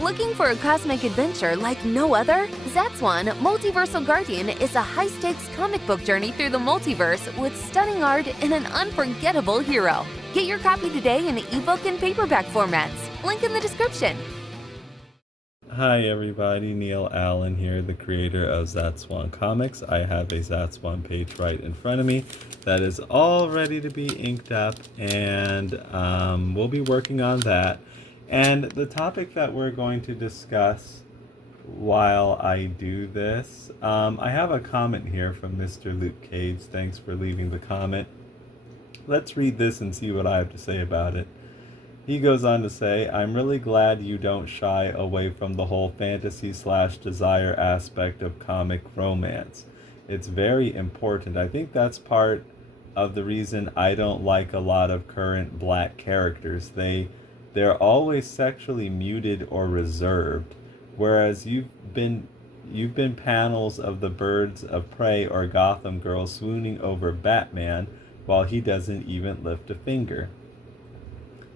Looking for a cosmic adventure like no other? Zatswan, Multiversal Guardian is a high-stakes comic book journey through the multiverse with stunning art and an unforgettable hero. Get your copy today in ebook and paperback formats. Link in the description. Hi everybody, Neil Allen here, the creator of Zatswan Comics. I have a Zatswan page right in front of me that is all ready to be inked up, and we'll be working on that. And the topic that we're going to discuss while I do this, I have a comment here from Mr. Luke Cage. Thanks for leaving the comment. Let's read this and see what I have to say about it. He goes on to say, I'm really glad you don't shy away from the whole fantasy/desire aspect of comic romance. It's very important. I think that's part of the reason I don't like a lot of current black characters. They're always sexually muted or reserved, whereas you've been panels of the Birds of Prey or Gotham Girl swooning over Batman while he doesn't even lift a finger.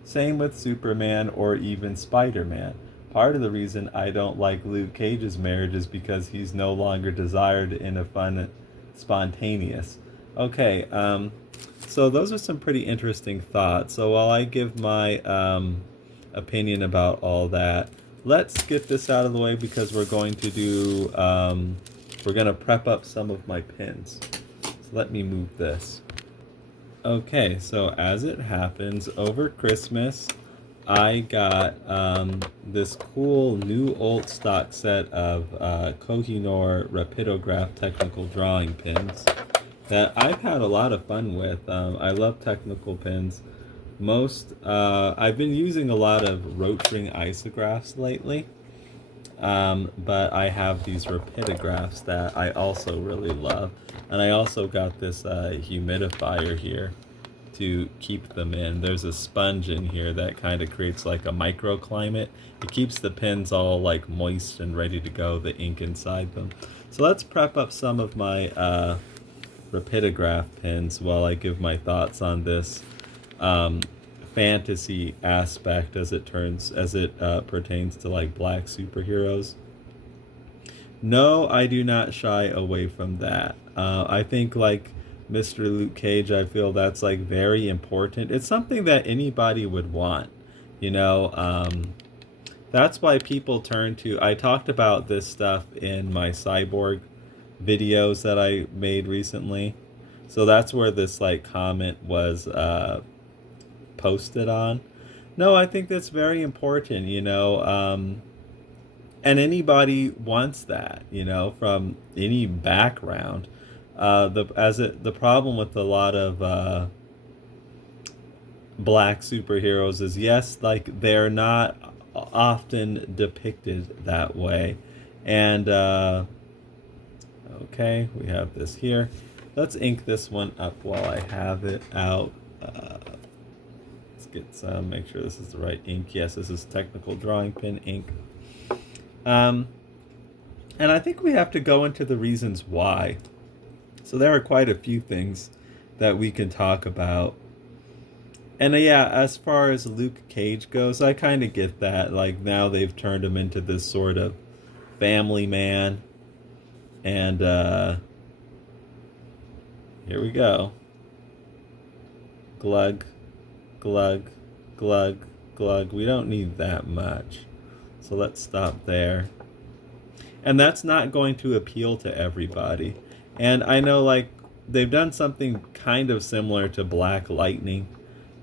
Same with Superman or even Spider-Man. Part of the reason I don't like Luke Cage's marriage is because he's no longer desired in a fun, spontaneous. Okay, so those are some pretty interesting thoughts. So while I give my opinion about all that, let's get this out of the way because we're going to do, we're going to prep up some of my pins. So let me move this. Okay, so as it happens, over Christmas, I got this cool new old stock set of Kohinoor Rapidograph technical drawing pins that I've had a lot of fun with. I love technical pins. I've been using a lot of roach ring isographs lately, but I have these rapidographs that I also really love. And I also got this humidifier here to keep them in. There's a sponge in here that kind of creates like a microclimate. It keeps the pins all like moist and ready to go, the ink inside them. So let's prep up some of my rapidograph pins while I give my thoughts on this fantasy aspect as it pertains to like black superheroes. No, I do not shy away from that. I think like Mr. Luke Cage, I feel that's like very important. It's something that anybody would want, you know. That's why people turn to, I talked about this stuff in my cyborg videos that I made recently. So that's where this like comment was posted on. No, I think that's very important, you know. And anybody wants that, you know, from any background. The problem with a lot of black superheroes is, yes, like they're not often depicted that way. And okay, we have this here. Let's ink this one up while I have it out. Let's get some, make sure this is the right ink. Yes, this is technical drawing pin ink. And I think we have to go into the reasons why. So there are quite a few things that we can talk about. And yeah, as far as Luke Cage goes, I kind of get that. Like now they've turned him into this sort of family man. And here we go. Glug, glug, glug, glug. We don't need that much. So let's stop there. And that's not going to appeal to everybody. And I know like they've done something kind of similar to Black Lightning,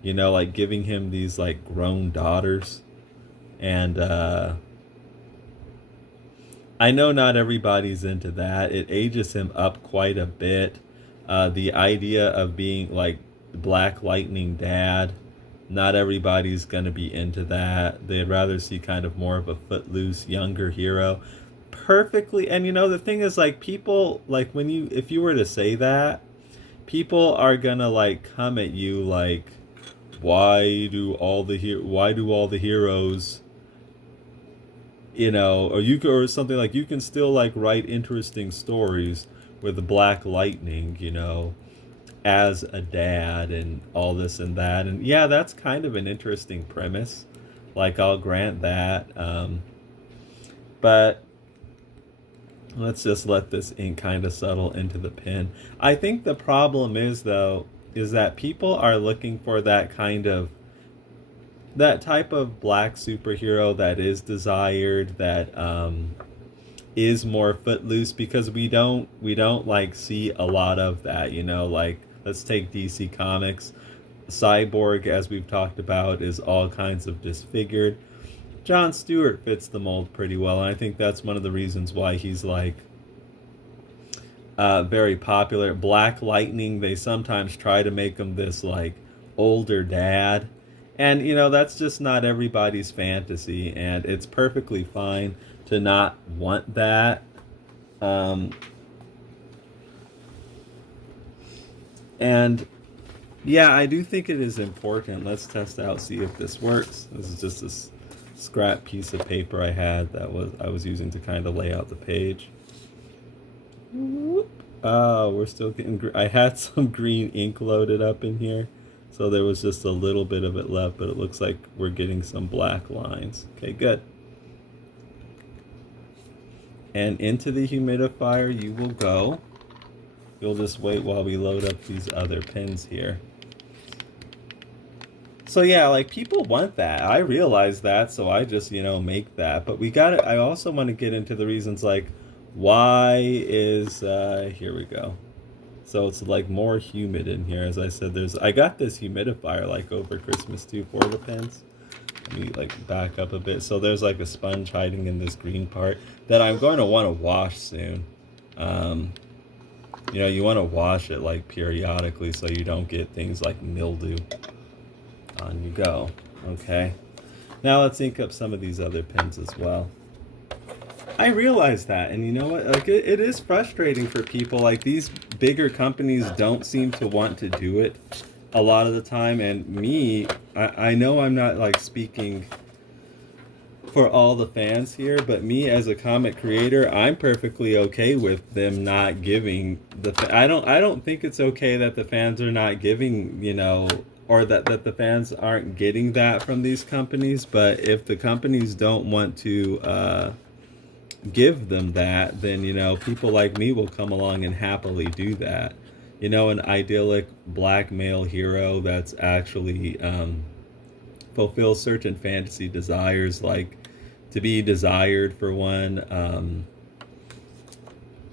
you know, like giving him these like grown daughters. And I know not everybody's into that. It ages him up quite a bit. The idea of being like Black Lightning dad, not everybody's going to be into that. They'd rather see kind of more of a footloose younger hero. Perfectly. And you know, the thing is like people like if you were to say that, people are going to like come at you like, why do all the heroes, you know, or something like, you can still like write interesting stories with Black Lightning, you know, as a dad and all this and that. And yeah, that's kind of an interesting premise. Like, I'll grant that. But let's just let this ink kind of settle into the pen. I think the problem is, though, is that people are looking for that type of black superhero that is desired, that is more footloose, because we don't like see a lot of that, like, let's take DC Comics. Cyborg, as we've talked about, is all kinds of disfigured. Jon Stewart fits the mold pretty well, and I think that's one of the reasons why he's like very popular. Black Lightning, they sometimes try to make him this like older dad, and that's just not everybody's fantasy, and it's perfectly fine to not want that. And yeah, I do think it is important. Let's test out, see if this works. This is just this scrap piece of paper I had that I was using to kind of lay out the page. Oh, we're still getting. I had some green ink loaded up in here, so there was just a little bit of it left, but it looks like we're getting some black lines. Okay, good. And into the humidifier you will go. You'll just wait while we load up these other pens here. So yeah, like, people want that. I realize that, so I just, make that. But I also want to get into the reasons, like, why is, here we go. So it's like more humid in here. As I said, I got this humidifier like over Christmas too for the pens. Let me like back up a bit. So there's like a sponge hiding in this green part that I'm going to want to wash soon. You want to wash it like periodically so you don't get things like mildew. On you go. Okay. Now let's ink up some of these other pens as well. I realize that, and you know what? Like, it is frustrating for people. Like, these bigger companies don't seem to want to do it a lot of the time. And me, I know I'm not like speaking for all the fans here, but me as a comic creator, I'm perfectly okay with them not giving I don't think it's okay that the fans are not giving, or that the fans aren't getting that from these companies. But if the companies don't want to give them that, then people like me will come along and happily do that. An idyllic black male hero that's actually fulfills certain fantasy desires, like to be desired, for one,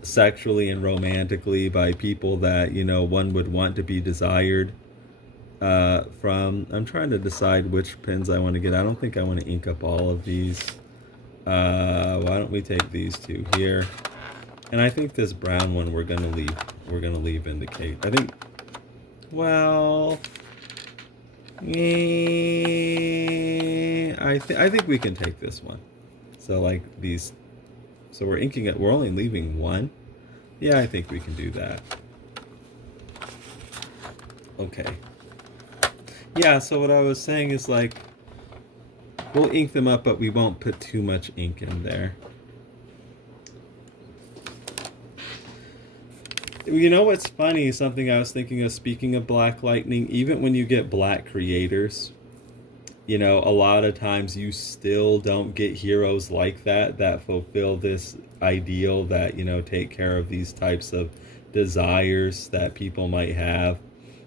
sexually and romantically by people that one would want to be desired from. I'm trying to decide which pens I want to get. I don't think I want to ink up all of these. Why don't we take these two here? And I think this brown one we're gonna leave in the case. I think, well, I think we can take this one. So like these, so we're inking it. We're only leaving one. Yeah, I think we can do that. Okay. Yeah. So what I was saying is, like, we'll ink them up, but we won't put too much ink in there. You know what's funny? Something I was thinking of, speaking of Black Lightning, even when you get black creators, a lot of times you still don't get heroes like that fulfill this ideal, that, take care of these types of desires that people might have,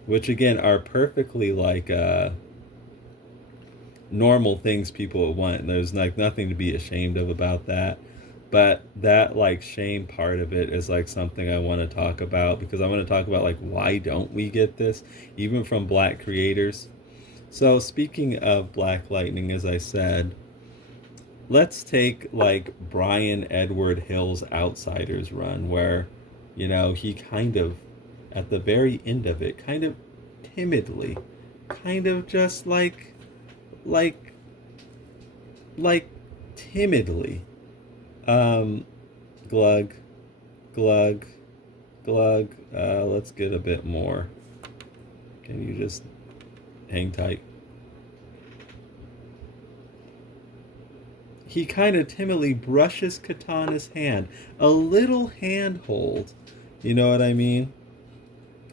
which again are perfectly like normal things people would want. There's like nothing to be ashamed of about that. But that like shame part of it is like something I want to talk about, because I want to talk about like, why don't we get this even from black creators? So speaking of Black Lightning, as I said, let's take like Brian Edward Hill's Outsiders run, where he kind of, at the very end of it, kind of timidly, kind of just like timidly, glug, glug, glug. Let's get a bit more. Can you just hang tight? He kind of timidly brushes Katana's hand. A little handhold. You know what I mean?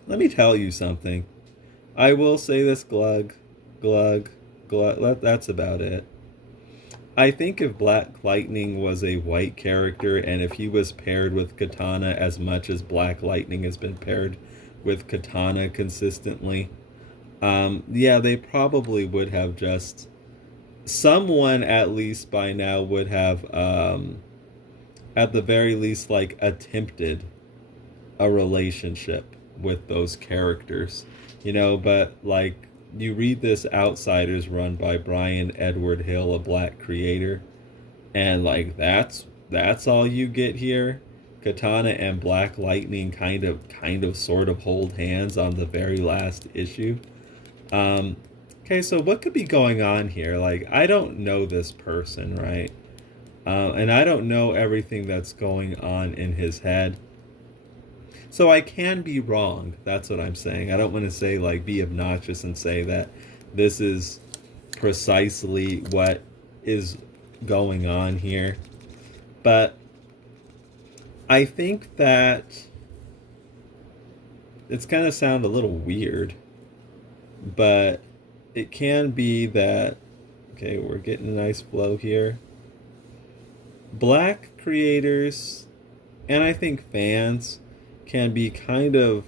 Let me tell you something. I will say this, glug, glug, glug. That's about it. I think if Black Lightning was a white character and if he was paired with Katana as much as Black Lightning has been paired with Katana consistently, yeah, they probably would have just, someone at least by now would have, at the very least, like attempted a relationship with those characters, you know. But like, you read this Outsiders run by Brian Edward Hill, a black creator, and like that's all you get here. Katana and Black Lightning kind of sort of hold hands on the very last issue. Okay, so what could be going on here? Like, I don't know this person, right? And I don't know everything that's going on in his head. So I can be wrong. That's what I'm saying. I don't want to say, like, be obnoxious and say that this is precisely what is going on here. But I think that it's going to sound a little weird, but it can be that, okay, we're getting a nice flow here. Black creators, and I think fans, can be kind of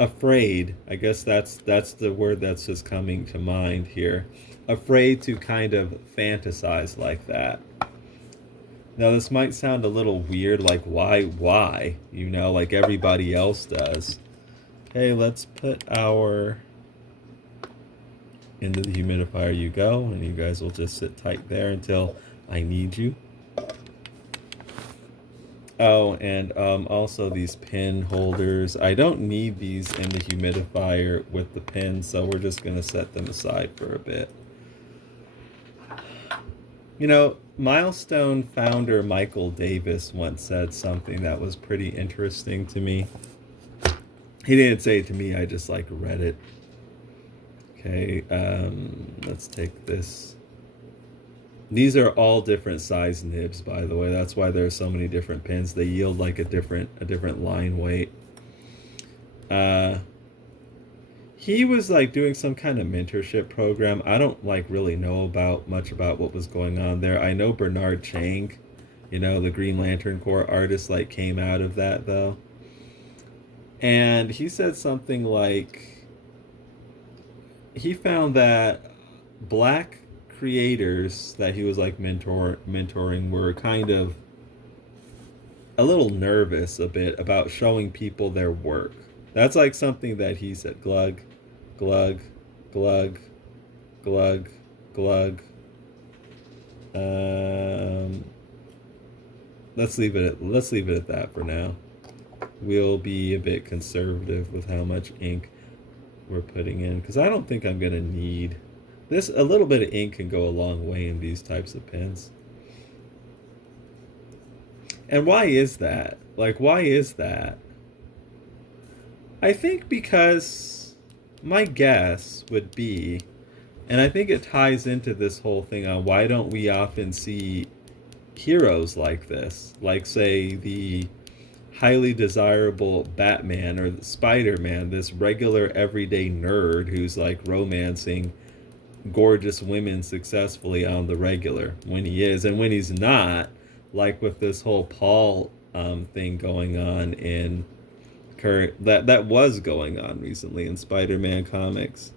afraid. I guess that's the word that's just coming to mind here. Afraid to kind of fantasize like that. Now this might sound a little weird, like why? You know, like everybody else does. Okay, let's put our, into the humidifier you go, and you guys will just sit tight there until I need you. Oh, and also these pin holders. I don't need these in the humidifier with the pins, so we're just going to set them aside for a bit. You know, Milestone founder Michael Davis once said something that was pretty interesting to me. He didn't say it to me, I just like read it. Okay, let's take this. These are all different size nibs, by the way. That's why there are so many different pins. They yield like a different line weight. He was like doing some kind of mentorship program. I don't like really know much about what was going on there. I know Bernard Chang, you know, the Green Lantern Corps artist, like came out of that though. And he said something like he found that black creators that he was like mentoring were kind of a little nervous a bit about showing people their work. That's like something that he said. Glug, glug, glug, glug, glug. Let's leave it at that for now. We'll be a bit conservative with how much ink we're putting in, because I don't think I'm gonna need this. A little bit of ink can go a long way in these types of pens. And why is that? Like, why is that? I think because my guess would be, and I think it ties into this whole thing on why don't we often see heroes like this, like say the highly desirable Batman or Spider-Man, this regular everyday nerd who's like romancing gorgeous women successfully on the regular when he is, and when he's not, like with this whole Paul thing going on in that was going on recently in Spider-Man comics.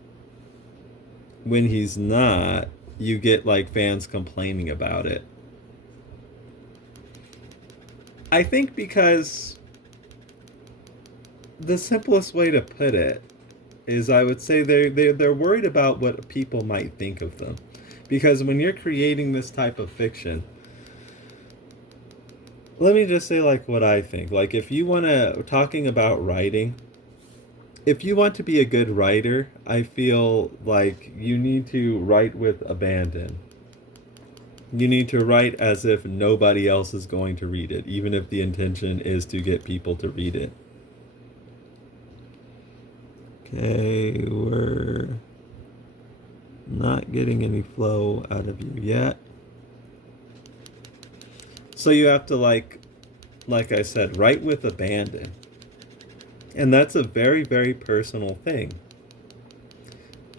When he's not, you get like fans complaining about it. I think because the simplest way to put it is, I would say they're worried about what people might think of them. Because when you're creating this type of fiction, let me just say like what I think. Like if you want to, talking about writing, if you want to be a good writer, I feel like you need to write with abandon. You need to write as if nobody else is going to read it, even if the intention is to get people to read it. Okay, we're not getting any flow out of you yet. So you have to like I said, write with abandon. And that's a very, very personal thing.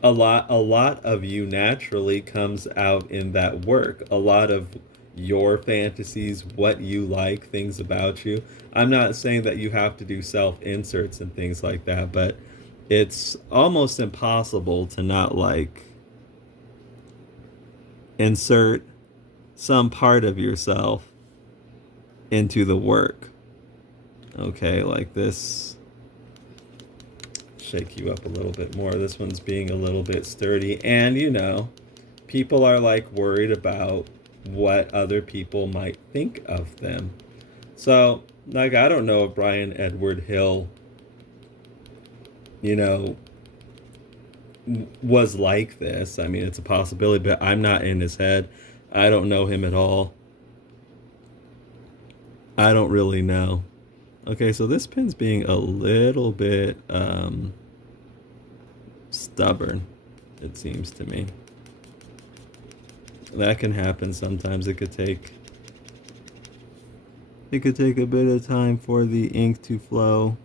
a lot of you naturally comes out in that work. A lot of your fantasies, what you like, things about you. I'm not saying that you have to do self inserts and things like that, but it's almost impossible to not like insert some part of yourself into the work. Okay, like this. Shake you up a little bit more. This one's being a little bit sturdy. And, people are like worried about what other people might think of them. So, like, I don't know if Brian Edward Hill, you know, was like this. I mean, it's a possibility, but I'm not in his head. I don't know him at all. I don't really know. Okay, so this pin's being a little bit stubborn, it seems to me. That can happen sometimes. It could take a bit of time for the ink to flow.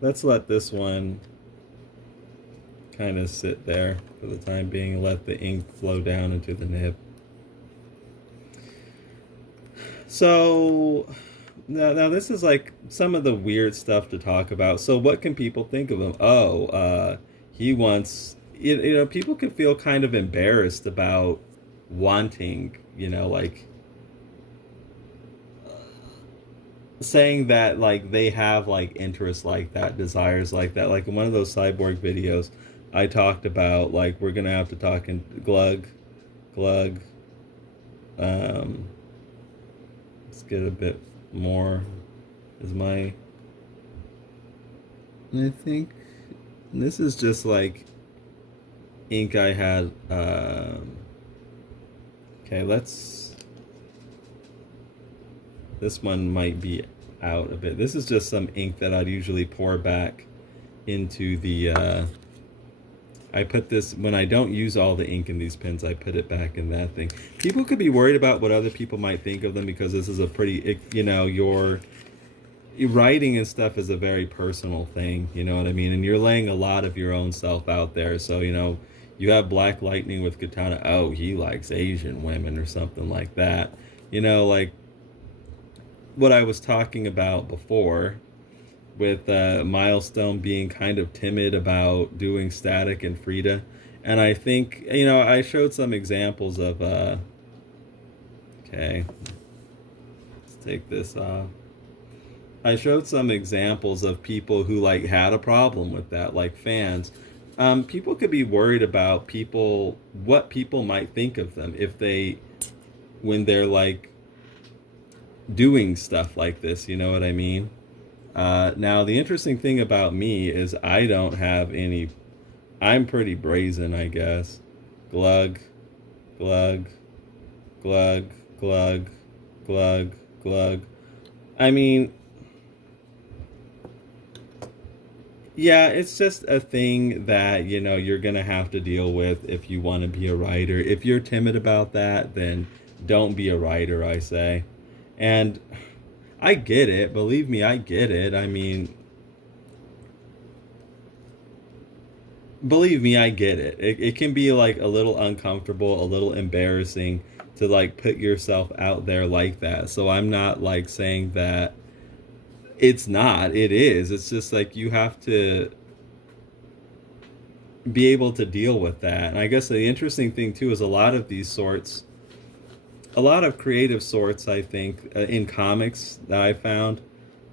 Let's let this one kind of sit there for the time being. Let the ink flow down into the nib. So now this is like some of the weird stuff to talk about. So what can people think of him? He wants, people can feel kind of embarrassed about wanting, like saying that like they have like interests like that, desires like that. Like in one of those cyborg videos, I talked about like we're gonna have to talk in glug. Let's get a bit more. I think this is just like ink I had. Okay, this one might be out a bit. This is just some ink that I'd usually pour back into the, I put this, when I don't use all the ink in these pens, I put it back in that thing. People could be worried about what other people might think of them because this is a pretty, your writing and stuff is a very personal thing, you know what I mean? And you're laying a lot of your own self out there. So, you have Black Lightning with Katana. Oh, he likes Asian women or something like that. Like what I was talking about before with Milestone being kind of timid about doing Static and Frida. And I think, I showed some examples of, okay, let's take this off. I showed some examples of people who like had a problem with that, like fans. People could be worried about what people might think of them when they're like doing stuff like this, you know what I mean? Now, the interesting thing about me is I don't have any, I'm pretty brazen, I guess. Glug, glug, glug, glug, glug, glug. I mean, yeah, it's just a thing that, you're going to have to deal with if you want to be a writer. If you're timid about that, then don't be a writer, I say. And I get it. Believe me, I get it. I mean, believe me, I get it. It can be like a little uncomfortable, a little embarrassing to like put yourself out there like that. So I'm not like saying that it's not. It is. It's just like you have to be able to deal with that. And I guess the interesting thing too is a lot of creative sorts, I think, in comics that I found,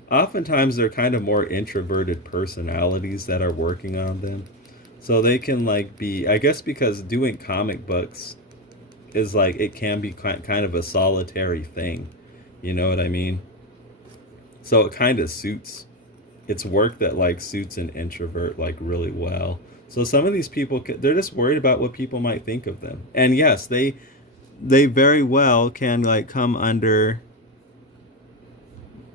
oftentimes they're kind of more introverted personalities that are working on them. So they can like be, I guess because doing comic books is like, it can be kind of a solitary thing. You know what I mean? So it kind of suits, it's work that like suits an introvert like really well. So some of these people, they're just worried about what people might think of them. And yes, they very well can like come under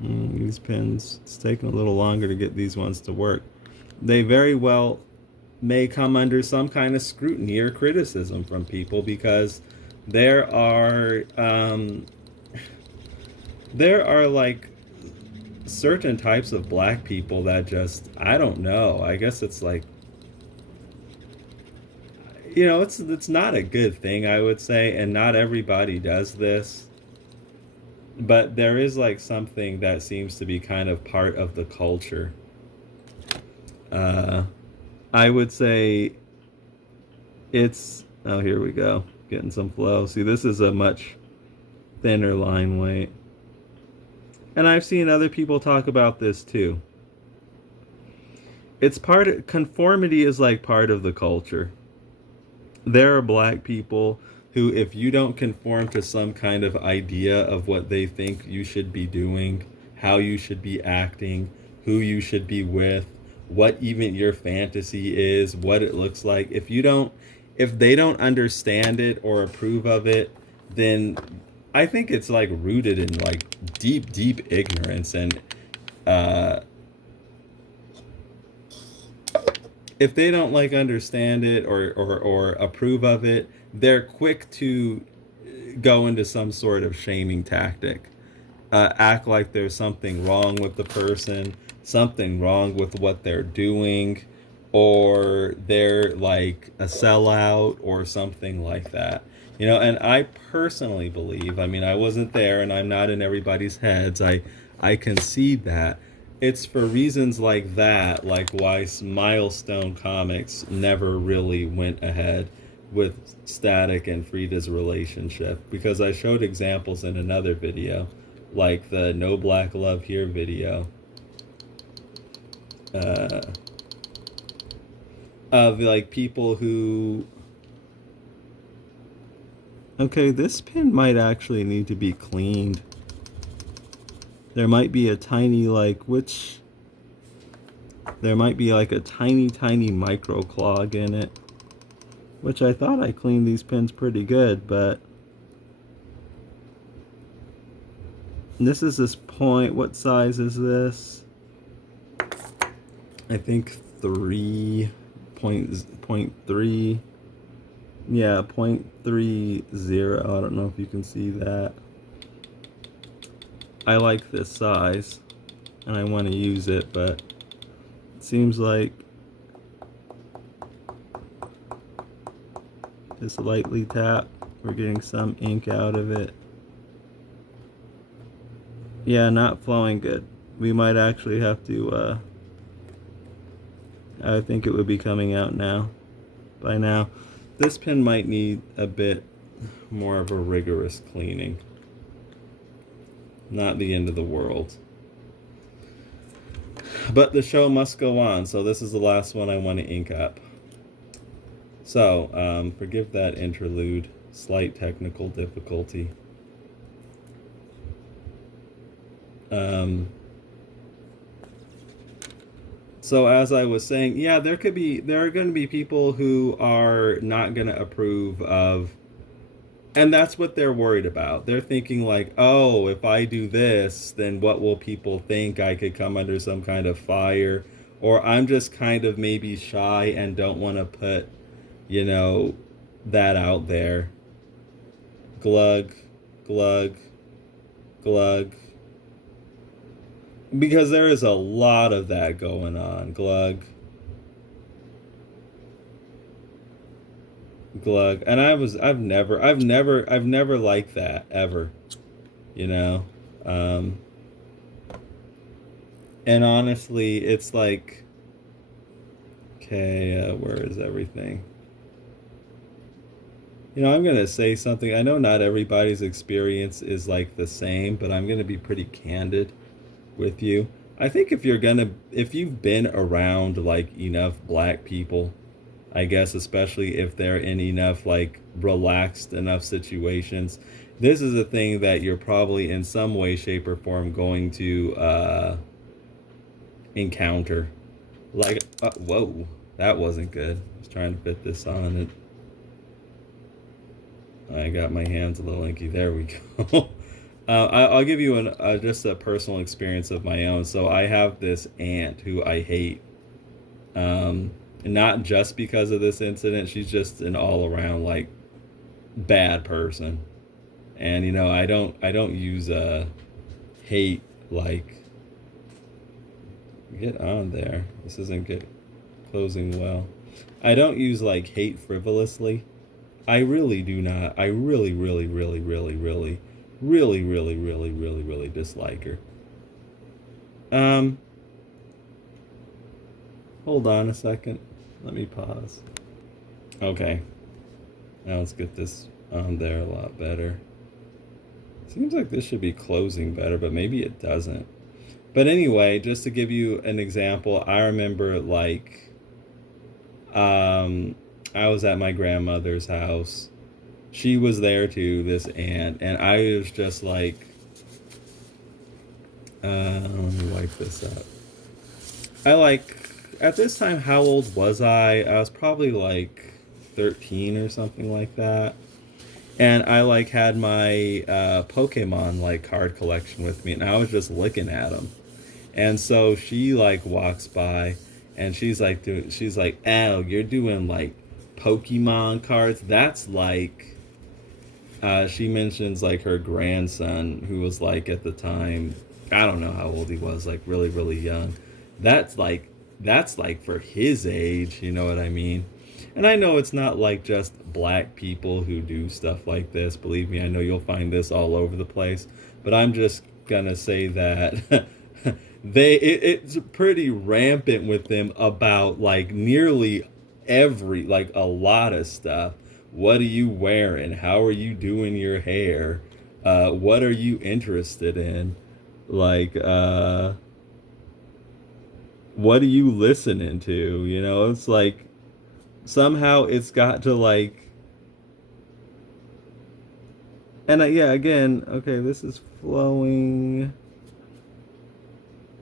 these pins. It's taking a little longer to get these ones to work. They very well may come under some kind of scrutiny or criticism from people because there are like certain types of black people that just, I don't know, I guess it's like it's not a good thing, I would say, and not everybody does this, but there is like something that seems to be kind of part of the culture. Uh, I would say it's, oh, here we go, getting some flow. See, this is a much thinner line weight. And I've seen other people talk about this too. It's part of, conformity is like part of the culture. There are black people who, if you don't conform to some kind of idea of what they think you should be doing, how you should be acting, who you should be with, what even your fantasy is, what it looks like, if they don't understand it or approve of it, then I think it's like rooted in like deep, deep ignorance. And uh, if they don't like understand it or approve of it, they're quick to go into some sort of shaming tactic. Act like there's something wrong with the person, something wrong with what they're doing, or they're like a sellout or something like that. And I personally believe, I mean, I wasn't there and I'm not in everybody's heads. I concede that. It's for reasons like that, like why Milestone Comics never really went ahead with Static and Frida's relationship, because I showed examples in another video, like the No Black Love Here video, uh, of like people who, okay, this pin might actually need to be cleaned. There might be a tiny there might be like a tiny micro clog in it, which I thought I cleaned these pins pretty good, but this is this point, what size is this? I think 3.3. Yeah, 0.30. I don't know if you can see that. I like this size and I want to use it, but it seems like just lightly tap, we're getting some ink out of it. Yeah, not flowing good. We might actually have to, I think it would be coming out now. By now. This pen might need a bit more of a rigorous cleaning. Not the end of the world. But the show must go on, so this is the last one I want to ink up. So, forgive that interlude. Slight technical difficulty. So as I was saying, yeah, there are going to be people who are not going to approve of, and that's what they're worried about. They're thinking like, oh, if I do this, then what will people think? I could come under some kind of fire, or I'm just kind of maybe shy and don't want to put, that out there. Glug, glug, glug. Because there is a lot of that going on. Glug. Glug. And I've never liked that, ever. And honestly, it's like, okay, where is everything? I'm going to say something. I know not everybody's experience is like the same, but I'm going to be pretty candid with you. I think if you've been around like enough black people, I guess, especially if they're in enough like relaxed enough situations, this is a thing that you're probably in some way, shape, or form going to encounter. Like, whoa, that wasn't good. I was trying to fit this on it. I got my hands a little inky. There we go. I'll give you just a personal experience of my own. So I have this aunt who I hate, not just because of this incident. She's just an all around like bad person, and I don't use hate like, get on there. This isn't closing well. I don't use like hate frivolously. I really do not. I really, really, really, really, really, really, really, really, really, really dislike her. Um, Hold on a second. Let me pause. Okay. Now let's get this on there a lot better. Seems like this should be closing better, but maybe it doesn't. But anyway, just to give you an example, I remember like I was at my grandmother's house. She was there too, this aunt, and I was just like let me wipe this up. I like at this time, how old was I? I was probably like 13 or something like that. And I like had my Pokemon like card collection with me, and I was just looking at them. And so she like walks by, and she's like, "Oh, you're doing like Pokemon cards? That's like." She mentions like her grandson, who was like at the time, I don't know how old he was, like really really young. That's like that's like for his age, you know what I mean? And I know it's not like just black people who do stuff like this. Believe me, I know you'll find this all over the place. But I'm just gonna say that it's pretty rampant with them about like nearly like a lot of stuff. What are you wearing? How are you doing your hair? What are you interested in? Like, what are you listening to? You know, it's like somehow it's got to like, and yeah, again, okay, this is flowing.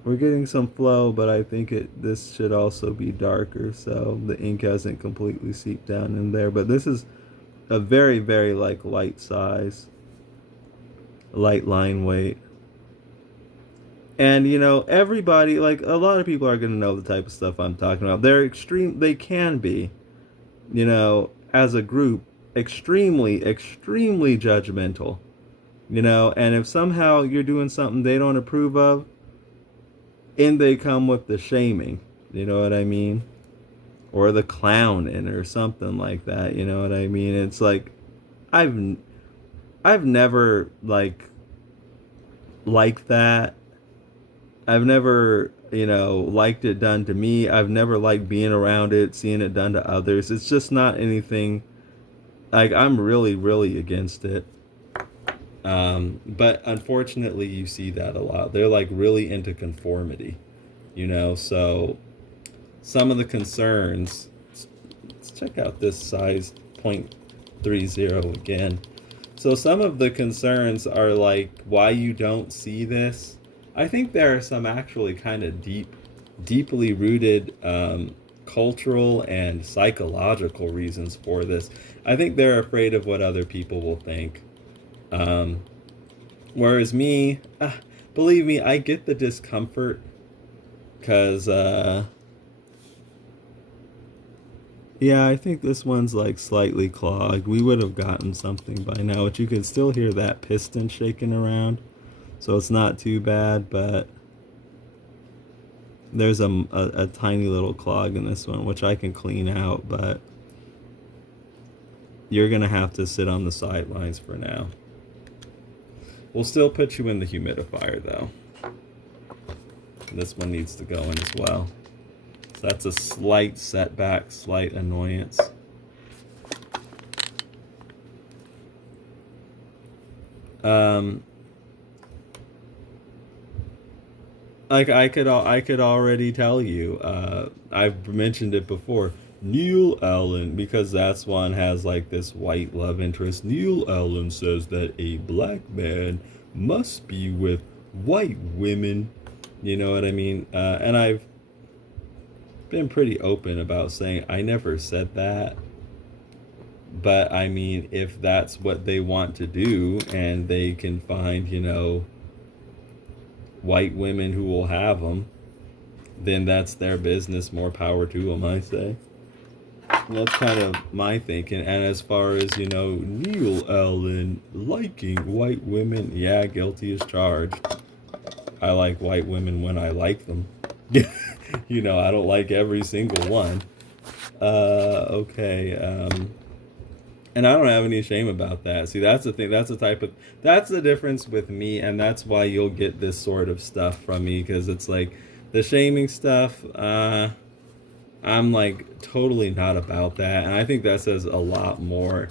We're getting some flow, but I think this should also be darker, so the ink hasn't completely seeped down in there. But this is a very, very like light size, light line weight. And you know, everybody, like a lot of people are gonna know the type of stuff I'm talking about. They can be, you know, as a group, extremely, extremely judgmental. You know, and if somehow you're doing something they don't approve of, in they come with the shaming, you know what I mean? Or the clowning or something like that, you know what I mean? It's like I've I've never liked that. I've never, you know, liked it done to me. I've never liked being around it, seeing it done to others. It's just not anything, like I'm really really against it. But unfortunately, you see that a lot. They're like really into conformity, you know. So some of the concerns. Let's check out this size 0.30 again. So some of the concerns are like why you don't see this. I think there are some actually kind of deeply rooted cultural and psychological reasons for this. I think they're afraid of what other people will think. Whereas me, believe me, I get the discomfort because, yeah, I think this one's like slightly clogged. We would have gotten something by now, but you can still hear that piston shaking around. So it's not too bad, but there's a tiny little clog in this one, which I can clean out, but you're going to have to sit on the sidelines for now. We'll still put you in the humidifier, though. This one needs to go in as well. So that's a slight setback, slight annoyance. Like I could already tell you. I've mentioned it before. Neil Allen, because Zatswan has like this white love interest. Neil Allen says that a black man must be with white women. You know what I mean? And I've been pretty open about saying I never said that. But I mean, if that's what they want to do and they can find, you know, white women who will have them, then that's their business. More power to them, I say. That's kind of my thinking. And as far as, you know, Neil Allen liking white women, yeah, guilty as charged. I like white women when I like them. You know, I don't like every single one. Okay. And I don't have any shame about that. See, that's the thing. That's the difference with me, and that's why you'll get this sort of stuff from me, because it's like the shaming stuff. I'm like totally not about that, and I think that says a lot more.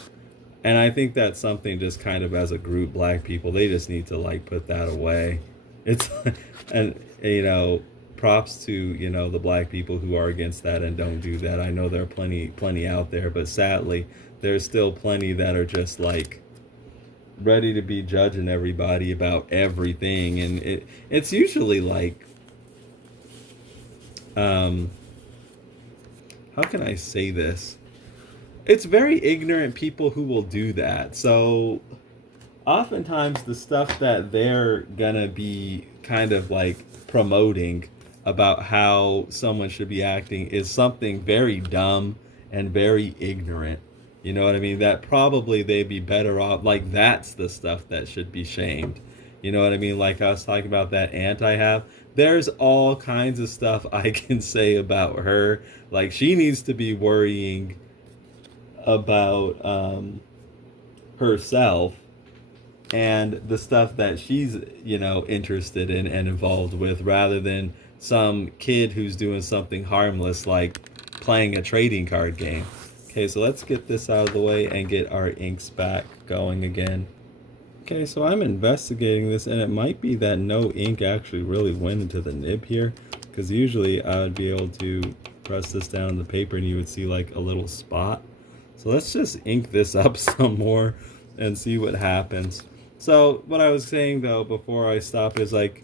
And I think that's something just kind of as a group, black people, they just need to like put that away. It's and props to the black people who are against that and don't do that. I know there are plenty out there, but sadly there's still plenty that are just like ready to be judging everybody about everything, and it's usually like how can I say this? It's very ignorant people who will do that. So oftentimes the stuff that they're gonna be kind of like promoting about how someone should be acting is something very dumb and very ignorant. You know what I mean? That probably they'd be better off. Like, that's the stuff that should be shamed. You know what I mean? Like I was talking about that aunt I have. There's all kinds of stuff I can say about her. Like, she needs to be worrying about herself and the stuff that she's interested in and involved with, rather than some kid who's doing something harmless like playing a trading card game. Okay, so let's get this out of the way and get our inks back going again. Okay, so I'm investigating this, and it might be that no ink actually really went into the nib here, because usually I would be able to press this down on the paper and you would see like a little spot. So let's just ink this up some more and see what happens. So what I was saying though before I stop is like,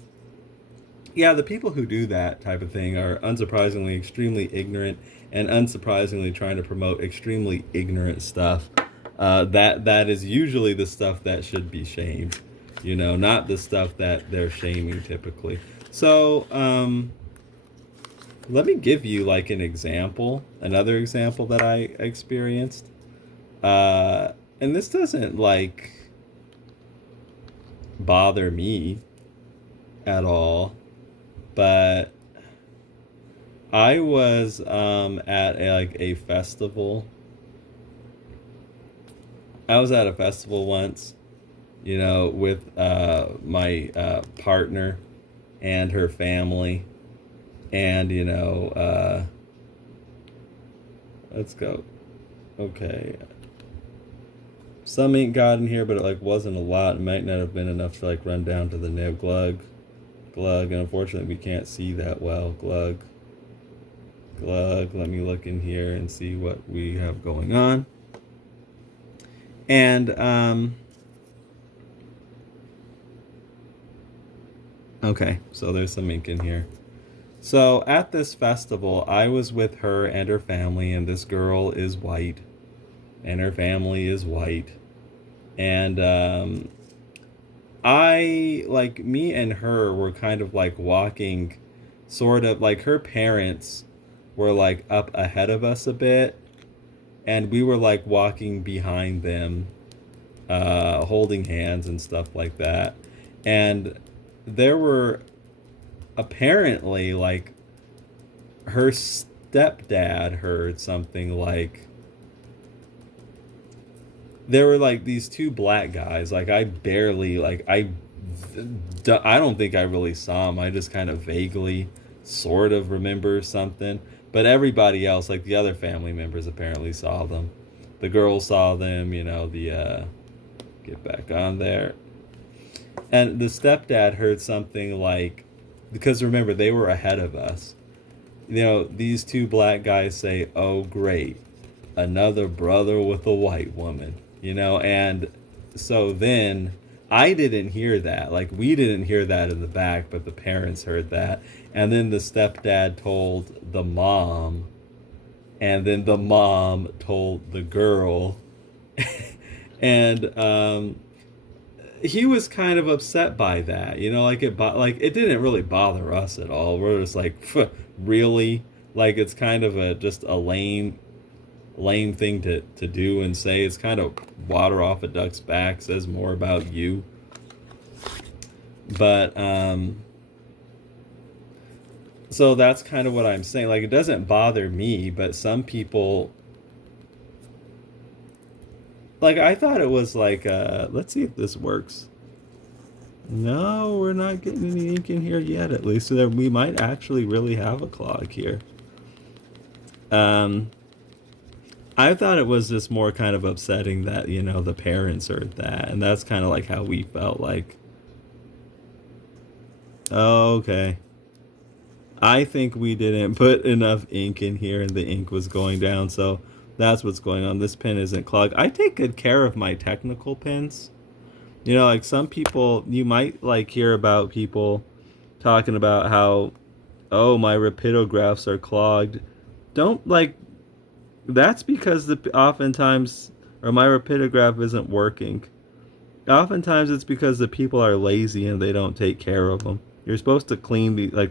yeah, the people who do that type of thing are unsurprisingly extremely ignorant, and unsurprisingly trying to promote extremely ignorant stuff. That is usually the stuff that should be shamed, not the stuff that they're shaming typically. So let me give you like another example that I experienced. And this doesn't like bother me at all, but I was at a festival. I was at a festival once, with my partner and her family, and let's go. Okay. Some ink got in here, but it like wasn't a lot. It might not have been enough to like run down to the nib. Glug, and unfortunately we can't see that well. Glug. Let me look in here and see what we have going on. And okay, so there's some ink in here. So at this festival, I was with her and her family, and this girl is white, and her family is white. And me and her were kind of like walking, sort of like her parents were like up ahead of us a bit, and we were like walking behind them, holding hands and stuff like that. And there were apparently like her stepdad heard something like, there were like these two black guys. Like I don't think I really saw them. I just kind of vaguely sort of remember something. But everybody else, like the other family members, apparently saw them. The girl saw them, get back on there. And the stepdad heard something like, because remember, they were ahead of us. These two black guys say, "Oh, great, another brother with a white woman." And so then I didn't hear that. Like, we didn't hear that in the back, but the parents heard that. And then the stepdad told the mom, and then the mom told the girl. And he was kind of upset by that. It didn't really bother us at all. We're just like, really? Like, it's kind of just a lame thing to do and say. It's kind of water off a duck's back, says more about you. But So that's kind of what I'm saying. Like, it doesn't bother me, but some people, like, I thought it was like, let's see if this works. No, we're not getting any ink in here yet, at least. So there, we might actually really have a clog here. Um, I thought it was just more kind of upsetting that, the parents heard that. And that's kind of like how we felt like, oh, okay. I think we didn't put enough ink in here and the ink was going down. So that's what's going on. This pen isn't clogged. I take good care of my technical pens. Like some people, you might like hear about people talking about how, oh, my rapidographs are clogged. Don't like, that's because oftentimes, or my rapidograph isn't working. Oftentimes it's because the people are lazy and they don't take care of them. You're supposed to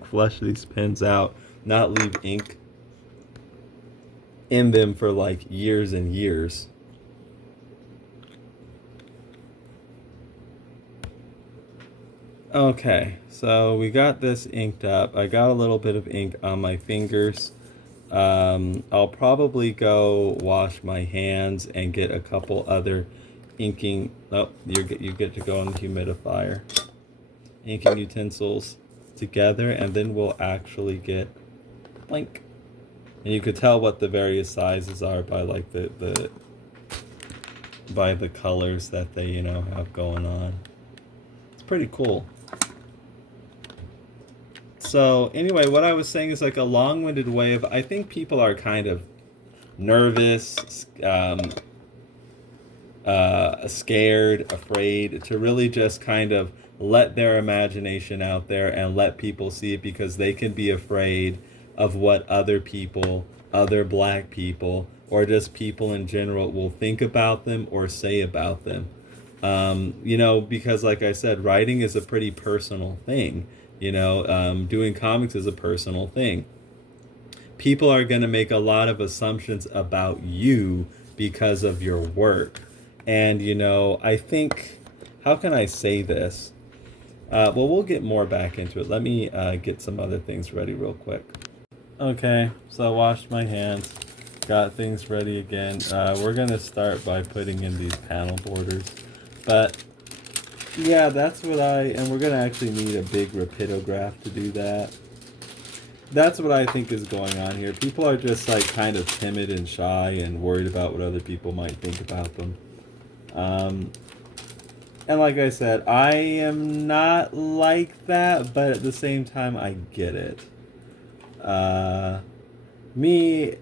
flush these pens out, not leave ink in them for like years and years. Okay, so we got this inked up. I got a little bit of ink on my fingers. I'll probably go wash my hands and get a couple other inking. Oh, you get to go on the humidifier. Inking utensils together, and then we'll actually get blank. And you could tell what the various sizes are by like the by the colors that they have going on. It's pretty cool. So anyway, what I was saying is like a long-winded way of, I think people are kind of nervous, scared, afraid to really just kind of let their imagination out there and let people see it, because they can be afraid of what other people, other black people, or just people in general will think about them or say about them. Because like I said, writing is a pretty personal thing. Doing comics is a personal thing. People are going to make a lot of assumptions about you because of your work. And, I think, how can I say this? Well, we'll get more back into it. Let me get some other things ready real quick. Okay, so I washed my hands, got things ready again. We're going to start by putting in these panel borders. But yeah, that's what and we're going to actually need a big rapidograph to do that. That's what I think is going on here. People are just like kind of timid and shy and worried about what other people might think about them. And like I said, I am not like that, but at the same time, I get it. Me,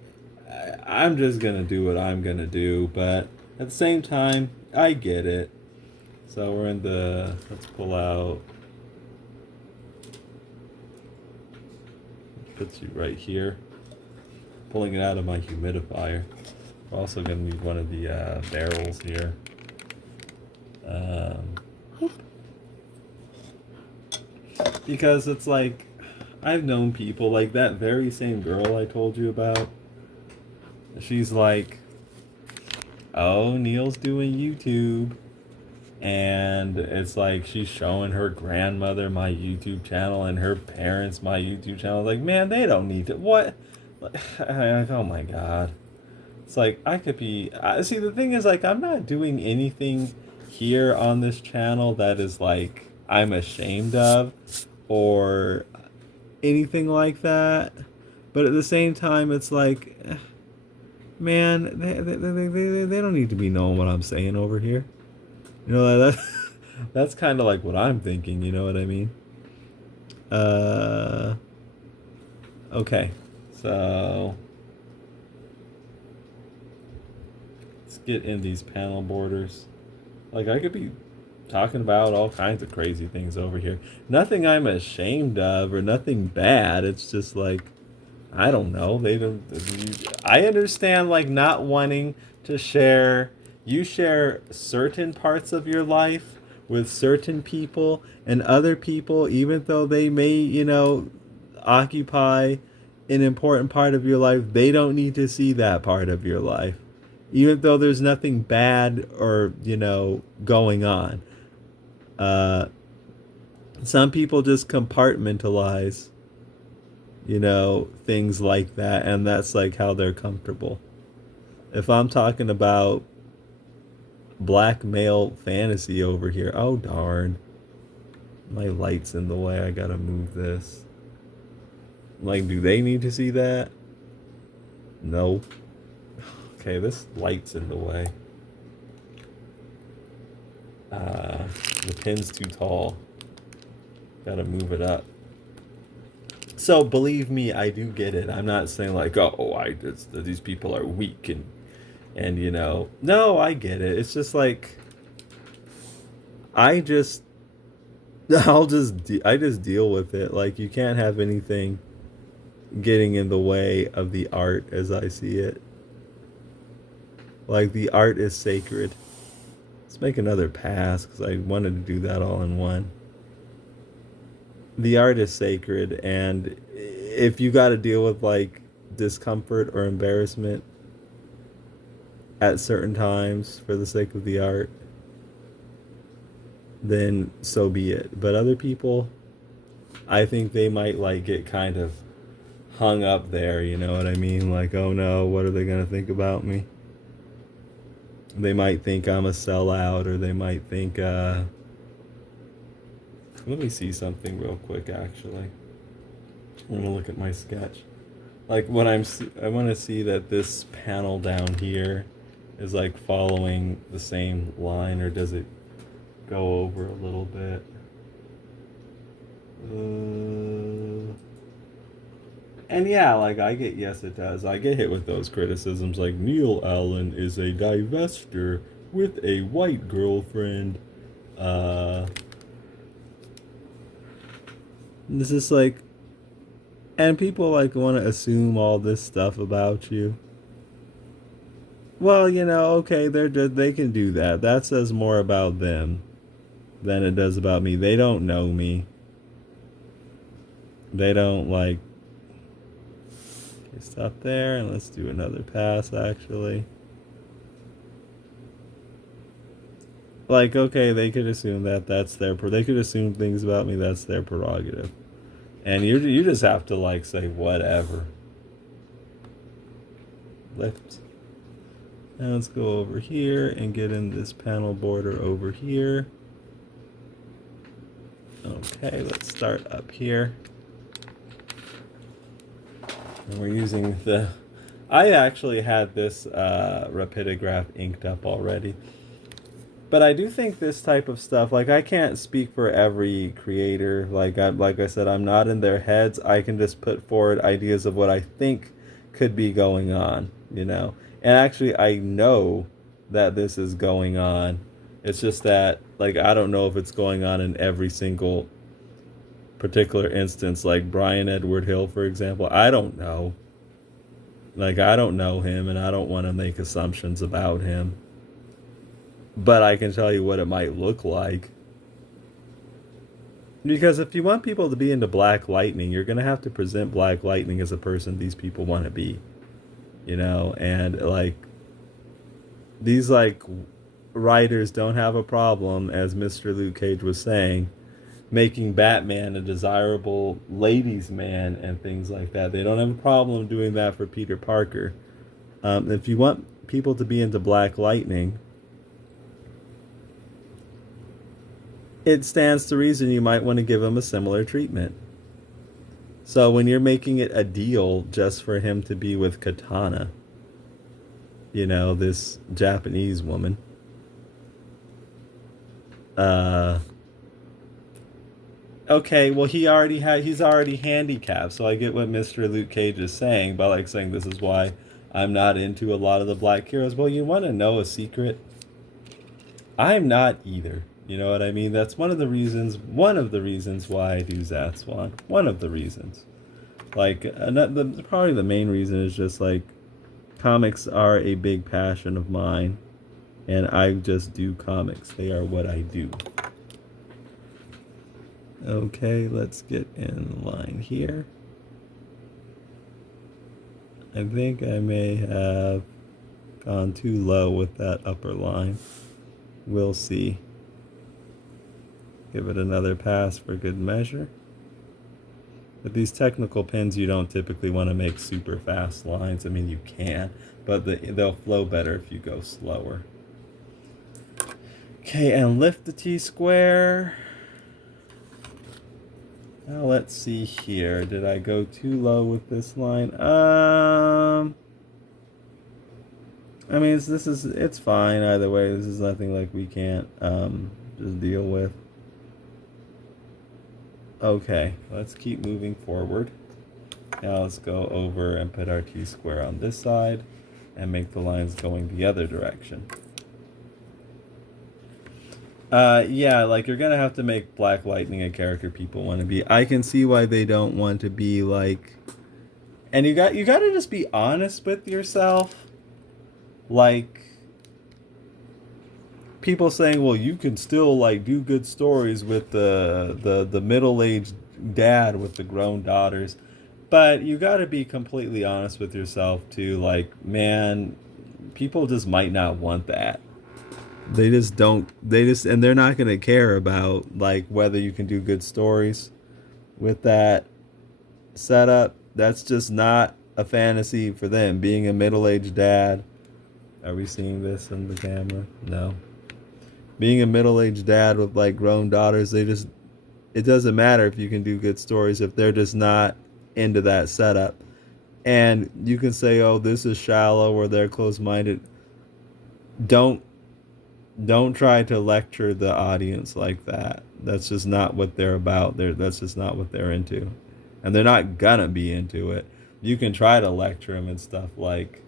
I'm just going to do what I'm going to do, but at the same time, I get it. So we're in let's pull out, puts you right here, pulling it out of my humidifier. We're also going to need one of the barrels here. Because it's like, I've known people, like that very same girl I told you about. She's like, oh, Neil's doing YouTube. And it's like she's showing her grandmother my YouTube channel and her parents my YouTube channel. Like, man, they don't need to. What? Oh my God. It's like, I could be. See, the thing is, like, I'm not doing anything here on this channel that is like I'm ashamed of or anything like that. But at the same time, it's like, man, they don't need to be knowing what I'm saying over here. That's kind of like what I'm thinking, you know what I mean? Okay, so let's get in these panel borders. Like, I could be talking about all kinds of crazy things over here. Nothing I'm ashamed of or nothing bad. It's just like, I don't know. I understand, like, not wanting to share. You share certain parts of your life with certain people, and other people, even though they may, occupy an important part of your life, they don't need to see that part of your life. Even though there's nothing bad or, going on. Some people just compartmentalize things like that, and that's like how they're comfortable. If I'm talking about black male fantasy over here, oh darn, my light's in the way, I gotta move this. Like, do they need to see that? No. Okay, this light's in the way. The pin's too tall. Gotta move it up. So believe me, I do get it. I'm not saying like, oh, these people are weak and no, I get it. It's just like I just I just deal with it. Like you can't have anything getting in the way of the art as I see it. Like the art is sacred. Let's make another pass because I wanted to do that all in one. The art is sacred, and if you got to deal with like discomfort or embarrassment at certain times for the sake of the art, then so be it. But other people, I think they might like get kind of hung up there, you know what I mean? Like, oh no, what are they going to think about me? They might think I'm a sellout, or they might think, let me see something real quick, actually. I'm going to look at my sketch. Like, what I want to see that this panel down here is, like, following the same line, or does it go over a little bit? And yeah, like, yes, it does. I get hit with those criticisms, like, Neil Allen is a divester with a white girlfriend. This is like, and people like want to assume all this stuff about you. Well, okay, they can do that. That says more about them than it does about me. They don't know me. They don't like. Okay, stop there and let's do another pass. Actually, like, okay, they could assume that's their. They could assume things about me. That's their prerogative. And you just have to like say whatever. Lift. Now let's go over here and get in this panel border over here. Okay, let's start up here. And we're using I actually had this rapidograph inked up already. But I do think this type of stuff, like I can't speak for every creator. Like I said, I'm not in their heads. I can just put forward ideas of what I think could be going on, And actually, I know that this is going on. It's just that, like, I don't know if it's going on in every single particular instance. Like Brian Edward Hill, for example, I don't know. Like, I don't know him, and I don't want to make assumptions about him. But I can tell you what it might look like. Because if you want people to be into Black Lightning, you're going to have to present Black Lightning as a person these people want to be. And like, these like writers don't have a problem, as Mr. Luke Cage was saying, making Batman a desirable ladies' man and things like that. They don't have a problem doing that for Peter Parker. If you want people to be into Black Lightning, it stands to reason you might want to give him a similar treatment. So when you're making it a deal just for him to be with Katana, this Japanese woman, okay, well he's already handicapped, so I get what Mr. Luke Cage is saying by like saying this is why I'm not into a lot of the black heroes. Well, you want to know a secret? I'm not either. You know what I mean? That's one of the reasons why I do Zatswan. One of the reasons. Like, probably the main reason is just like, comics are a big passion of mine, and I just do comics. They are what I do. Okay, let's get in line here. I think I may have gone too low with that upper line. We'll see. Give it another pass for good measure. With these technical pins, you don't typically want to make super fast lines. I mean, you can, but they'll flow better if you go slower. Okay, and lift the T-square. Now let's see here. Did I go too low with this line? I mean, it's fine either way. This is nothing like we can't just deal with. Okay, let's keep moving forward. Now let's go over and put our T-square on this side and make the lines going the other direction. Yeah, like you're gonna have to make Black Lightning a character people want to be. I can see why they don't want to be like, and you gotta just be honest with yourself. Like people saying, well, you can still like do good stories with the middle-aged dad with the grown daughters, but you gotta be completely honest with yourself too. Like, man, people just might not want that. They just don't. And they're not gonna care about like whether you can do good stories with that setup. That's just not a fantasy for them. Being a middle-aged dad. Are we seeing this in the camera? No. Being a middle-aged dad with like grown daughters, it doesn't matter if you can do good stories if they're just not into that setup. And you can say, oh, this is shallow or they're closed-minded. Don't try to lecture the audience like that. That's just not what they're about. That's just not what they're into. And they're not gonna be into it. You can try to lecture them and stuff like,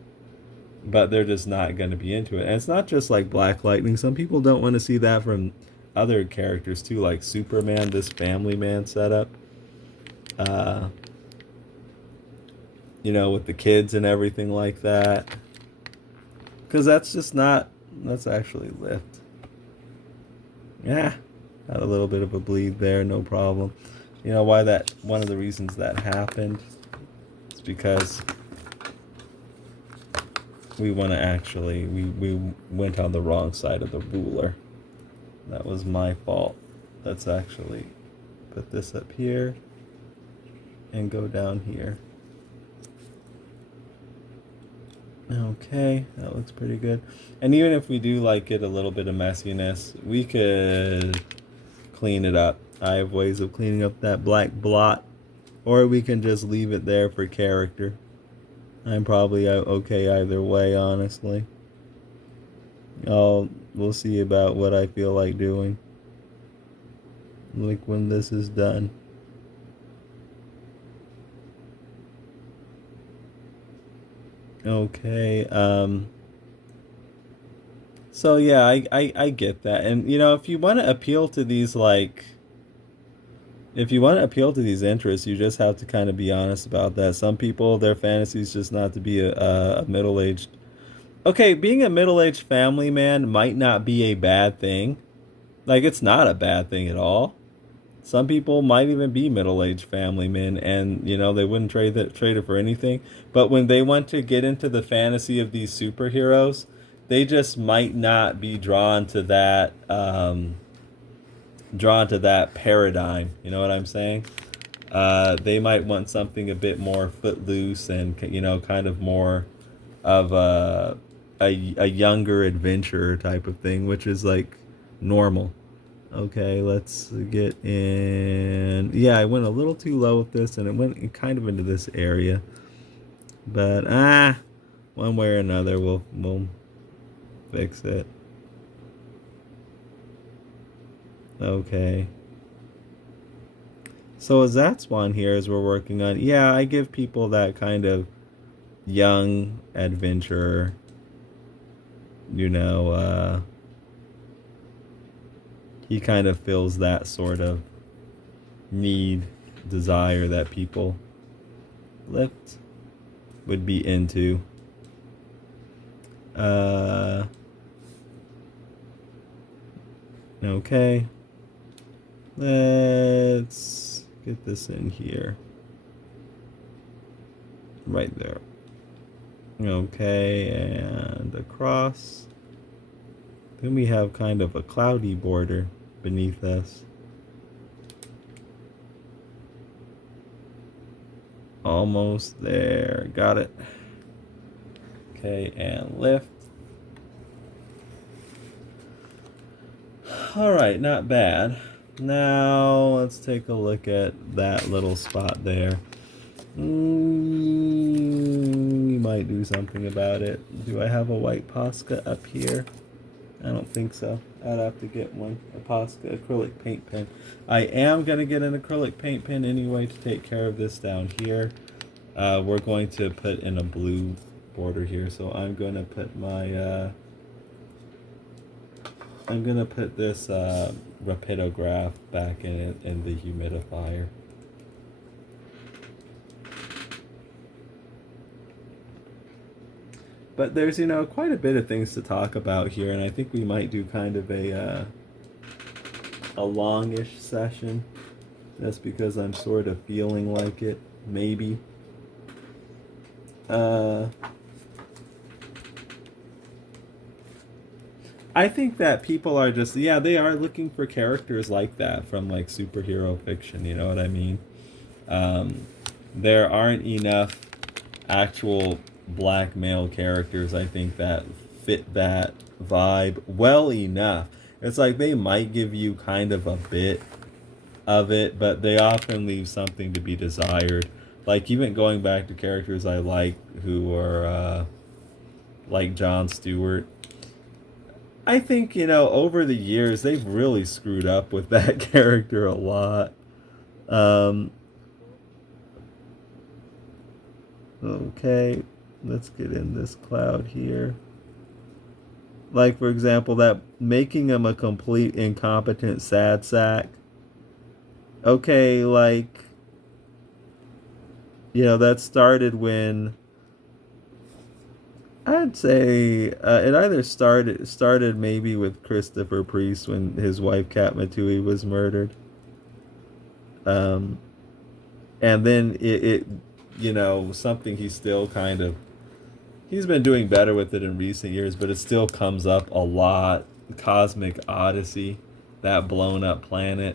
but they're just not gonna be into it. And it's not just like Black Lightning. Some people don't want to see that from other characters too, like Superman, this family man setup. You know, with the kids and everything like that. Because that's just not. Let's actually lift. Yeah, had a little bit of a bleed there, no problem. You know why that? One of the reasons that happened is because we want to actually, we went on the wrong side of the ruler. That was my fault. Let's actually put this up here and go down here. Okay, that looks pretty good. And even if we do like get a little bit of messiness, we could clean it up. I have ways of cleaning up that black blot, or we can just leave it there for character. I'm probably okay either way, honestly. We'll see about what I feel like doing. Like when this is done. Okay, so yeah, I get that. And you know, if you want to appeal to these if you want to appeal to these interests, you just have to kind of be honest about that. Some people, their fantasy is just not to be a middle-aged. Okay, being a middle-aged family man might not be a bad thing. Like, it's not a bad thing at all. Some people might even be middle-aged family men, and you know they wouldn't trade it for anything. But when they want to get into the fantasy of these superheroes, they just might not be drawn to that paradigm. You know what I'm saying? They might want something a bit more footloose and you know kind of more of a younger adventurer type of thing, which is like normal. Okay, let's get in. Yeah, I went a little too low with this, and it went kind of into this area. But one way or another, we'll fix it. Okay. So a Zatswan here as we're working on. Yeah, I give people that kind of young adventurer. You know, he kind of fills that sort of need, desire that people lift would be into. Okay. Let's get this in here. Right there. Okay, and across. Then we have kind of a cloudy border beneath us. Almost there. Got it. Okay, and lift. Alright, not bad. Now, let's take a look at that little spot there. We might do something about it. Do I have a white Posca up here? I don't think so. I'd have to get one. A Posca acrylic paint pen. I am going to get an acrylic paint pen anyway to take care of this down here. We're going to put in a blue border here, so I'm going to put my... I'm going to put this rapidograph back in the humidifier. But there's, quite a bit of things to talk about here, and I think we might do kind of a longish session, just because I'm sort of feeling like it, maybe. I think that people are just, they are looking for characters like that from like superhero fiction, you know what I mean? There aren't enough actual black male characters, I think, that fit that vibe well enough. It's like they might give you kind of a bit of it, but they often leave something to be desired. Like even going back to characters I like who are like Jon Stewart. I think, over the years, they've really screwed up with that character a lot. Okay, let's get in this cloud here. Like, for example, that making him a complete incompetent sad sack. Okay, like, that started when... I'd say it either started maybe with Christopher Priest when his wife Kat Matui was murdered, and then it something he's been doing better with it in recent years, but it still comes up a lot. Cosmic Odyssey, that blown up planet,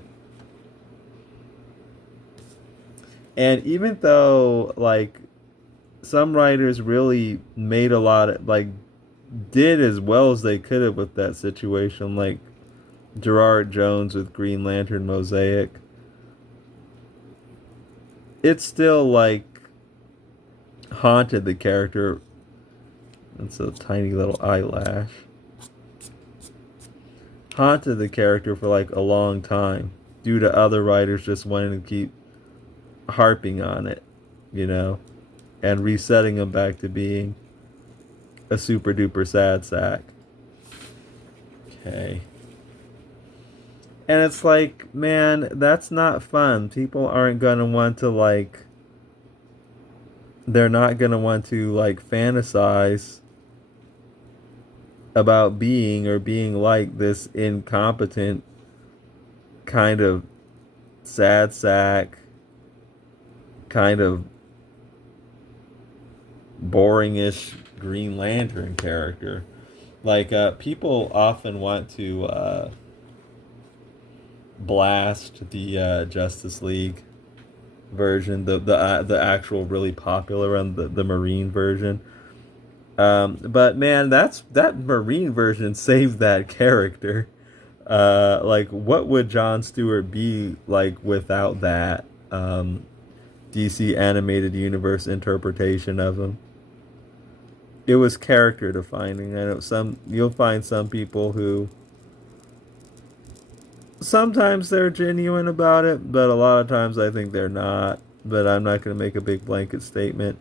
and even though like some writers really made a lot of, did as well as they could have with that situation, like Gerard Jones with Green Lantern Mosaic. It's still, haunted the character. It's a tiny little eyelash. Haunted the character for, a long time, due to other writers just wanting to keep harping on it, and resetting him back to being a super duper sad sack. Okay. And it's like, man, that's not fun. People aren't gonna want to they're not gonna want to fantasize about being like this incompetent kind of sad sack, kind of boringish Green Lantern character. People often want to blast the Justice League version, the actual really popular one, the Marine version. But man, that Marine version saved that character. What would Jon Stewart be like without that DC animated universe interpretation of him? It was character defining. I know you'll find some people who sometimes they're genuine about it, but a lot of times I think they're not. But I'm not going to make a big blanket statement.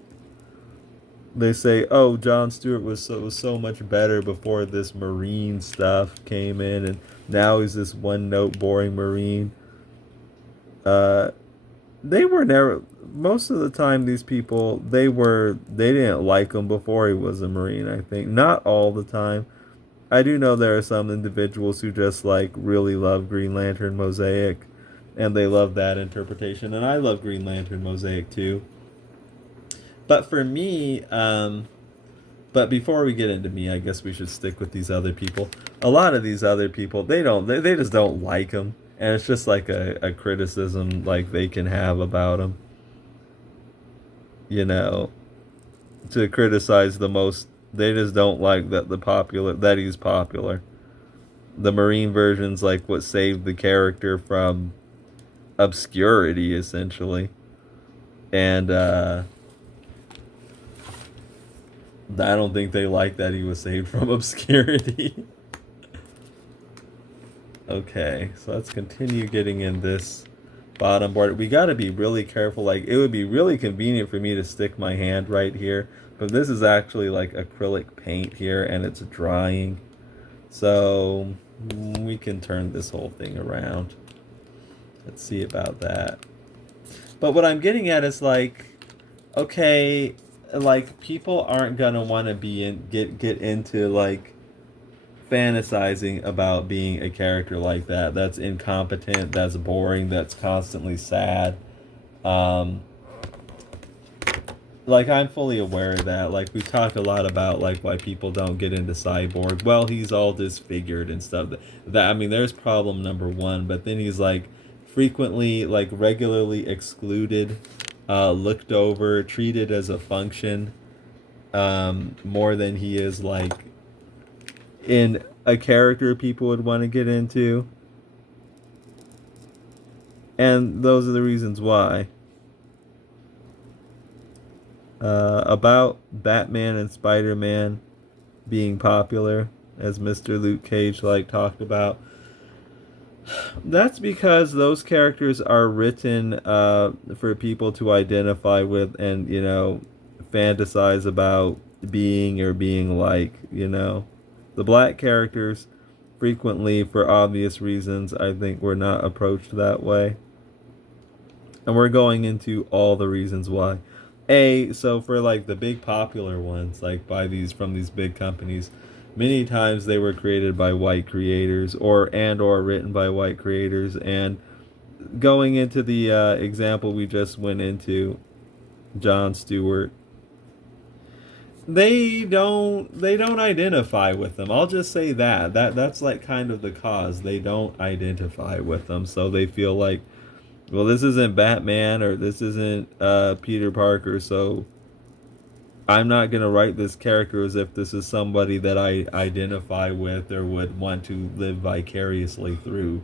They say, "Oh, Jon Stewart was so much better before this Marine stuff came in, and now he's this one-note boring Marine." They were never. Most of the time, these people they didn't like him before he was a Marine. I think not all the time. I do know there are some individuals who just really love Green Lantern Mosaic, and they love that interpretation, and I love Green Lantern Mosaic too. But for me, but before we get into me, I guess we should stick with these other people. A lot of these other people, they just don't like him, and it's just a criticism they can have about him. you know, to criticize the most. They just don't like that he's popular. The Marine version's like what saved the character from obscurity, essentially. And I don't think they like that he was saved from obscurity. Okay, so let's continue getting in this bottom board. We got to be really careful. Like, it would be really convenient for me to stick my hand right here, but this is actually like acrylic paint here, and it's drying. So we can turn this whole thing around. Let's see about that. But what I'm getting at is like, okay, like people aren't gonna want to get into like fantasizing about being a character like that. That's incompetent. That's boring. That's constantly sad. Um, like I'm fully aware of that. Like we talked a lot about like why people don't get into Cyborg. Well, he's all disfigured and stuff. That I mean, there's problem number one. But then he's like frequently, like regularly excluded, looked over, treated as a function, more than he is like in a character people would want to get into. And those are the reasons why. About Batman and Spider-Man being popular, as Mr. Luke Cage like talked about. That's because those characters are written for people to identify with and, you know, fantasize about being or being like, you know. The black characters, frequently, for obvious reasons, I think were not approached that way. And we're going into all the reasons why. So for like the big popular ones, like from these big companies, many times they were created by white creators or written by white creators. And going into the example we just went into, Jon Stewart, they don't identify with them. I'll just say that's like kind of the cause. They don't identify with them, so they feel like, well, this isn't Batman or this isn't Peter Parker, so I'm not going to write this character as if this is somebody that I identify with or would want to live vicariously through.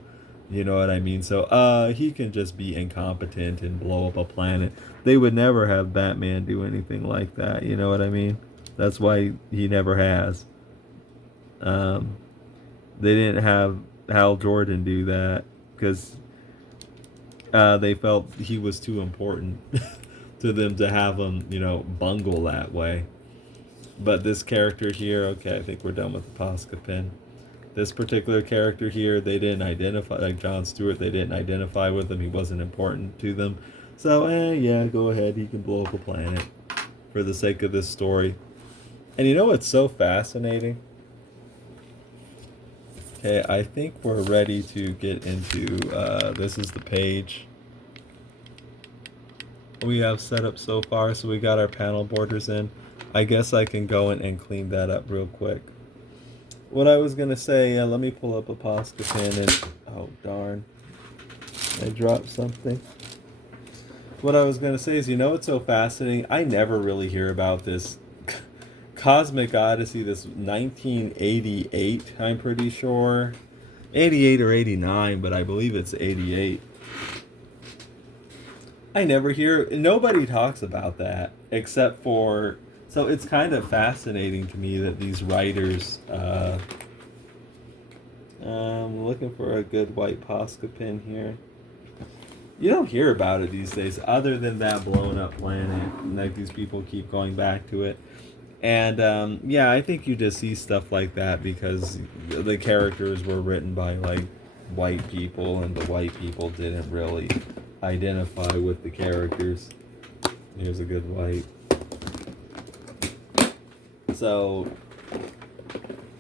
You know what I mean? So he can just be incompetent and blow up a planet. They would never have Batman do anything like that. You know what I mean? That's why he never has. They didn't have Hal Jordan do that because they felt he was too important to them to have him, you know, bungle that way. But this character here, okay, I think we're done with the Posca pin. This particular character here, they didn't identify, like Jon Stewart, they didn't identify with him. He wasn't important to them. So, yeah, go ahead. He can blow up a planet for the sake of this story. And you know what's so fascinating? Okay, I think we're ready to get into, this is the page we have set up so far. So we got our panel borders in. I guess I can go in and clean that up real quick. What I was going to say, let me pull up a Posca pin and, oh darn, I dropped something. What I was going to say is, you know what's so fascinating? I never really hear about this Cosmic Odyssey, this 1988, I'm pretty sure. 88 or 89, but I believe it's 88. I never hear, nobody talks about that except for, so it's kind of fascinating to me that these writers, I'm looking for a good white Posca pin here. You don't hear about it these days other than that blown up planet. Like these people keep going back to it. And yeah, I think you just see stuff like that because the characters were written by like white people and the white people didn't really identify with the characters. Here's a good white. So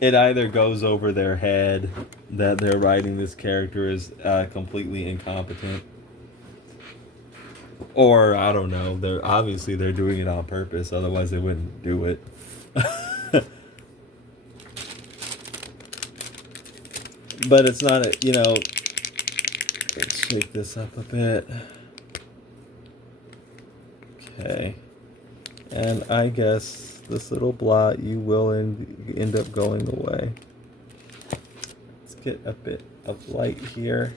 it either goes over their head that they're writing this character is completely incompetent, or I don't know, they're doing it on purpose, otherwise they wouldn't do it. But it's not a, you know, let's shake this up a bit. Okay. And I guess this little blot, you will end up going away. Let's get a bit of light here.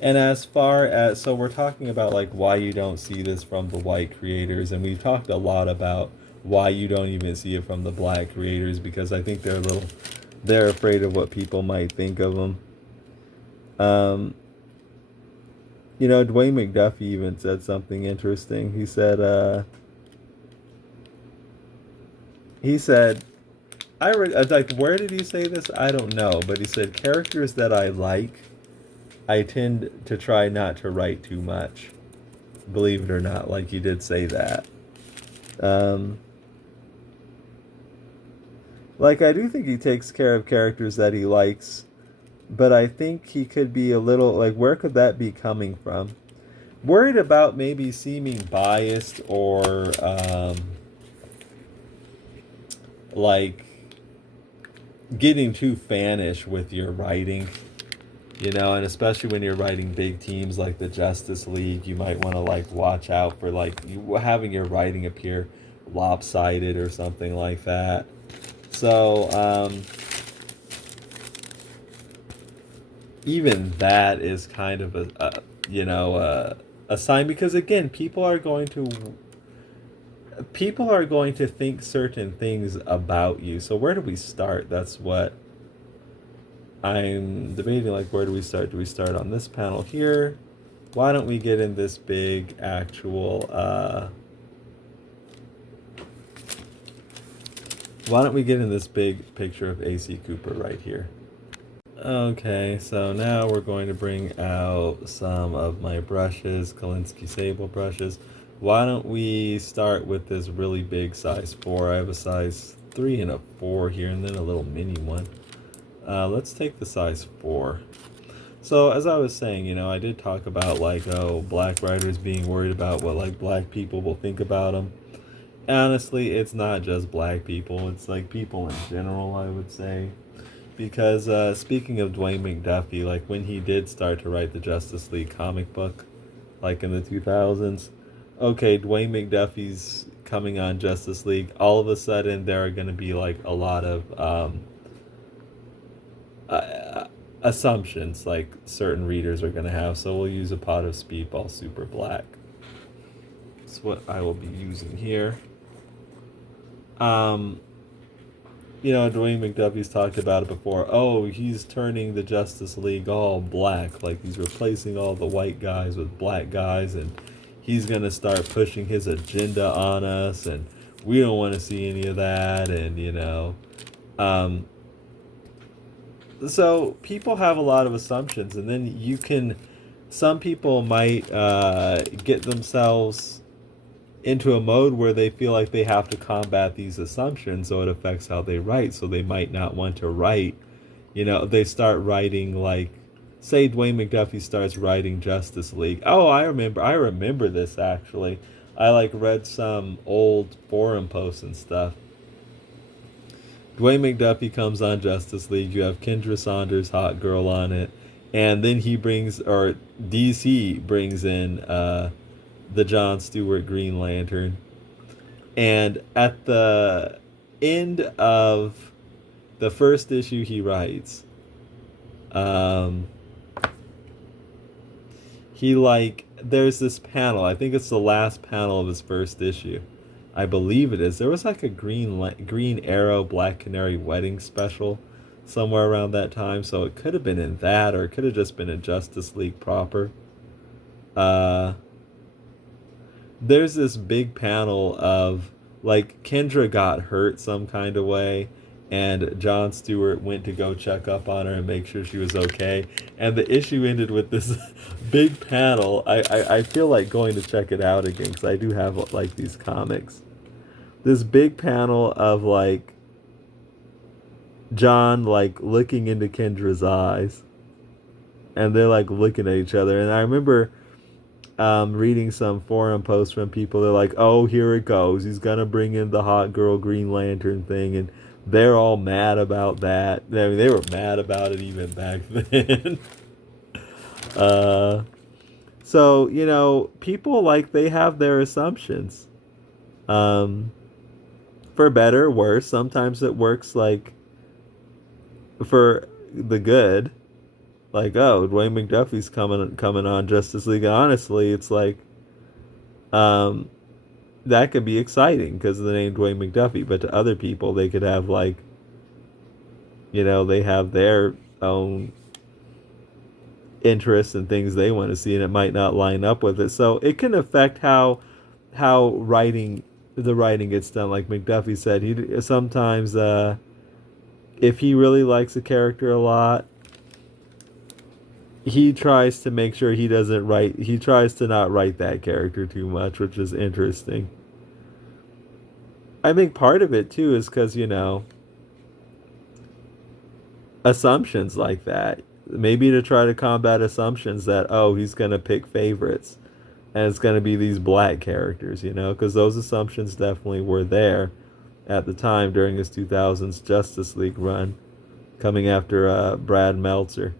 And as far as, so we're talking about like why you don't see this from the white creators, and we've talked a lot about why you don't even see it from the black creators, because I think they're afraid of what people might think of them. Dwayne McDuffie even said something interesting. He said, like, where did he say this? I don't know, but he said characters that I like, I tend to try not to write too much. Believe it or not, like, he did say that. Like, I do think he takes care of characters that he likes, but I think he could be a little, like, where could that be coming from? Worried about maybe seeming biased or, like, getting too fanish with your writing, and especially when you're writing big teams like the Justice League, you might want to, like, watch out for, like, you having your writing appear lopsided or something like that. So, even that is kind of a sign, because again, people are going to think certain things about you. So where do we start? That's what I'm debating. Like, where do we start? Do we start on this panel here? Why don't we get in this big actual why don't we get in this big picture of AC Cooper right here? Okay, so now we're going to bring out some of my brushes, Kolinsky Sable brushes. Why don't we start with this really big size 4? I have a size 3 and a 4 here, and then a little mini one. Let's take the size 4. So as I was saying, I did talk about, like, black writers being worried about what, like, black people will think about them. Honestly, it's not just black people. It's, like, people in general, I would say. Because speaking of Dwayne McDuffie, like, when he did start to write the Justice League comic book, like in the 2000s, okay, Dwayne McDuffie's coming on Justice League. All of a sudden, there are going to be, like, a lot of assumptions, like, certain readers are going to have. So we'll use a pot of Speedball Super Black. That's what I will be using here. Dwayne McDuffie's talked about it before. Oh, he's turning the Justice League all black. Like, he's replacing all the white guys with black guys, and he's going to start pushing his agenda on us, and we don't want to see any of that, and, so people have a lot of assumptions, and then some people might get themselves into a mode where they feel like they have to combat these assumptions, so it affects how they write. So they might not want to write, they start writing, like, say Dwayne McDuffie starts writing Justice League. Oh, I remember this, actually. I, like, read some old forum posts and stuff. Dwayne McDuffie comes on Justice League. You have Kendra Saunders, Hot Girl, on it, and then DC brings in the John Stewart Green Lantern. And at the end of the first issue he writes, there's this panel, I think it's the last panel of his first issue. I believe it is. There was, like, a Green Arrow Black Canary wedding special somewhere around that time, so it could have been in that, or it could have just been in Justice League proper. There's this big panel of, like, Kendra got hurt some kind of way, and John Stewart went to go check up on her and make sure she was okay. And the issue ended with this big panel. I feel like going to check it out again, because I do have, like, these comics. This big panel of, like, John, like, looking into Kendra's eyes, and they're, like, looking at each other. And I remember reading some forum posts from people. They're like, oh, here it goes. He's going to bring in the hot girl Green Lantern thing. And they're all mad about that. I mean, they were mad about it even back then. So, people, like, they have their assumptions. Um, for better or worse, sometimes it works like for the good. Like, oh, Dwayne McDuffie's coming on Justice League. And honestly, it's like, um, that could be exciting because of the name Dwayne McDuffie. But to other people, they could have like, they have their own interests and things they want to see, and it might not line up with it. So it can affect how the writing gets done. Like McDuffie said, he sometimes if he really likes a character a lot, he tries to make sure he tries to not write that character too much, which is interesting. I think part of it too is because assumptions like that. Maybe to try to combat assumptions that, oh, he's gonna pick favorites and it's gonna be these black characters, because those assumptions definitely were there at the time during his 2000s Justice League run, coming after Brad Meltzer.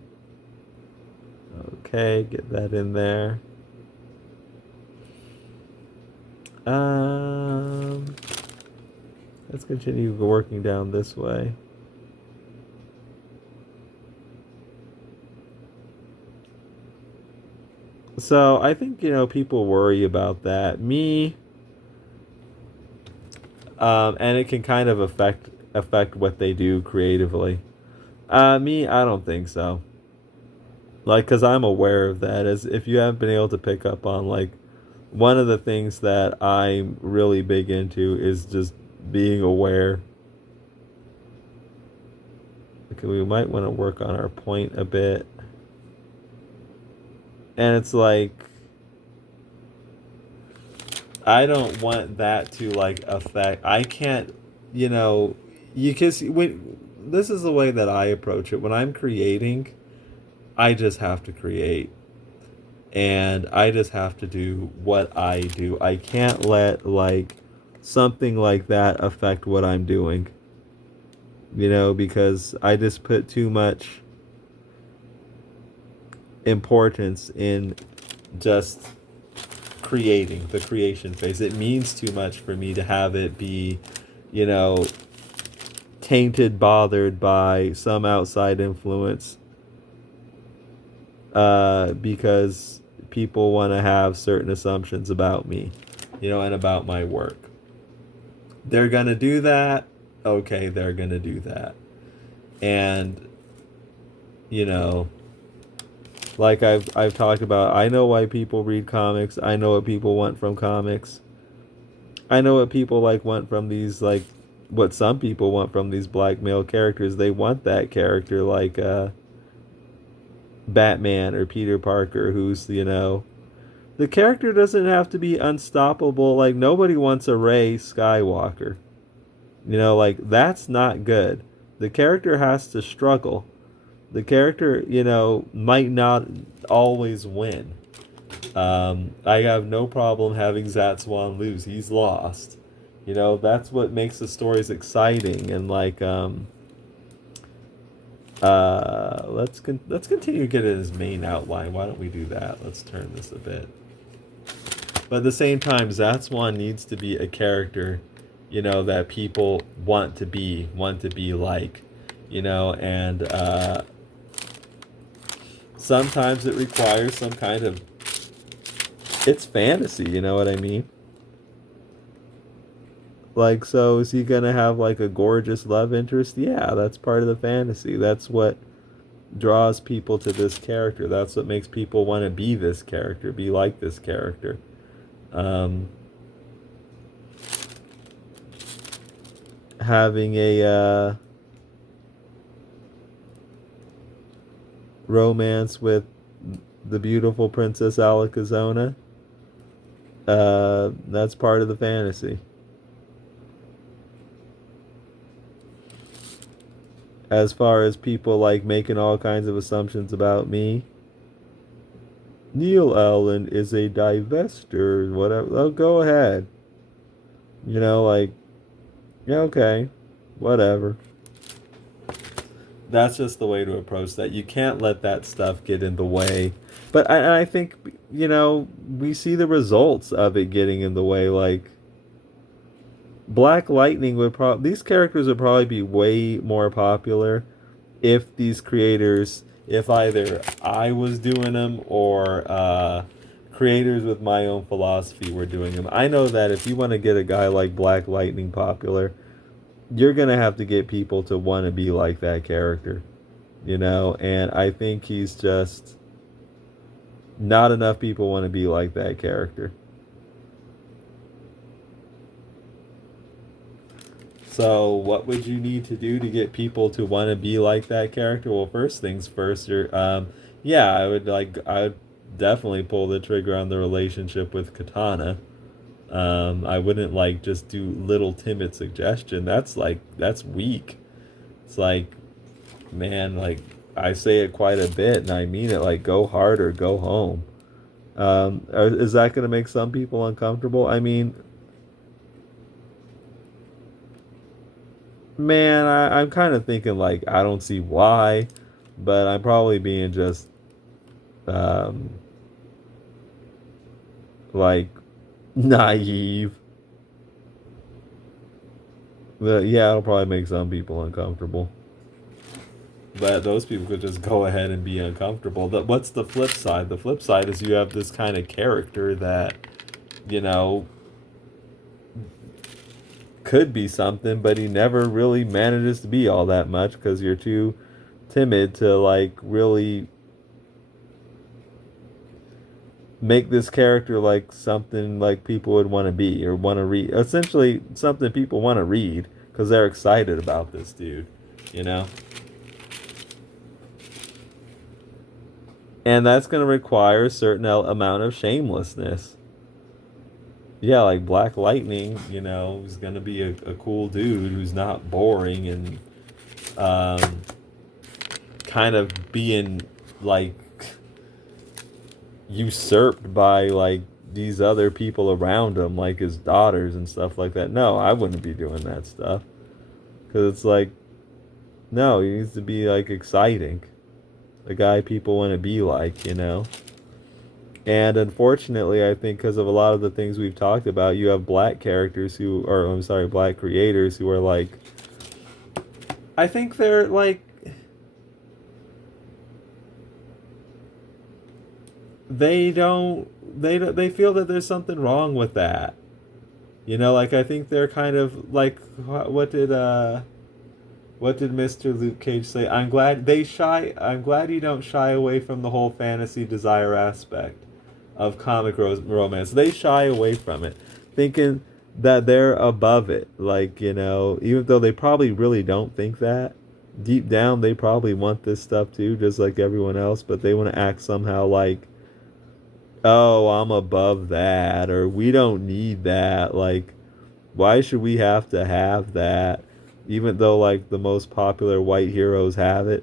Okay, get that in there. Let's continue working down this way. So I think people worry about that. Me, and it can kind of affect what they do creatively. Me, I don't think so. Like, cause I'm aware of that. As if you haven't been able to pick up on, like, one of the things that I'm really big into is just being aware. Okay, we might want to work on our point a bit. And it's like, I don't want that to like affect. I can't, you can see when this is the way that I approach it. When I'm creating, I just have to create, and I just have to do what I do. I can't let like something like that affect what I'm doing. Because I just put too much importance in just creating the creation phase. It means too much for me to have it be, tainted, bothered by some outside influence, because people want to have certain assumptions about me, and about my work. They're gonna do that. Okay, they're gonna do that, and like I've talked about, I know why people read comics. I know what people want from comics. I know what people want from these, like, what some people want from these black male characters. They want that character like Batman or Peter Parker, who's the character doesn't have to be unstoppable. Like, nobody wants a Rey Skywalker. Like, that's not good. The character has to struggle. The character, might not always win. I have no problem having Zatswan lose. He's lost. That's what makes the stories exciting. And like, let's continue to get at his main outline. Why don't we do that? Let's turn this a bit. But at the same time, Zatswan needs to be a character, that people want to be like, and sometimes it requires some kind of, it's fantasy, you know what I mean? Like, so is he gonna have like a gorgeous love interest? Yeah, that's part of the fantasy. That's what draws people to this character. That's what makes people want to be this character, be like this character. Having a romance with the beautiful Princess Alakazona, that's part of the fantasy. As far as people like making all kinds of assumptions about me, Neil Allen is a divester, whatever. Oh, go ahead. Like, yeah, okay, whatever. That's just the way to approach that. You can't let that stuff get in the way. But I think, we see the results of it getting in the way. Like, Black Lightning would probably, these characters would probably be way more popular if these creators, if either I was doing them or creators with my own philosophy were doing them. I know that if you want to get a guy like Black Lightning popular, you're going to have to get people to want to be like that character, you know? And I think he's just, not enough people want to be like that character. So what would you need to do to get people to want to be like that character? Well, first things first, yeah, I would definitely pull the trigger on the relationship with Katana. I wouldn't like just do little timid suggestion. That's weak. It's like, man, like I say it quite a bit and I mean it, like go hard or go home. Is that going to make some people uncomfortable? I mean, man, I'm kind of thinking like I don't see why, but I'm probably being just um, like naive. But yeah, it'll probably make some people uncomfortable. But those people could just go ahead and be uncomfortable. What's the flip side? The flip side is you have this kind of character that, you know, could be something, but he never really manages to be all that much because you're too timid to like really make this character like something like people would want to be or want to read. Essentially, something people want to read because they're excited about this dude, you know? And that's going to require a certain amount of shamelessness. Yeah, like Black Lightning, you know, is going to be a cool dude who's not boring and um, kind of being like usurped by like these other people around him, like his daughters and stuff like that. No, I wouldn't be doing that stuff because it's like, no, he needs to be like exciting, the guy people want to be like, you know. And unfortunately, I think because of a lot of the things we've talked about, you have black characters who, or I'm sorry, black creators who are like, I think they're like, they feel that there's something wrong with that. You know, like I think they're kind of like, what did Mr. Luke Cage say? I'm glad you don't shy away from the whole fantasy desire aspect of comic romance. They shy away from it, thinking that they're above it. Like, you know, even though they probably really don't think that, deep down they probably want this stuff too, just like everyone else, but they want to act somehow like, oh, I'm above that, or we don't need that. Like, why should we have to have that? Even though, like, the most popular white heroes have it.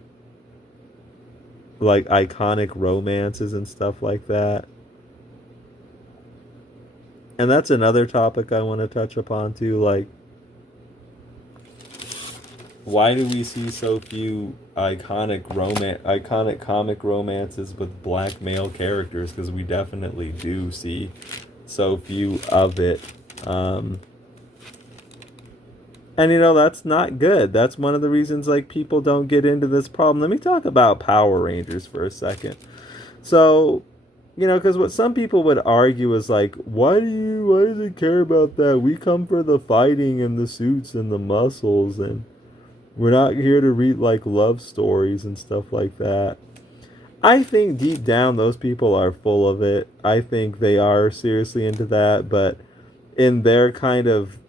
Like, iconic romances and stuff like that. And that's another topic I want to touch upon, too. Like, why do we see so few iconic comic romances with black male characters? Because we definitely do see so few of it. And you know, that's not good. That's one of the reasons like people don't get into this problem. Let me talk about Power Rangers for a second. So, you know, because what some people would argue is like, why does it care about that? We come for the fighting and the suits and the muscles, and we're not here to read like love stories and stuff like that. I think deep down those people are full of it. I think they are seriously into that, but in their kind of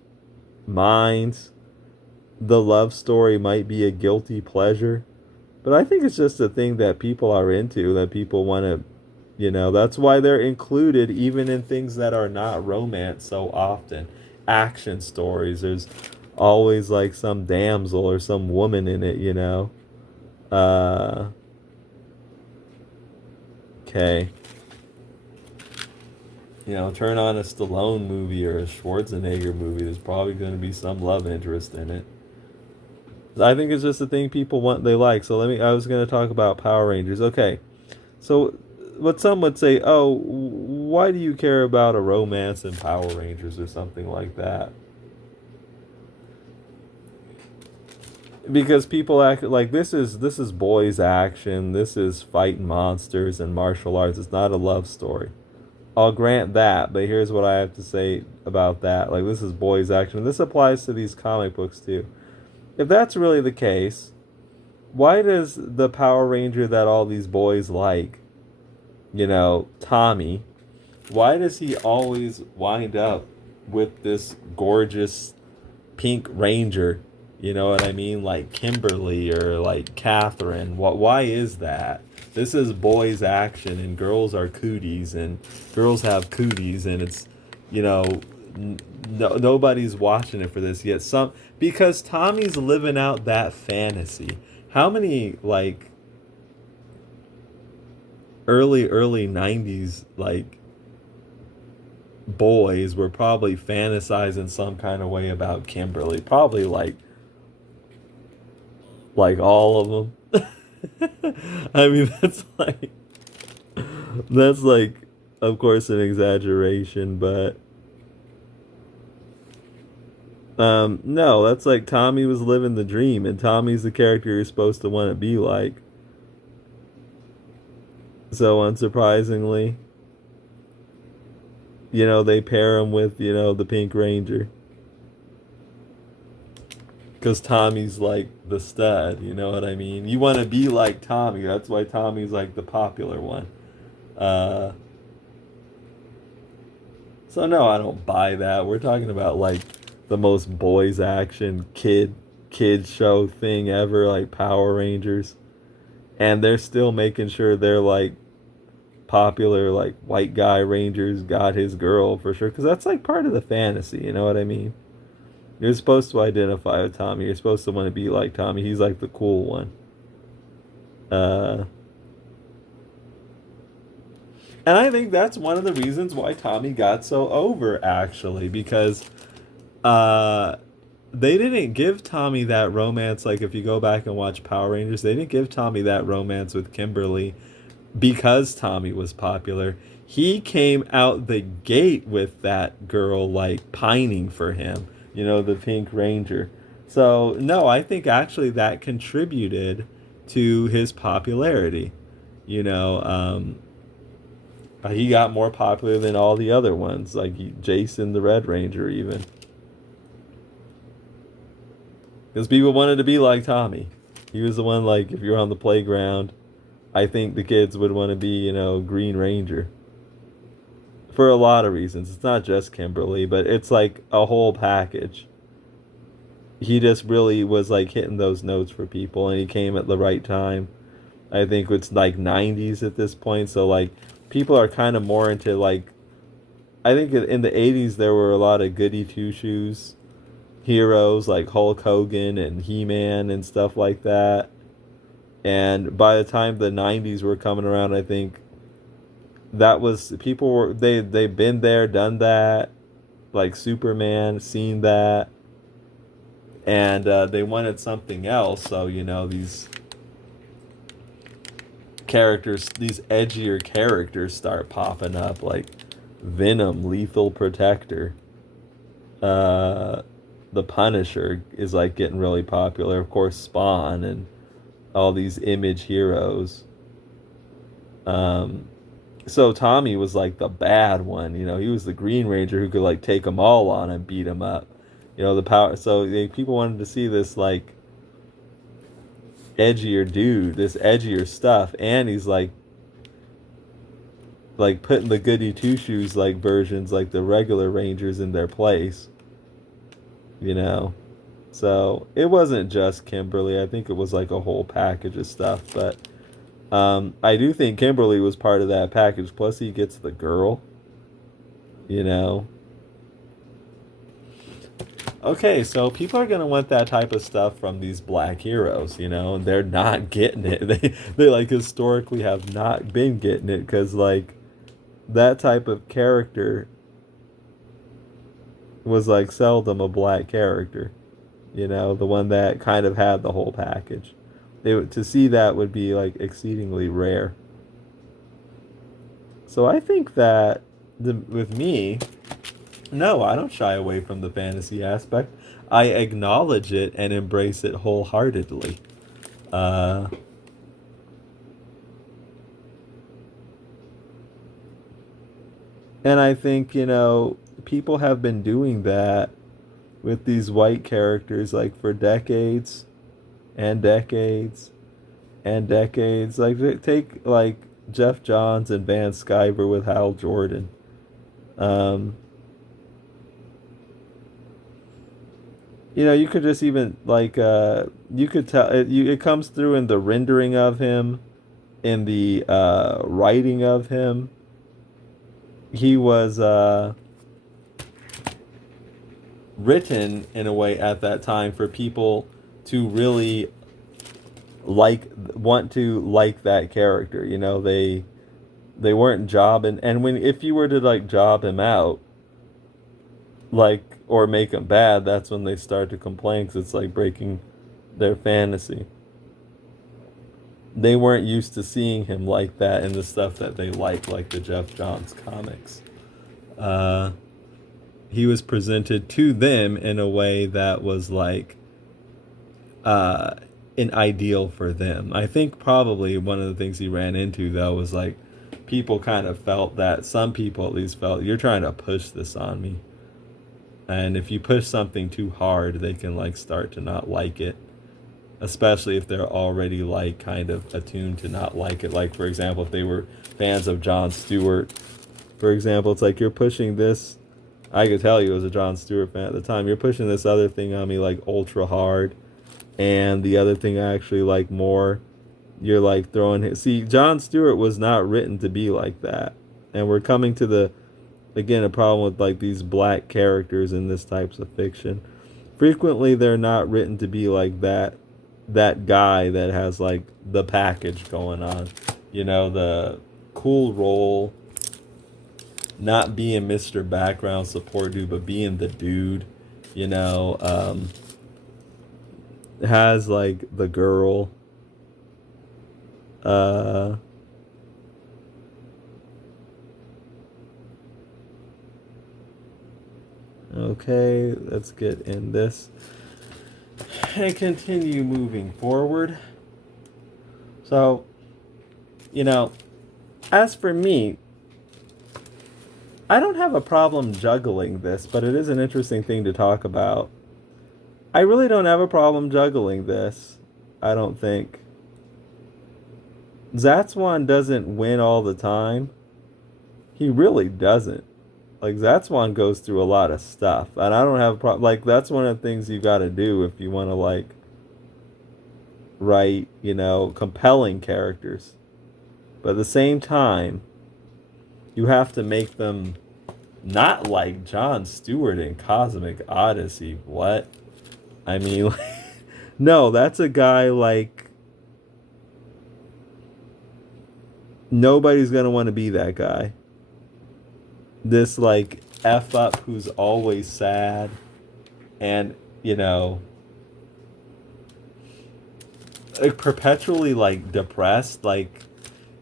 minds, the love story might be a guilty pleasure. But I think it's just a thing that people are into, that people want to, you know, that's why they're included even in things that are not romance so often. Action stories, there's always like some damsel or some woman in it, you know. Okay. You know, turn on a Stallone movie or a Schwarzenegger movie, there's probably going to be some love interest in it. I think it's just a thing people want, they like. So I was going to talk about Power Rangers. Okay. So what some would say, oh, why do you care about a romance in Power Rangers or something like that? because people act like this is boys action. This is fighting monsters and martial arts. It's not a love story. I'll grant that, but here's what I have to say about that. Like, this is boys action. This applies to these comic books too. If that's really the case, why does the Power Ranger that all these boys like, Tommy, why does he always wind up with this gorgeous pink ranger? You know what I mean? Like Kimberly or like Catherine. Why is that? This is boys action and girls are cooties and girls have cooties and it's, nobody's watching it for this yet. Because Tommy's living out that fantasy. How many like early 90s like boys were probably fantasizing some kind of way about Kimberly? Probably like all of them. I mean, that's like, of course, an exaggeration, but no, that's like Tommy was living the dream, and Tommy's the character you're supposed to want to be like. So unsurprisingly, they pair him with, the Pink Ranger. Because Tommy's like the stud, you know what I mean? You want to be like Tommy. That's why Tommy's like the popular one. So no, I don't buy that. We're talking about like the most boys action kid show thing ever, like Power Rangers. And they're still making sure they're like popular, like white guy Rangers got his girl for sure. Because that's like part of the fantasy, you know what I mean? You're supposed to identify with Tommy. You're supposed to want to be like Tommy. He's like the cool one. And I think that's one of the reasons why Tommy got so over, actually, because they didn't give Tommy that romance. Like, if you go back and watch Power Rangers, they didn't give Tommy that romance with Kimberly because Tommy was popular. He came out the gate with that girl, like, pining for him. The Pink Ranger. So, no, I think actually that contributed to his popularity. He got more popular than all the other ones, like Jason the Red Ranger even. Because people wanted to be like Tommy. He was the one, like, if you're on the playground, I think the kids would want to be, Green Ranger. For a lot of reasons. It's not just Kimberly, but it's like a whole package. He just really was like hitting those notes for people, and he came at the right time. I think it's like 90s at this point, so like people are kind of more into like, I think in the 80s there were a lot of goody two shoes heroes like Hulk Hogan and He-Man and stuff like that. And by the time the 90s were coming around, I think that was people were they've been there, done that, like Superman, seen that, and they wanted something else. So these characters, these edgier characters, start popping up, like Venom, Lethal Protector. The Punisher is like getting really popular. Of course, Spawn and all these Image heroes. So Tommy was like the bad one, he was the Green Ranger who could like take them all on and beat them up, the power. So people wanted to see this like edgier dude, this edgier stuff, and he's like putting the goody two shoes like versions, like the regular Rangers, in their place, So it wasn't just Kimberly. I think it was like a whole package of stuff, but. I do think Kimberly was part of that package. Plus, he gets the girl. Okay, so people are going to want that type of stuff from these black heroes, and they're not getting it. They like historically have not been getting it because, like, that type of character was, like, seldom a black character. The one that kind of had the whole package. To see that would be like exceedingly rare. So I think that with me, no, I don't shy away from the fantasy aspect. I acknowledge it and embrace it wholeheartedly. Uh, and I think, people have been doing that with these white characters like for decades and decades and decades. Like take like Jeff Johns and Van Sciver with Hal Jordan. Um, you could just even like you could tell it comes through in the rendering of him, in the writing of him. He was written in a way at that time for people to really want to like that character. They weren't jobbing, and when if you were to like job him out, like, or make him bad, that's when they start to complain because it's like breaking their fantasy. They weren't used to seeing him like that in the stuff that they like the Jeff Johns comics. Uh, he was presented to them in a way that was like uh, an ideal for them. I think probably one of the things he ran into though was like people kind of felt that, some people at least felt, you're trying to push this on me. And if you push something too hard, they can like start to not like it, especially if they're already like kind of attuned to not like it. Like for example, if they were fans of Jon Stewart, for example, it's like you're pushing this. I could tell you as a Jon Stewart fan at the time, you're pushing this other thing on me like ultra hard, and the other thing I actually like more, you're like throwing it. See, Jon Stewart was not written to be like that, and we're coming to the again a problem with like these black characters in this types of fiction. Frequently, they're not written to be like that guy that has like the package going on, the cool role, not being Mr. Background Support dude, but being the dude, has like the girl. Uh, okay, let's get in this and continue moving forward. So, as for me, I don't have a problem juggling this, but it is an interesting thing to talk about. I really don't have a problem juggling this, I don't think. Zatswan doesn't win all the time. He really doesn't. Like, Zatswan goes through a lot of stuff, and I don't have a problem. Like, that's one of the things you gotta do if you want to, like, write, compelling characters. But at the same time, you have to make them not like Jon Stewart in Cosmic Odyssey. What? I mean, no, that's a guy like nobody's gonna want to be that guy. This like F up who's always sad and, like perpetually like depressed. Like,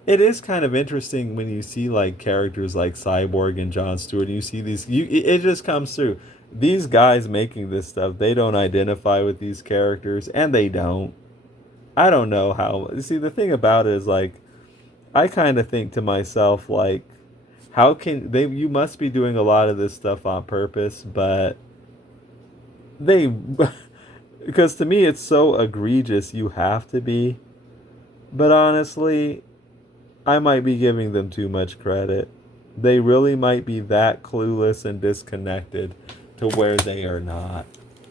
it is kind of interesting when you see like characters like Cyborg and Jon Stewart. You see these, it just comes through. These guys making this stuff, they don't identify with these characters, and they don't. I don't know how. See, the thing about it is like, I kind of think to myself like, how can they? You must be doing a lot of this stuff on purpose, but they, because to me it's so egregious. You have to be, but honestly, I might be giving them too much credit. They really might be that clueless and disconnected to where they are not.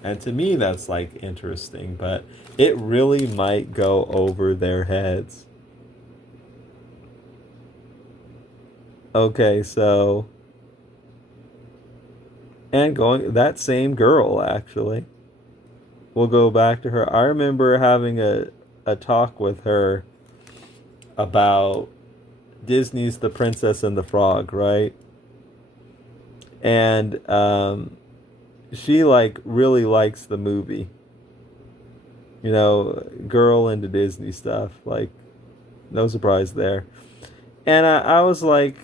And to me, that's like interesting, but it really might go over their heads. Okay, so, and going, that same girl actually, we'll go back to her. I remember having a talk with her about Disney's The Princess and the Frog, right? And she like really likes the movie. Girl into Disney stuff. Like, no surprise there. And I was like,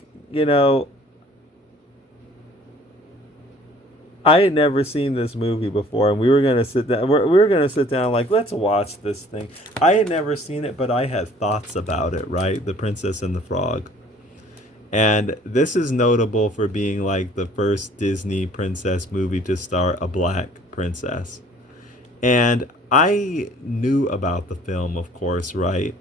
I had never seen this movie before, and we were gonna sit down. We were gonna sit down, like, let's watch this thing. I had never seen it, but I had thoughts about it. Right, The Princess and the Frog, and this is notable for being like the first Disney princess movie to star a black princess. And I knew about the film, of course, right?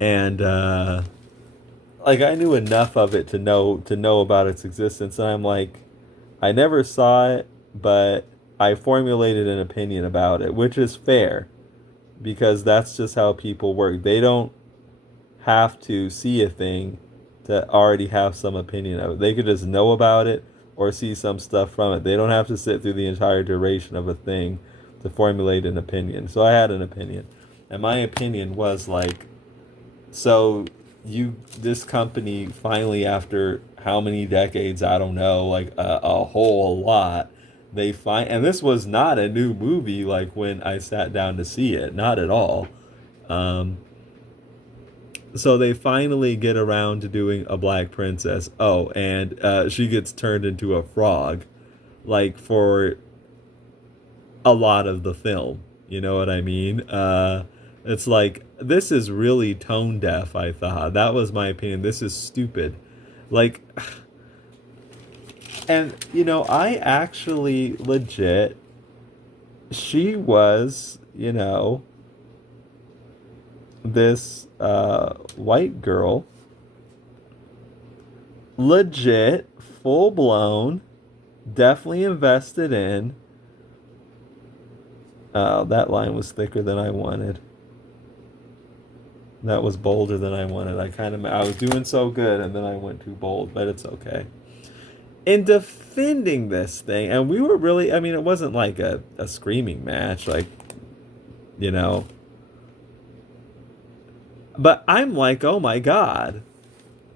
And like I knew enough of it to know about its existence, and I'm like, I never saw it, but I formulated an opinion about it, which is fair because that's just how people work. They don't have to see a thing to already have some opinion of it. They could just know about it or see some stuff from it. They don't have to sit through the entire duration of a thing to formulate an opinion. So I had an opinion. And my opinion was like, so this company finally, after how many decades, I don't know, like a whole lot, and this was not a new movie like when I sat down to see it, not at all. Um, so they finally get around to doing a black princess. Oh, and she gets turned into a frog, like for a lot of the film. You know what I mean? It's like this is really tone deaf. I thought that was my opinion. This is stupid, like, and I actually legit. She was, this white girl, legit, full blown, definitely invested in. That line was thicker than I wanted. That was bolder than I wanted. I was doing so good, and then I went too bold, but it's okay. In defending this thing, and we were really, I mean, it wasn't like a screaming match, like, you know, but I'm like, oh my God.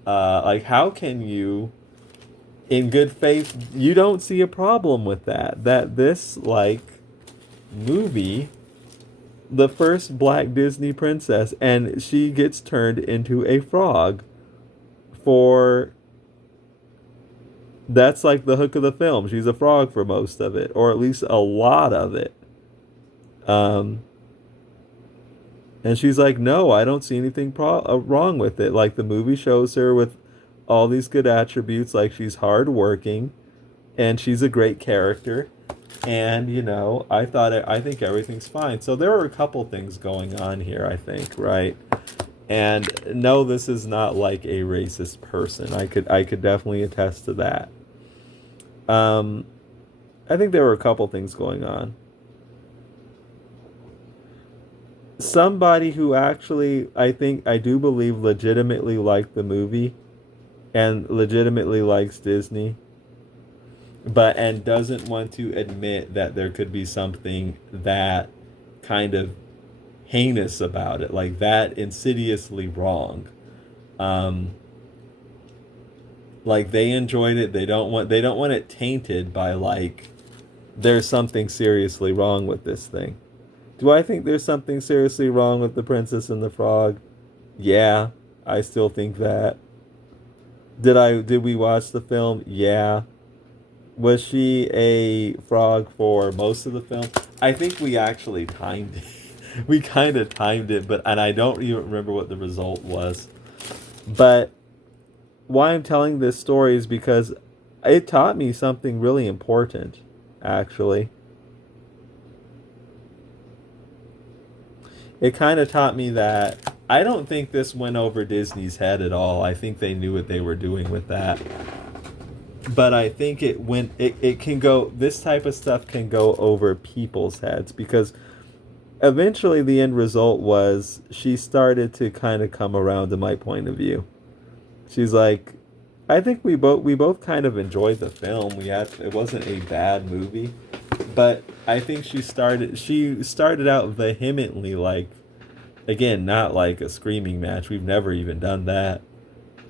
Like, how can you, in good faith, you don't see a problem with that? That this, like, movie, the first black Disney princess, and she gets turned into a frog for. That's like the hook of the film. She's a frog for most of it, or at least a lot of it. Um, and she's like, no, I don't see anything wrong with it. Like the movie shows her with all these good attributes, like she's hardworking, and she's a great character. And I think everything's fine. So there are a couple things going on here. I think, right? And no, this is not like a racist person. I could definitely attest to that. Um, I think there were a couple things going on. Somebody who actually, I do believe, legitimately liked the movie and legitimately likes Disney, and doesn't want to admit that there could be something that kind of heinous about it, like that insidiously wrong. Um, like they enjoyed it. They don't want it tainted by like there's something seriously wrong with this thing. Do I think there's something seriously wrong with The Princess and the Frog? Yeah, I still think that. Did we watch the film? Yeah. Was she a frog for most of the film? I think we actually timed it. We kind of timed it, and I don't even remember what the result was. But why I'm telling this story is because it taught me something really important, actually. It kind of taught me that I don't think this went over Disney's head at all. I think they knew what they were doing with that. But I think it can go, this type of stuff can go over people's heads because eventually the end result was she started to kind of come around to my point of view. She's like, I think we both kind of enjoyed the film. It wasn't a bad movie, but I think she started out vehemently, like, again, not like a screaming match. We've never even done that.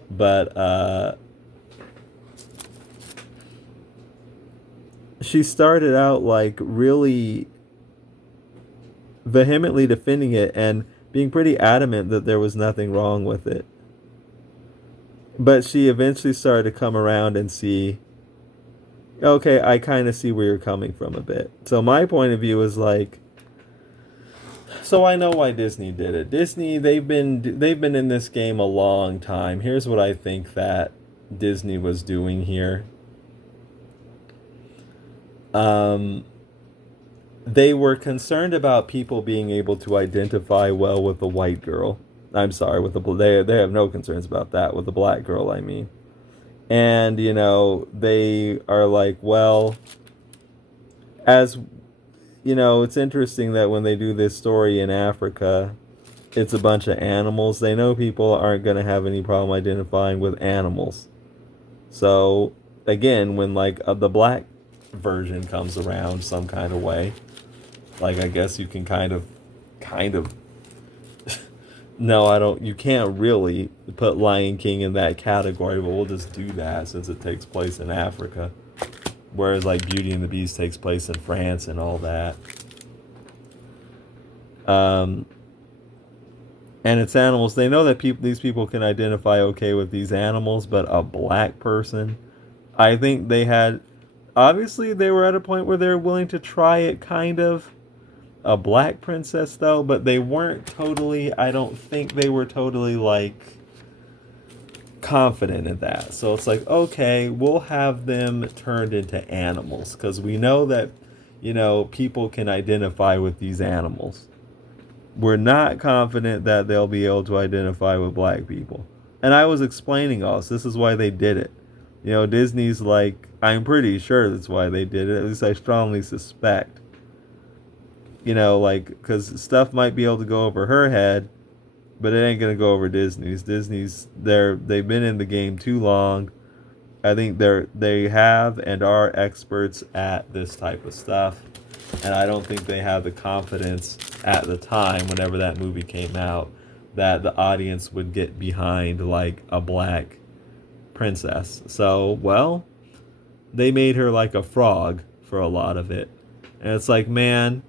But she started out like really vehemently defending it and being pretty adamant that there was nothing wrong with it. But she eventually started to come around and see Okay, I kind of see where you're coming from a bit. So my point of view is like, so I know why Disney did it. Disney, they've been in this game a long time. Here's what I think that Disney was doing here. Um, they were concerned about people being able to identify well with the white girl. I'm sorry, with the they have no concerns about that with the black girl. I mean, and they are like, well, as it's interesting that when they do this story in Africa, it's a bunch of animals. They know people aren't going to have any problem identifying with animals. So again, when like the black version comes around some kind of way, like I guess you can kind of no, I don't. You can't really put Lion King in that category, but we'll just do that since it takes place in Africa. Whereas like Beauty and the Beast takes place in France and all that. Um, and it's animals. They know that these people can identify okay with these animals, but a black person, I think they had. Obviously, they were at a point where they were willing to try it, kind of a black princess though, but they weren't totally. I don't think they were totally like confident in that. So it's like, okay, we'll have them turned into animals because we know that people can identify with these animals. We're not confident that they'll be able to identify with black people. And I was explaining all this. This is why they did it. Disney's like, I'm pretty sure that's why they did it. At least I strongly suspect. Like, because stuff might be able to go over her head, but it ain't gonna go over Disney's. They've been in the game too long. I think they have and are experts at this type of stuff, and I don't think they have the confidence at the time, whenever that movie came out, that the audience would get behind like a black princess. So, well, they made her like a frog for a lot of it, and it's like, man,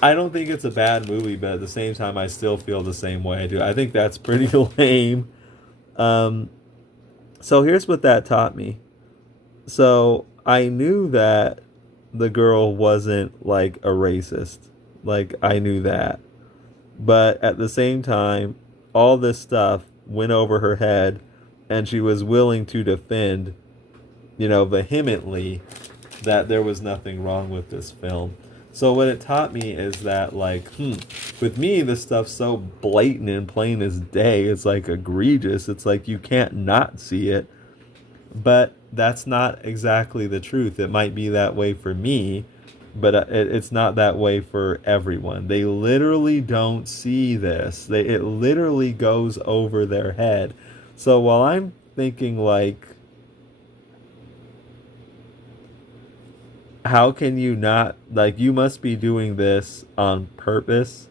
I don't think it's a bad movie, but at the same time, I still feel the same way I do. I think that's pretty lame. Um, so here's what that taught me. So I knew that the girl wasn't like a racist. Like, I knew that. But at the same time, all this stuff went over her head, and she was willing to defend, vehemently, that there was nothing wrong with this film. So what it taught me is that, like, with me, this stuff's so blatant and plain as day. It's like egregious. It's like you can't not see it. But that's not exactly the truth. It might be that way for me, but it's not that way for everyone. They literally don't see this. It literally goes over their head. So while I'm thinking like, how can you not, like, you must be doing this on purpose,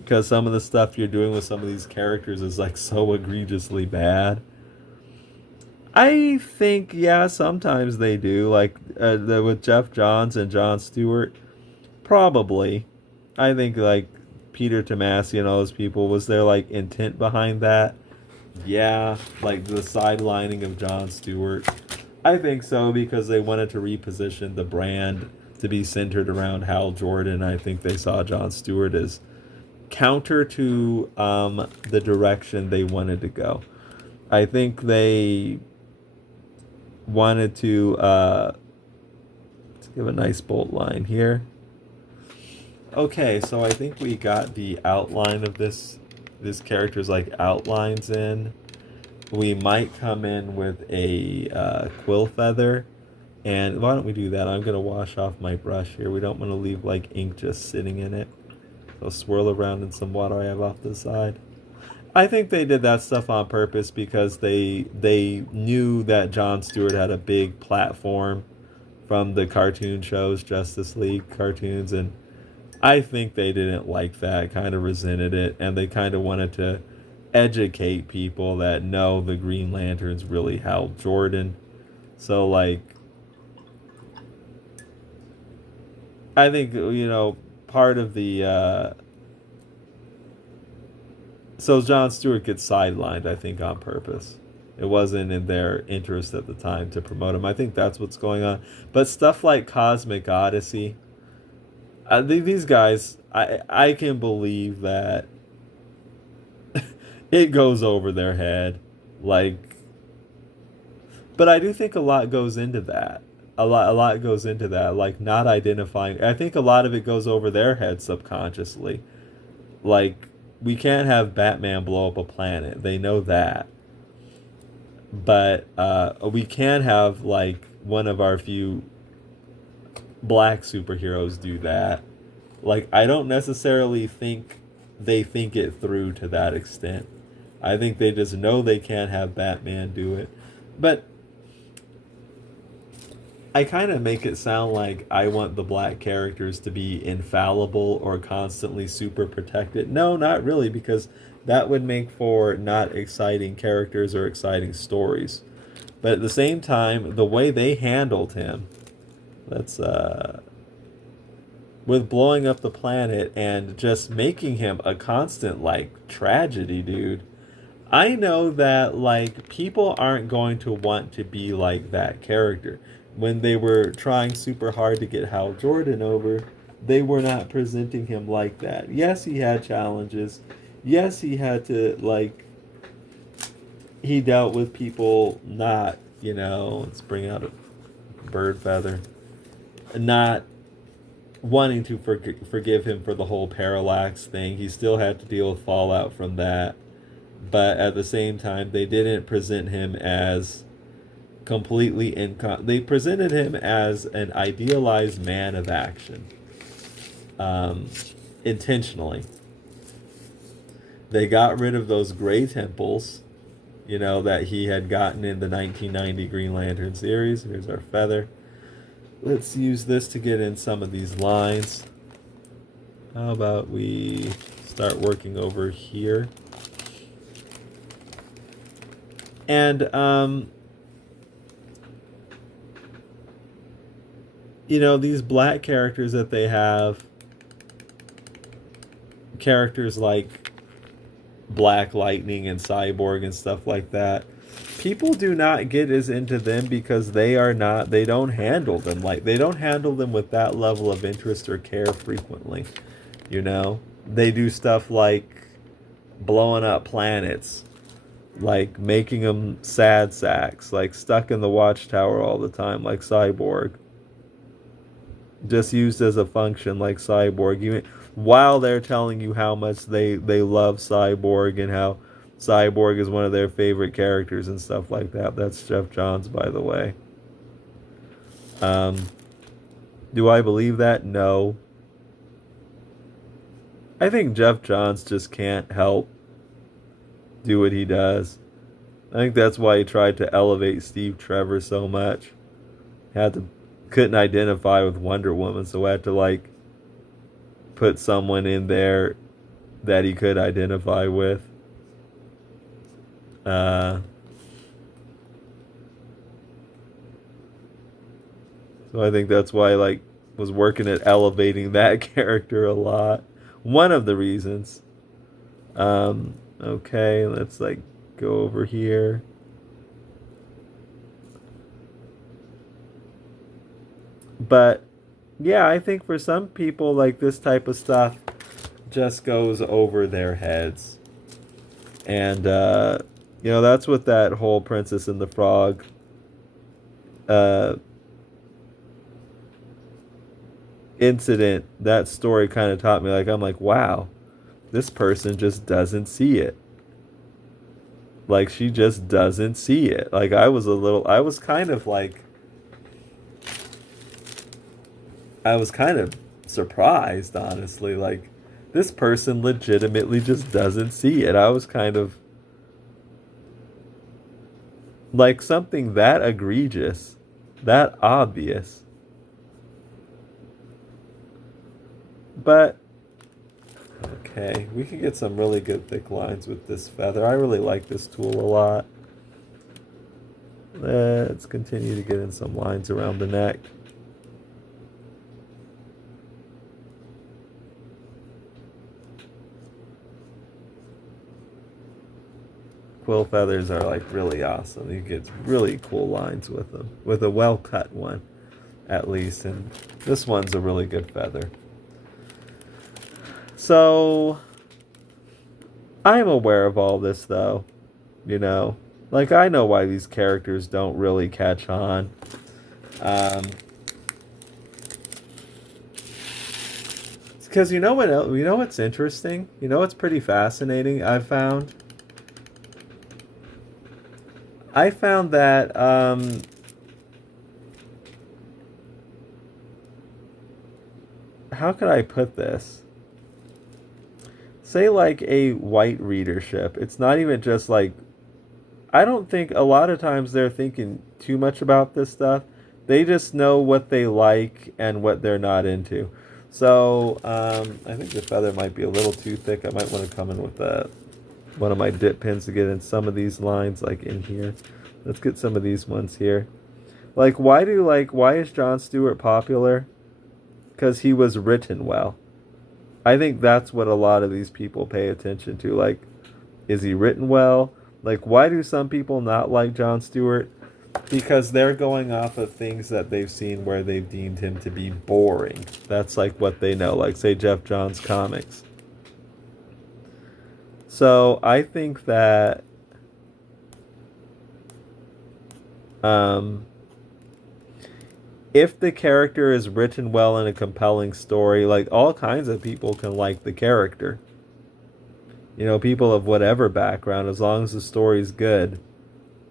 because some of the stuff you're doing with some of these characters is like so egregiously bad. I think, yeah, sometimes they do, like with Jeff Johns and Jon Stewart, probably. I think like Peter Tomasi and all those people, was there like intent behind that? Yeah, like the sidelining of Jon Stewart. I think so, because they wanted to reposition the brand to be centered around Hal Jordan. I think they saw Jon Stewart as counter to the direction they wanted to go. I think they wanted to let's give a nice bold line here. Okay, so I think we got the outline of this character's like outlines in. We might come in with a quill feather. And why don't we do that? I'm going to wash off my brush here. We don't want to leave like ink just sitting in it. So swirl around in some water I have off to the side. I think they did that stuff on purpose because they knew that Jon Stewart had a big platform from the cartoon shows, Justice League cartoons, and I think they didn't like that, kind of resented it, and they kind of wanted to educate people that no, the Green Lantern's really Hal Jordan. So like, I think part of the So Jon Stewart gets sidelined, I think, on purpose. It wasn't in their interest at the time to promote him. I think that's what's going on. But stuff like Cosmic Odyssey, these guys, I can believe that it goes over their head. Like, but I do think a lot goes into that. A lot goes into that. Like not identifying. I think a lot of it goes over their head subconsciously. Like we can't have Batman blow up a planet. They know that. But we can have like one of our few black superheroes do that. Like I don't necessarily think they think it through to that extent. I think they just know they can't have Batman do it. But I kind of make it sound like I want the black characters to be infallible or constantly super protected. No, not really, because that would make for not exciting characters or exciting stories. But at the same time, the way they handled him, that's with blowing up the planet and just making him a constant like tragedy, dude. I know that like people aren't going to want to be like that character. When they were trying super hard to get Hal Jordan over, they were not presenting him like that. Yes, he had challenges. Yes, he had to like he dealt with people not, let's bring out a bird feather, not wanting to forgive him for the whole parallax thing. He still had to deal with fallout from that. But at the same time, they didn't present him as completely they presented him as an idealized man of action, intentionally. They got rid of those gray temples, that he had gotten in the 1990 Green Lantern series. Here's our feather. Let's use this to get in some of these lines. How about we start working over here? And these black characters that they have, characters like Black Lightning and Cyborg and stuff like that, people do not get as into them because they don't handle them with that level of interest or care frequently. They do stuff like blowing up planets, like making them sad sacks, like stuck in the watchtower all the time, like Cyborg. Just used as a function, like Cyborg. While they're telling you how much they love Cyborg and how Cyborg is one of their favorite characters and stuff like that. That's Jeff Johns, by the way. Do I believe that? No. I think Jeff Johns just can't help do what he does. I think that's why he tried to elevate Steve Trevor so much. Couldn't identify with Wonder Woman, so had to like put someone in there that he could identify with. So I think that's why I like was working at elevating that character a lot. One of the reasons. Okay, let's like go over here. But yeah, I think for some people, like this type of stuff just goes over their heads. And, that's what that whole Princess and the Frog incident, that story kind of taught me. Like, I'm like, wow, this person just doesn't see it. Like, she just doesn't see it. Like, I was kind of surprised, honestly. Like, this person legitimately just doesn't see it. I was kind of like something that egregious, that obvious. But, okay, we can get some really good thick lines with this feather. I really like this tool a lot. Let's continue to get in some lines around the neck. quill feathers are like really awesome. You get really cool lines with them, with a well cut one at least, and this one's a really good feather. So I'm aware of all this though, you know. Like, I know why these characters don't really catch on. Because you know what's interesting? You know what's pretty fascinating I found that how could I put this? Say like a white readership. It's not even just like, I don't think a lot of times they're thinking too much about this stuff. They just know what they like and what they're not into. So I think the feather might be a little too thick. I might want to come in with one of my dip pins to get in some of these lines, like in here. Let's get some of these ones here. Like, why is Jon Stewart popular? Because he was written well. I think that's what a lot of these people pay attention to. Like, is he written well? Like, why do some people not like Jon Stewart? Because they're going off of things that they've seen where they've deemed him to be boring. That's like what they know. Like, say, Jeff Johns comics. So I think that if the character is written well in a compelling story, like, all kinds of people can like the character. You know, people of whatever background, as long as the story's good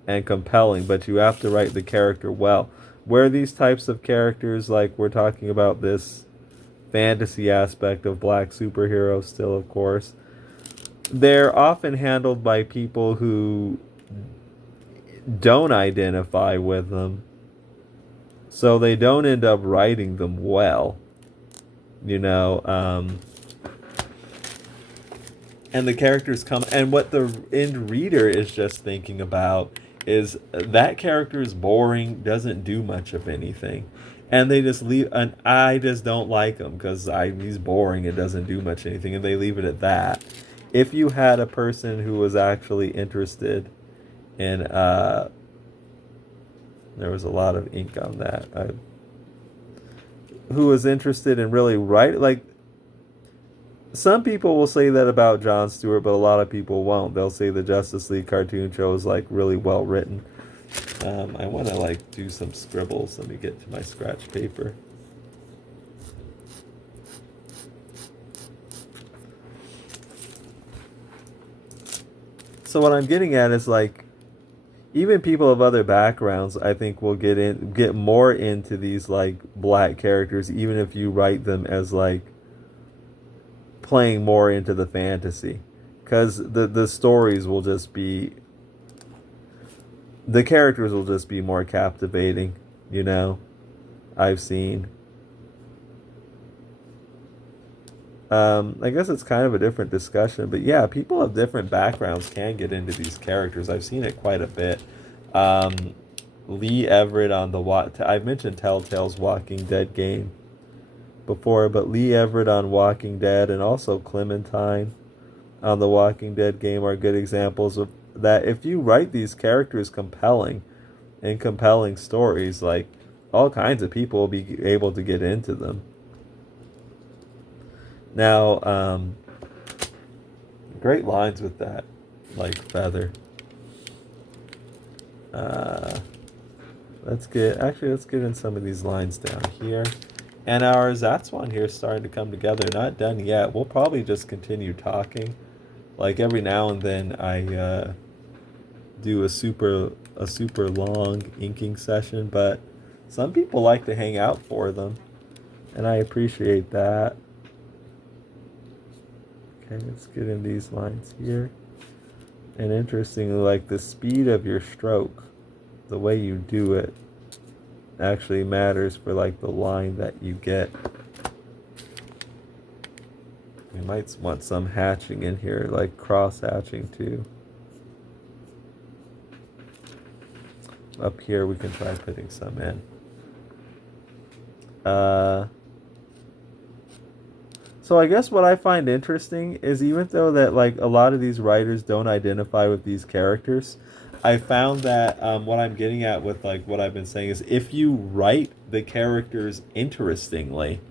and compelling, but you have to write the character well. Where these types of characters, like we're talking about this fantasy aspect of black superheroes still, of course, they're often handled by people who don't identify with them, so they don't end up writing them well, you know. And the characters come, and what the end reader is just thinking about is that character is boring, doesn't do much of anything, and they just leave. And I just don't like him because he's boring and doesn't do much anything, and they leave it at that. If you had a person who was actually interested in, there was a lot of ink on that. Who was interested in really writing, like, some people will say that about Jon Stewart, but a lot of people won't. They'll say the Justice League cartoon show is like really well written. I want to like do some scribbles. Let me get to my scratch paper. So what I'm getting at is, like, even people of other backgrounds, I think, will get more into these like black characters, even if you write them as like playing more into the fantasy, because the stories will just be, the characters will just be more captivating, you know. I've seen I guess it's kind of a different discussion, but yeah, people of different backgrounds can get into these characters. I've seen it quite a bit. Lee Everett on I've mentioned Telltale's Walking Dead game before, but Lee Everett on Walking Dead and also Clementine on the Walking Dead game are good examples of that. If you write these characters compelling stories, like, all kinds of people will be able to get into them. Now, great lines with that, like, feather. Let's get in some of these lines down here. And our Zatswan here is starting to come together. Not done yet. We'll probably just continue talking. Like, every now and then I do a super long inking session, but some people like to hang out for them, and I appreciate that. Okay, let's get in these lines here. And interestingly, like, the speed of your stroke, the way you do it, actually matters for like the line that you get. We might want some hatching in here, like cross hatching too. Up here we can try putting some in. So I guess what I find interesting is even though that like a lot of these writers don't identify with these characters, I found that what I'm getting at with like what I've been saying is if you write the characters interestingly,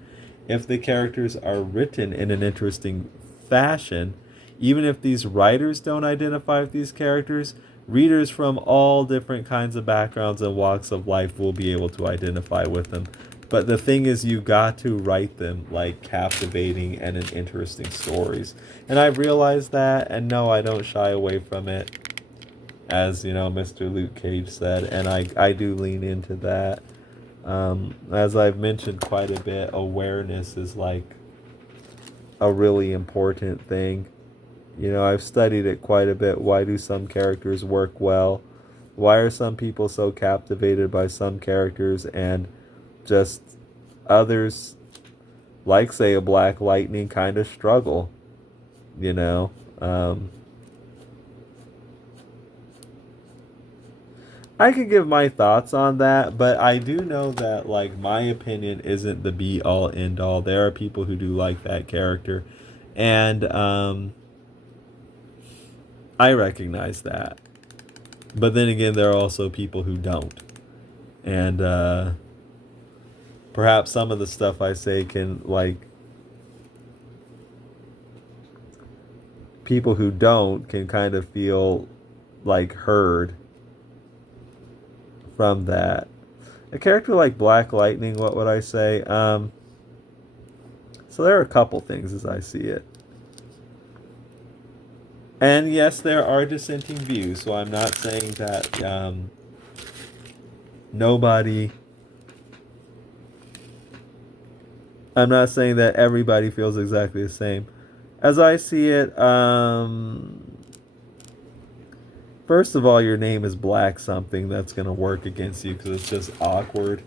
if the characters are written in an interesting fashion, even if these writers don't identify with these characters, readers from all different kinds of backgrounds and walks of life will be able to identify with them. But the thing is, you got to write them like captivating and in interesting stories. And I've realized that, and no, I don't shy away from it, as you know, Mr. Luke Cage said, and I do lean into that. As I've mentioned quite a bit, awareness is like a really important thing. You know, I've studied it quite a bit. Why do some characters work well? Why are some people so captivated by some characters and just others, like say a Black Lightning, kind of struggle? You know, I could give my thoughts on that, but I do know that like my opinion isn't the be all end all. There are people who do like that character, and I recognize that. But then again, there are also people who don't, and perhaps some of the stuff I say can like people who don't can kind of feel like heard from that. A character like Black Lightning, what would I say? So there are a couple things as I see it. And yes, there are dissenting views, so I'm not saying that nobody. I'm not saying that everybody feels exactly the same. As I see it, first of all, your name is Black something that's going to work against you because it's just awkward.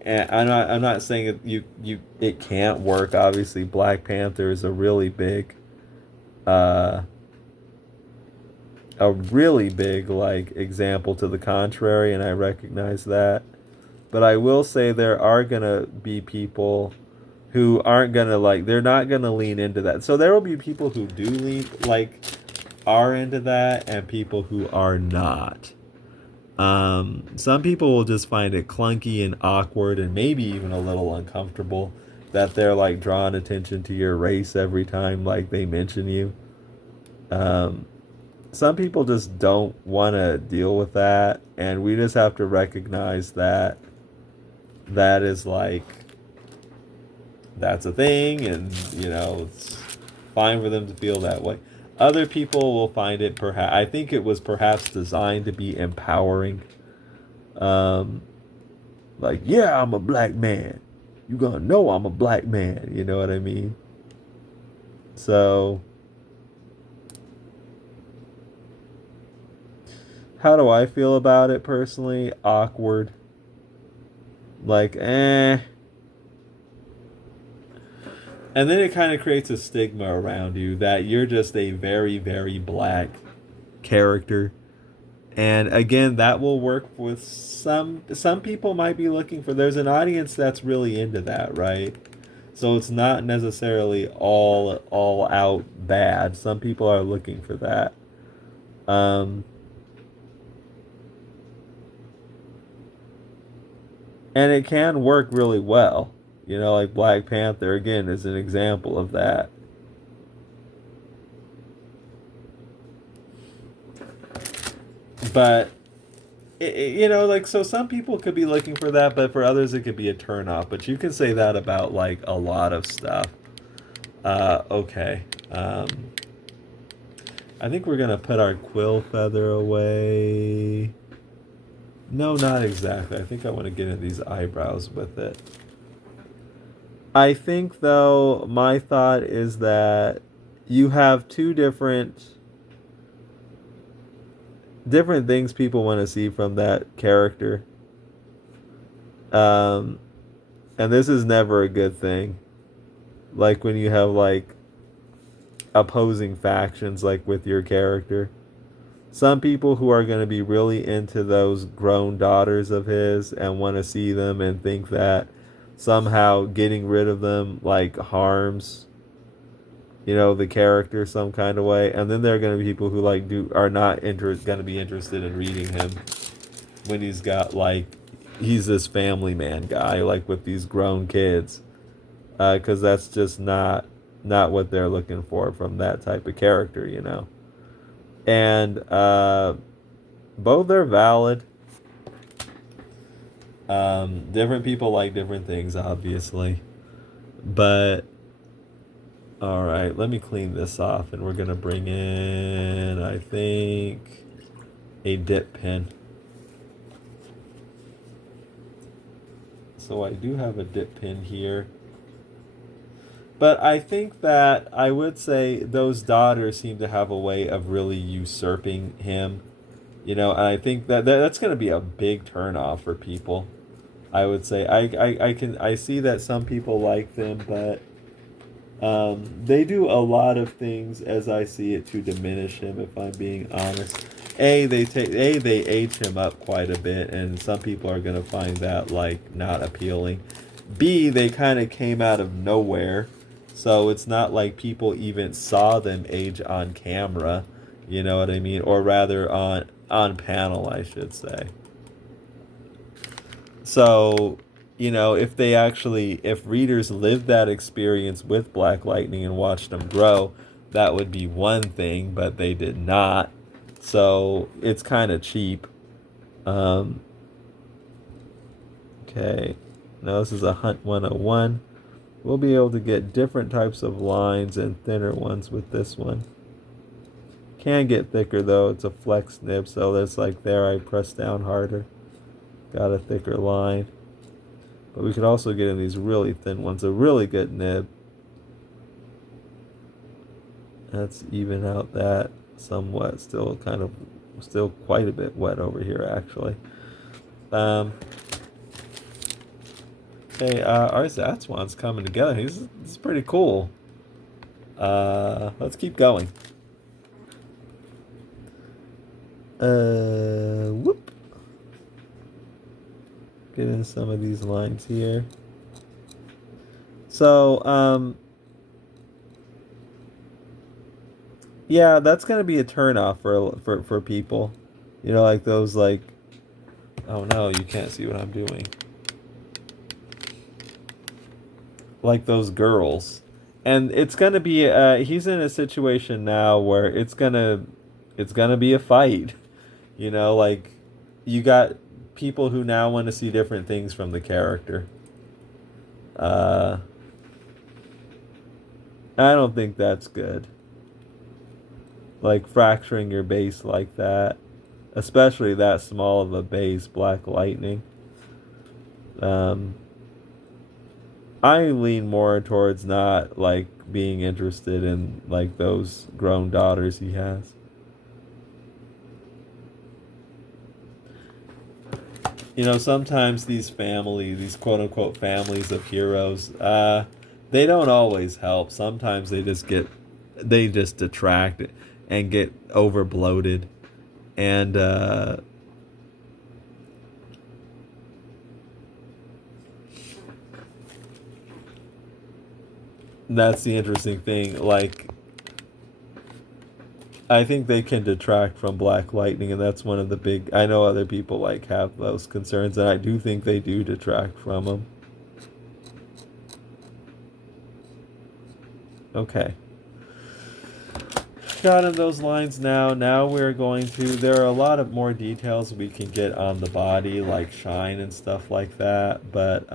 And I'm not saying it can't work. Obviously, Black Panther is uh, a really big like example to the contrary, and I recognize that. But I will say there are gonna be people who aren't gonna like they're not gonna lean into that. So there will be people who do lean like are into that and people who are not. Some people will just find it clunky and awkward and maybe even a little uncomfortable that they're like drawing attention to your race every time like they mention you. Um, some people just don't want to deal with that, and we just have to recognize that that is like that's a thing, and you know it's fine for them to feel that way. Other people will find it perhaps. I think it was perhaps designed to be empowering. Um, like, yeah, I'm a Black man. You gonna know I'm a Black man. You know what I mean? So, how do I feel about it personally? Awkward. Like, eh. And then it kind of creates a stigma around you that you're just a very, very Black character. And again, that will work with some people might be looking for there's an audience that's really into that, right? So it's not necessarily all out bad. Some people are looking for that. Um and it can work really well. You know, like Black Panther again is an example of that. But you know, like so some people could be looking for that, but for others it could be a turn off. But you can say that about like a lot of stuff. Okay. I think we're gonna put our quill feather away. No, not exactly. I think I want to get into these eyebrows with it. I think though my thought is that you have two different things people want to see from that character. Um, and this is never a good thing. Like when you have like opposing factions like with your character. Some people who are going to be really into those grown daughters of his and want to see them and think that somehow getting rid of them like harms the character some kind of way, and then there are going to be people who are not going to be interested in reading him when he's this family man guy with these grown kids, because that's just not what they're looking for from that type of character. And both are valid. Different people like different things, obviously, but all right, let me clean this off, and we're gonna bring in, I think, a dip pen. So I do have a dip pen here. But I think that I would say those daughters seem to have a way of really usurping him, and I think that's going to be a big turnoff for people. I would say I see that some people like them, but they do a lot of things as I see it to diminish him. If I'm being honest, they age him up quite a bit, and some people are going to find that not appealing. B, they kind of came out of nowhere. So it's not like people even saw them age on camera, you know what I mean? Or rather on panel, I should say. So, if readers lived that experience with Black Lightning and watched them grow, that would be one thing, but they did not. So it's kind of cheap. Okay, now this is a Hunt 101. We'll be able to get different types of lines and thinner ones with this one. Can get thicker though, it's a flex nib, so that's there I press down harder. Got a thicker line. But we could also get in these really thin ones, a really good nib. Let's even out that somewhat, still quite a bit wet over here actually. Okay, our Zatswan's coming together. This is pretty cool. Let's keep going. Whoop. Get in some of these lines here. So, yeah, that's gonna be a turnoff for people. Those oh no, you can't see what I'm doing. Those girls, and it's gonna be he's in a situation now where it's gonna be a fight. You got people who now want to see different things from the character. I don't think that's good, fracturing your base like that, especially that small of a base. Black Lightning. I lean more towards not being interested in those grown daughters he has. Sometimes these quote unquote families of heroes, they don't always help. Sometimes they just detract and get over bloated, and that's the interesting thing. I think they can detract from Black Lightning, and that's one of the big. I know other people have those concerns, and I do think they do detract from them. Okay. Got in those lines now. Now we're going to. There are a lot of more details we can get on the body, like shine and stuff like that, but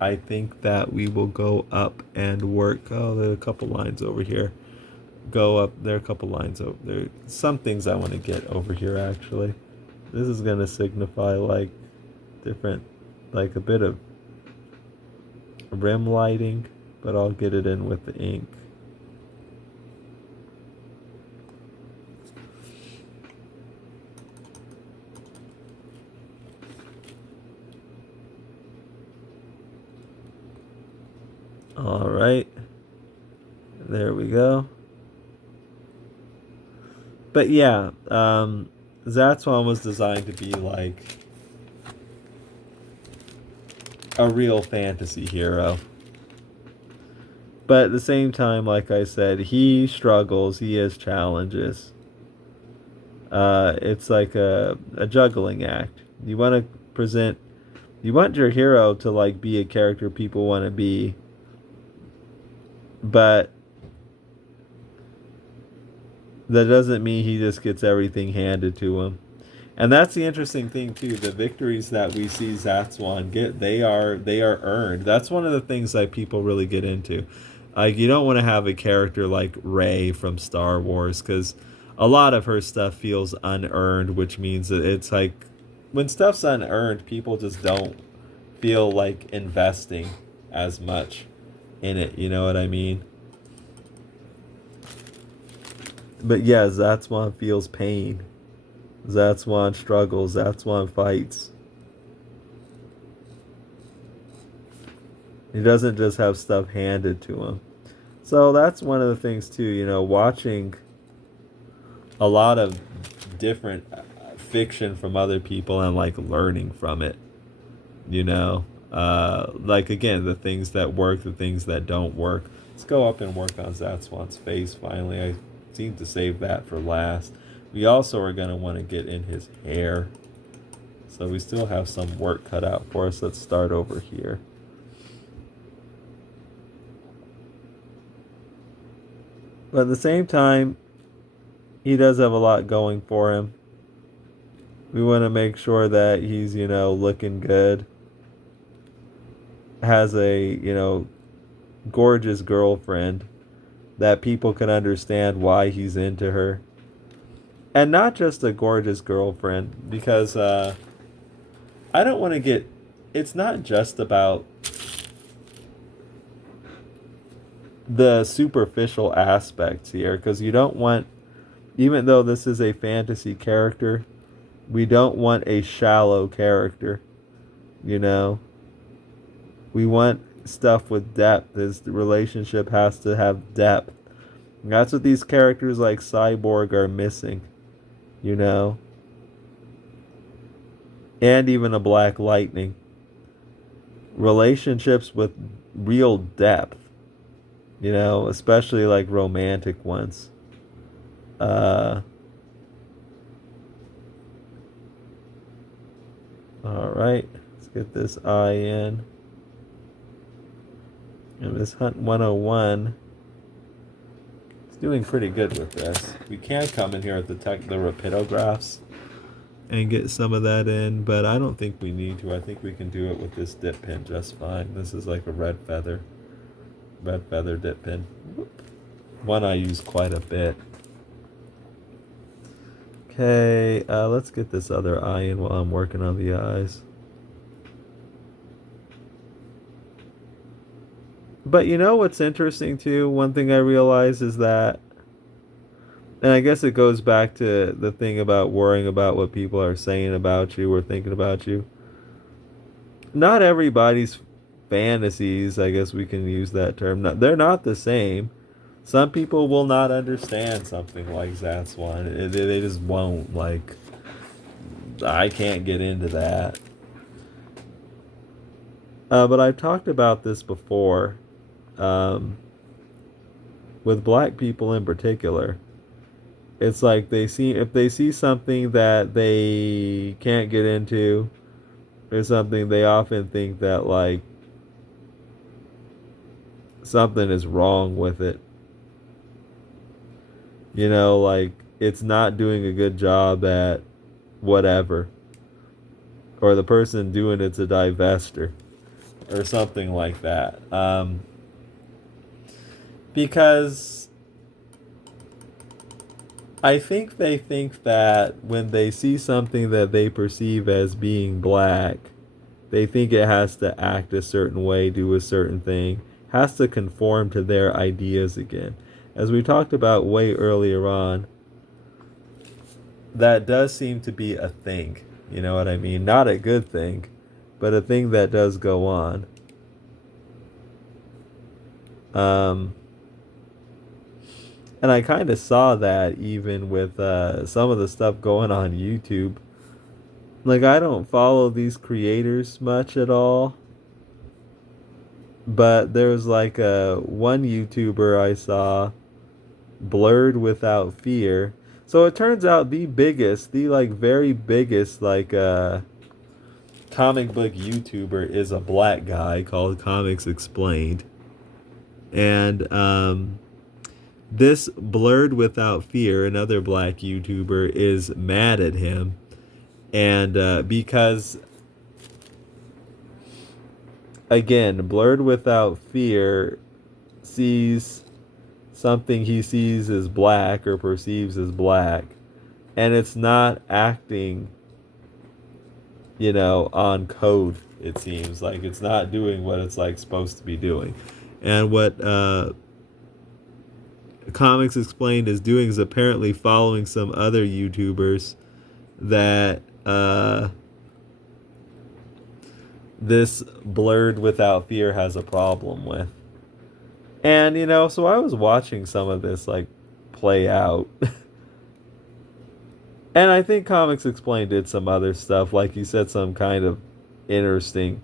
I think that we will go up and work. Oh, there are a couple lines over here. Go up. There are a couple lines over there. Some things I want to get over here actually. This is going to signify different, a bit of rim lighting, but I'll get it in with the ink. All right, there we go. But yeah, Zatswan was designed to be a real fantasy hero. But at the same time, like I said, he struggles, he has challenges. It's like a juggling act. You want to present, you want your hero to like be a character people want to be, but that doesn't mean he just gets everything handed to him. And that's the interesting thing too. The victories that we see Zatswan get, they are earned. That's one of the things that people really get into. Like you don't want to have a character like Rey from Star Wars because a lot of her stuff feels unearned, which means that it's like when stuff's unearned, people just don't feel like investing as much in it. You know what I mean? But yeah, Zatswan feels pain. Zatswan struggles. Zatswan fights. He doesn't just have stuff handed to him. So that's one of the things too, watching a lot of different fiction from other people and like learning from it, like again, the things that work, the things that don't work. Let's go up and work on Zatswan's face finally. I seem to save that for last. We also are going to want to get in his hair. So we still have some work cut out for us. Let's start over here. But at the same time, he does have a lot going for him. We want to make sure that he's, looking good. Has a, gorgeous girlfriend that people can understand why he's into her. And not just a gorgeous girlfriend, because I don't want to get... It's not just about the superficial aspects here, because you don't want... Even though this is a fantasy character, we don't want a shallow character, We want stuff with depth. This relationship has to have depth. And that's what these characters like Cyborg are missing. And even a Black Lightning. Relationships with real depth. Especially like romantic ones. Alright, let's get this eye in. And this Hunt 101 is doing pretty good with this. We can come in here at the rapidographs and get some of that in, but I don't think we need to. I think we can do it with this dip pen just fine. This is like a red feather dip pen. One I use quite a bit. Okay, let's get this other eye in while I'm working on the eyes. But what's interesting too? One thing I realize is that, and I guess it goes back to the thing about worrying about what people are saying about you or thinking about you. Not everybody's fantasies, I guess we can use that term, they're not the same. Some people will not understand something like Zatswan. They just won't. Like, I can't get into that. But I've talked about this before. With black people in particular. It's like if they see something that they can't get into, or something, they often think that like something is wrong with it. Like it's not doing a good job at whatever. Or the person doing it's a divester. Or something like that. Because I think they think that when they see something that they perceive as being black, they think it has to act a certain way, do a certain thing, has to conform to their ideas again. As we talked about way earlier on, that does seem to be a thing. You know what I mean? Not a good thing, but a thing that does go on. And I kind of saw that even with some of the stuff going on YouTube. Like, I don't follow these creators much at all, But there's like a one YouTuber I saw, Blurred Without Fear. So it turns out the like very biggest like comic book YouTuber is a black guy called Comics Explained. And this Blurred Without Fear, another black YouTuber, is mad at him. And because, again, Blurred Without Fear sees something he sees as black or perceives as black, and it's not acting, on code. It seems like it's not doing what it's like supposed to be doing. And what Comics Explained is doing is apparently following some other YouTubers that this Blurred Without Fear has a problem with. And, so I was watching some of this, like, play out. And I think Comics Explained did some other stuff. Like, he said some kind of interesting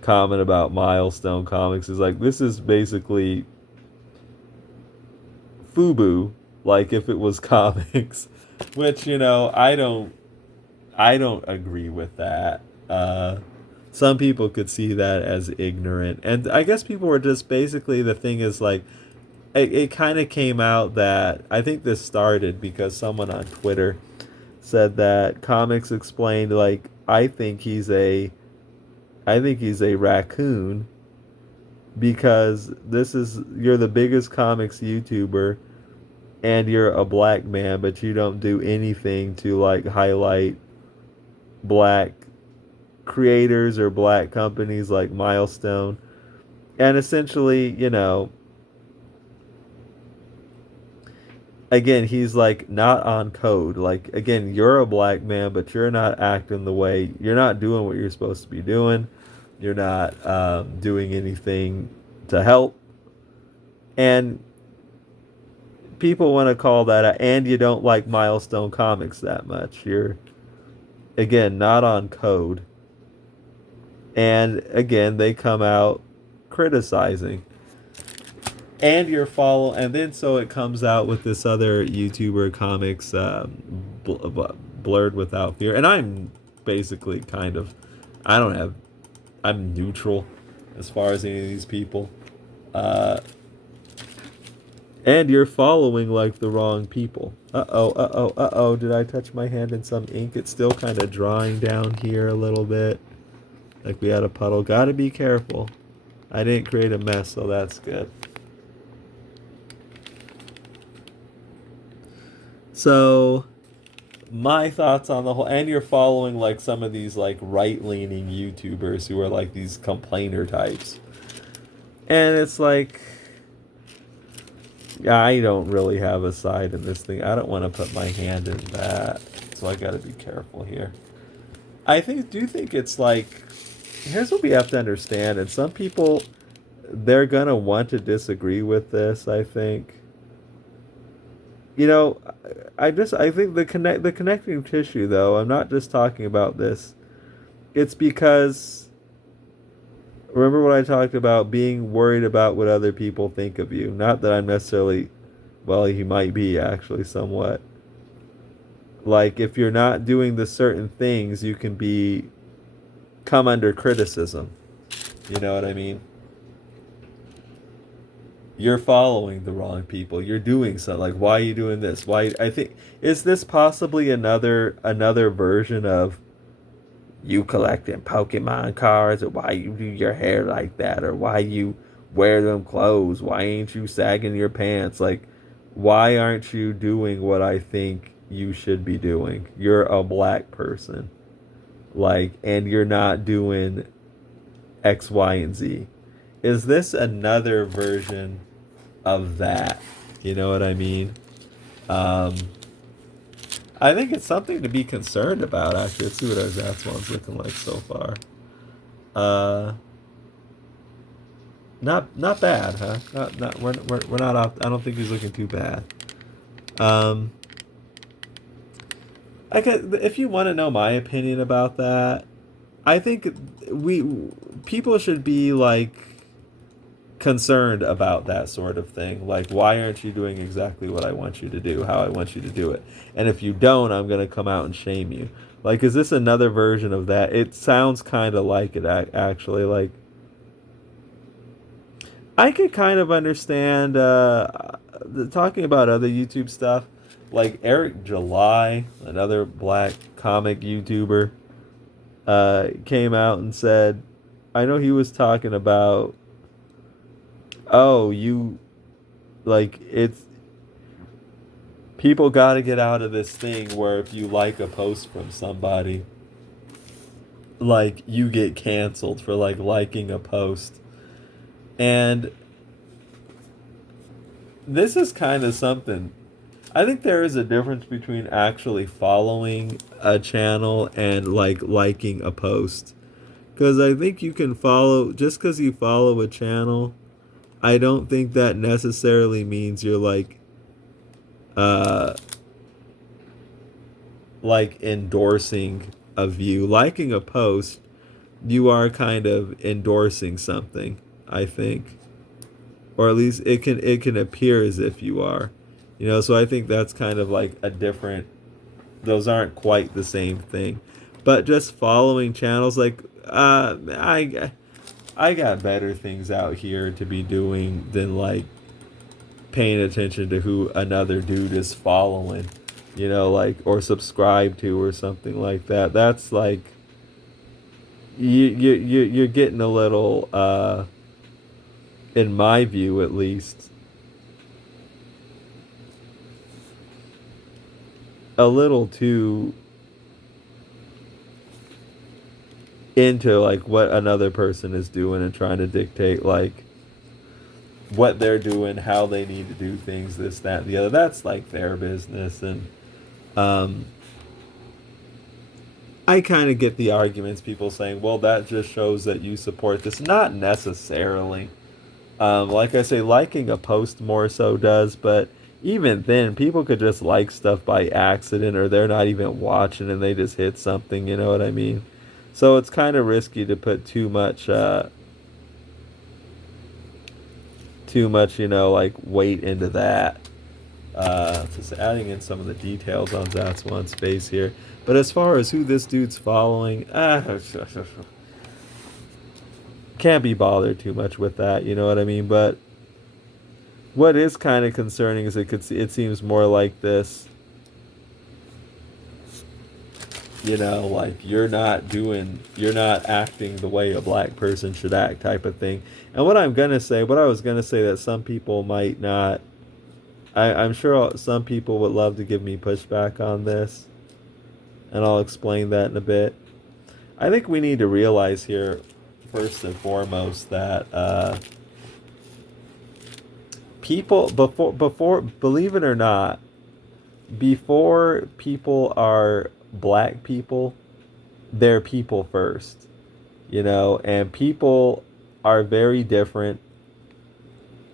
comment about Milestone Comics. Is like, this is basically FUBU, like if it was comics. Which, I don't agree with that. Some people could see that as ignorant. And I guess people were just basically, the thing is like, it kind of came out that, I think this started because someone on Twitter said that Comics Explained, like, I think he's a raccoon because you're the biggest comics YouTuber and you're a black man, but you don't do anything to like highlight black creators or black companies like Milestone. And essentially, again, he's like not on code. Like, again, you're a black man, but you're not acting you're not doing what you're supposed to be doing. You're not doing anything to help. And people want to call that and you don't like Milestone Comics that much. You're, again, not on code. And again, they come out criticizing. And and then so it comes out with this other YouTuber, Comics Blurred Without Fear. And I'm basically I'm neutral as far as any of these people. And you're following like the wrong people. Uh-oh, did I touch my hand in some ink? It's still kind of drying down here a little bit. Like we had a puddle. Gotta be careful. I didn't create a mess, so that's good. So, my thoughts on the whole, and you're following like some of these like right-leaning YouTubers who are like these complainer types. And it's like, I don't really have a side in this thing. I don't want to put my hand in that. So I gotta be careful here. Do think it's like, here's what we have to understand, and some people, they're gonna want to disagree with this, I think. I think the connecting tissue, though, I'm not just talking about this. It's because, remember what I talked about, being worried about what other people think of you. Not that I'm necessarily, well, you might be actually somewhat. Like, if you're not doing the certain things, you can come under criticism. You know what I mean? You're following the wrong people. You're doing something. Like, why are you doing this? Is this possibly another version of you collecting Pokemon cards, or why you do your hair like that, or why you wear them clothes? Why ain't you sagging your pants? Like, why aren't you doing what I think you should be doing? You're a black person. Like, and you're not doing X, Y, and Z. Is this another version of that? You know what I mean? I think it's something to be concerned about, actually. Let's see what our Zatswan's looking like so far. Not bad, huh? We're not off. I don't think he's looking too bad. If you want to know my opinion about that, I think people should be like concerned about that sort of thing. Like, why aren't you doing exactly what I want you to do, how I want you to do it? And if you don't, I'm going to come out and shame you. Like, is this another version of that? It sounds kind of like it, actually. Like, I could kind of understand talking about other YouTube stuff. Like Eric July, another black comic YouTuber, came out and said, I know he was talking about, oh, you, like, it's, people got to get out of this thing where if you like a post from somebody, like, you get canceled for, like, liking a post. And this is kind of something. I think there is a difference between actually following a channel and, like, liking a post. Because I think you can follow, just because you follow a channel, I don't think that necessarily means you're uh like endorsing a view. Liking a post, you are kind of endorsing something, I think. Or at least it can appear as if you are. So I think that's kind of like a different, those aren't quite the same thing. But just following channels, like, I got better things out here to be doing than, like, paying attention to who another dude is following, like, or subscribe to or something like that. That's like, you're getting a little, in my view at least, a little too into, like, what another person is doing and trying to dictate, like, what they're doing, how they need to do things, this, that, and the other. That's like their business. And um, I kind of get the arguments, people saying, well, that just shows that you support this. Not necessarily. Like I say, liking a post more so does, but even then, people could just like stuff by accident, or they're not even watching and they just hit something, you know what I mean? So it's kind of risky to put too much, like, weight into that. Just adding in some of the details on Zatswan's face here. But as far as who this dude's following, can't be bothered too much with that, you know what I mean? But what is kind of concerning is it seems more like this, like, you're not acting the way a black person should act, type of thing. And what I was gonna say that some people might not, I'm sure some people would love to give me pushback on this, and I'll explain that in a bit. I think we need to realize here, first and foremost, that people, before, believe it or not, before people are black people, they're people first, and people are very different,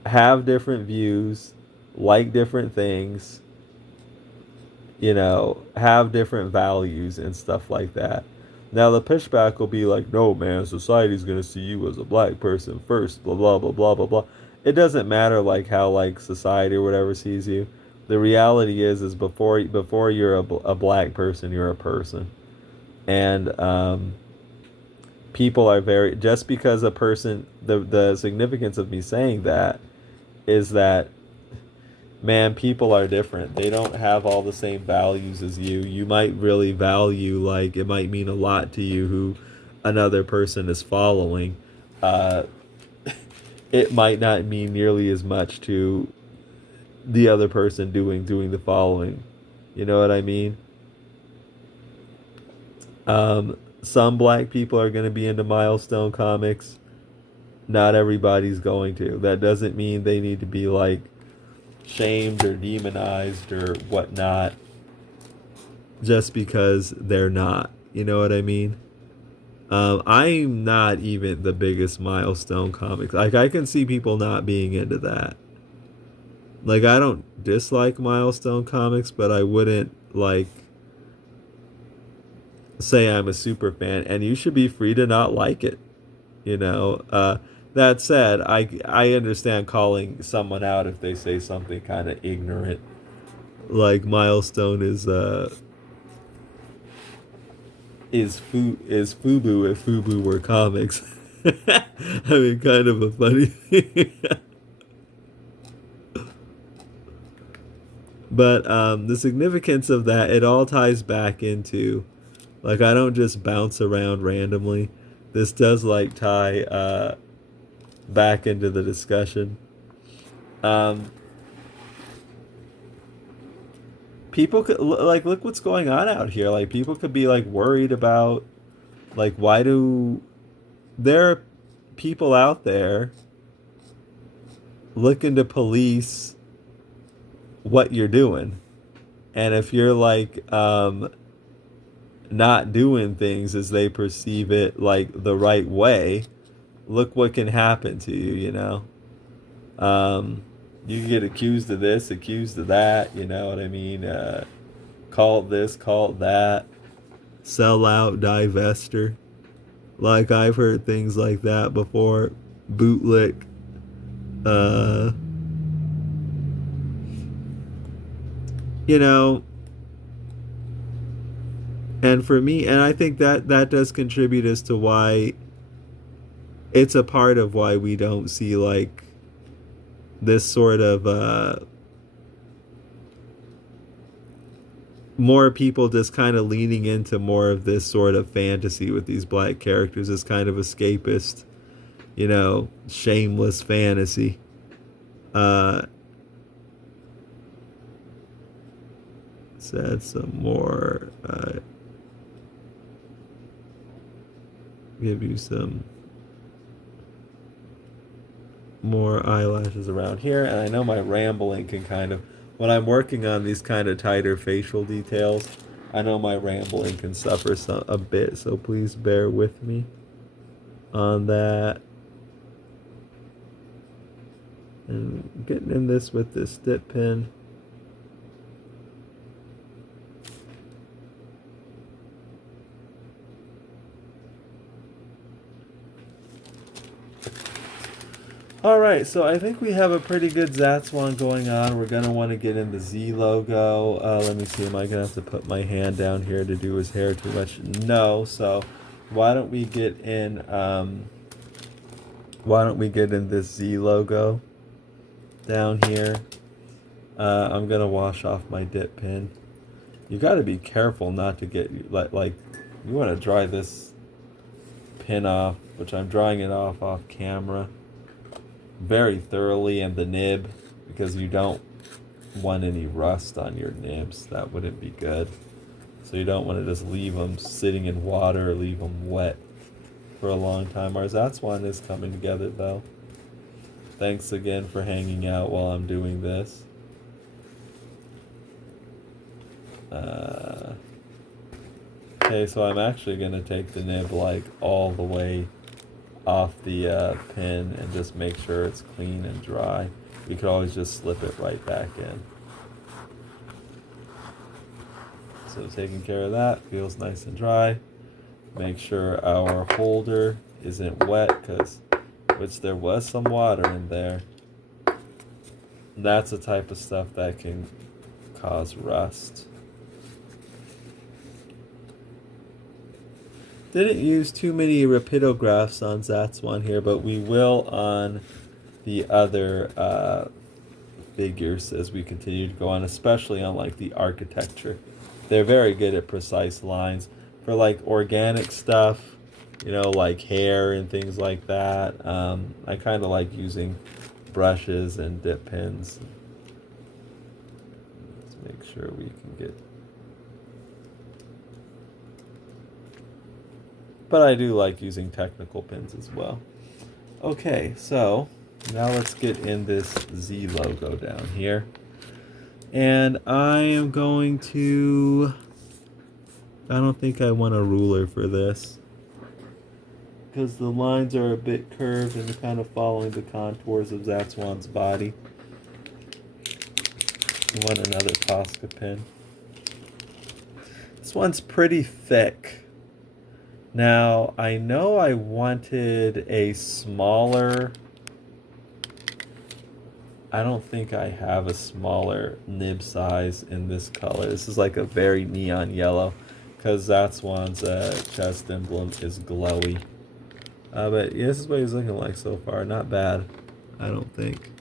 have different views, like different things, have different values and stuff like that. Now the pushback will be like, no man, society's gonna see you as a black person first, blah blah blah blah blah blah. It doesn't matter, like, how, like, society or whatever sees you. The reality is before you're a black person, you're a person. And people are very, just because a person, the significance of me saying that is that, man, people are different. They don't have all the same values as you. You might really value, like, it might mean a lot to you who another person is following. It might not mean nearly as much to the other person doing the following. You know what I mean? Some black people are going to be into milestone comics. Not everybody's going to. That doesn't mean they need to be, like, shamed or demonized or whatnot just because they're not. You know what I mean? I'm not even the biggest milestone comics. Like, I can see people not being into that. Like, I don't dislike milestone comics, but I wouldn't, like, say I'm a super fan. And you should be free to not like it. That said, I understand calling someone out if they say something kind of ignorant. Like Milestone is Fubu if Fubu were comics. I mean, kind of a funny thing. But the significance of that, it all ties back into, like, I don't just bounce around randomly. This does like tie back into the discussion. Um, People could like look what's going on out here. Like people could be like worried about like why do there are people out there looking to police what you're doing. And if you're like not doing things as they perceive it like the right way, look what can happen to you, you know? Um you can get accused of this, accused of that, you know what I mean? Called this, called that, sell out, divester. Like I've heard things like that before. Bootlick. Uh you know, and for me, and I think that that does contribute as to why it's a part of why we don't see like this sort of more people just kind of leaning into more of this sort of fantasy with these black characters as kind of escapist, you know, shameless fantasy. Uh, let's add some more. Give you some more eyelashes around here, and I know my rambling can kind of, when I'm working on these kind of tighter facial details, I know my rambling can suffer a bit, so please bear with me on that. And getting in this with this dip pen. Alright, so I think we have a pretty good Zatswan going on. We're going to want to get in the Z logo. Let me see, am I going to have to put my hand down here to do his hair too much? No, so why don't we get in this Z logo down here. I'm going to wash off my dip pen. You got to be careful not to get, like you want to dry this pin off, which I'm drying it off camera very thoroughly, and the nib, because you don't want any rust on your nibs. That wouldn't be good. So you don't want to just leave them sitting in water or leave them wet for a long time. Our Zatswan is coming together though. Thanks again for hanging out while I'm doing this. Okay, so I'm actually going to take the nib like all the way off the pin and just make sure it's clean and dry. We could always just slip it right back in. So taking care of that, feels nice and dry. Make sure our holder isn't wet, which there was some water in there. That's the type of stuff that can cause rust. Didn't use too many rapidographs on Zatswan here, but we will on the other figures as we continue to go on, especially on like the architecture. They're very good at precise lines. For like organic stuff, you know, like hair and things like that, I kind of like using brushes and dip pens. Let's make sure we can get... But I do like using technical pins as well. Okay, so now let's get in this Z logo down here. And I am going to... I don't think I want a ruler for this, because the lines are a bit curved and kind of following the contours of Zatswan's body. You want another Posca pin. This one's pretty thick. Now, I know I wanted a smaller. I don't think I have a smaller nib size in this color. This is like a very neon yellow because Zatswan's chest emblem is glowy. But yeah, this is what he's looking like so far. Not bad, I don't think.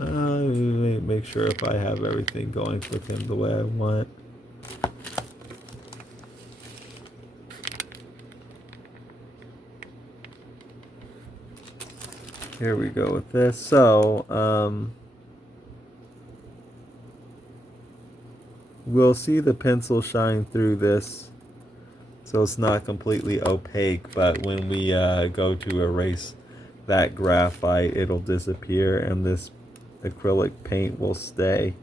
Make sure if I have everything going with him the way I want. Here we go with this. So, we'll see the pencil shine through this, so it's not completely opaque, but when we go to erase that graphite, it'll disappear and this acrylic paint will stay.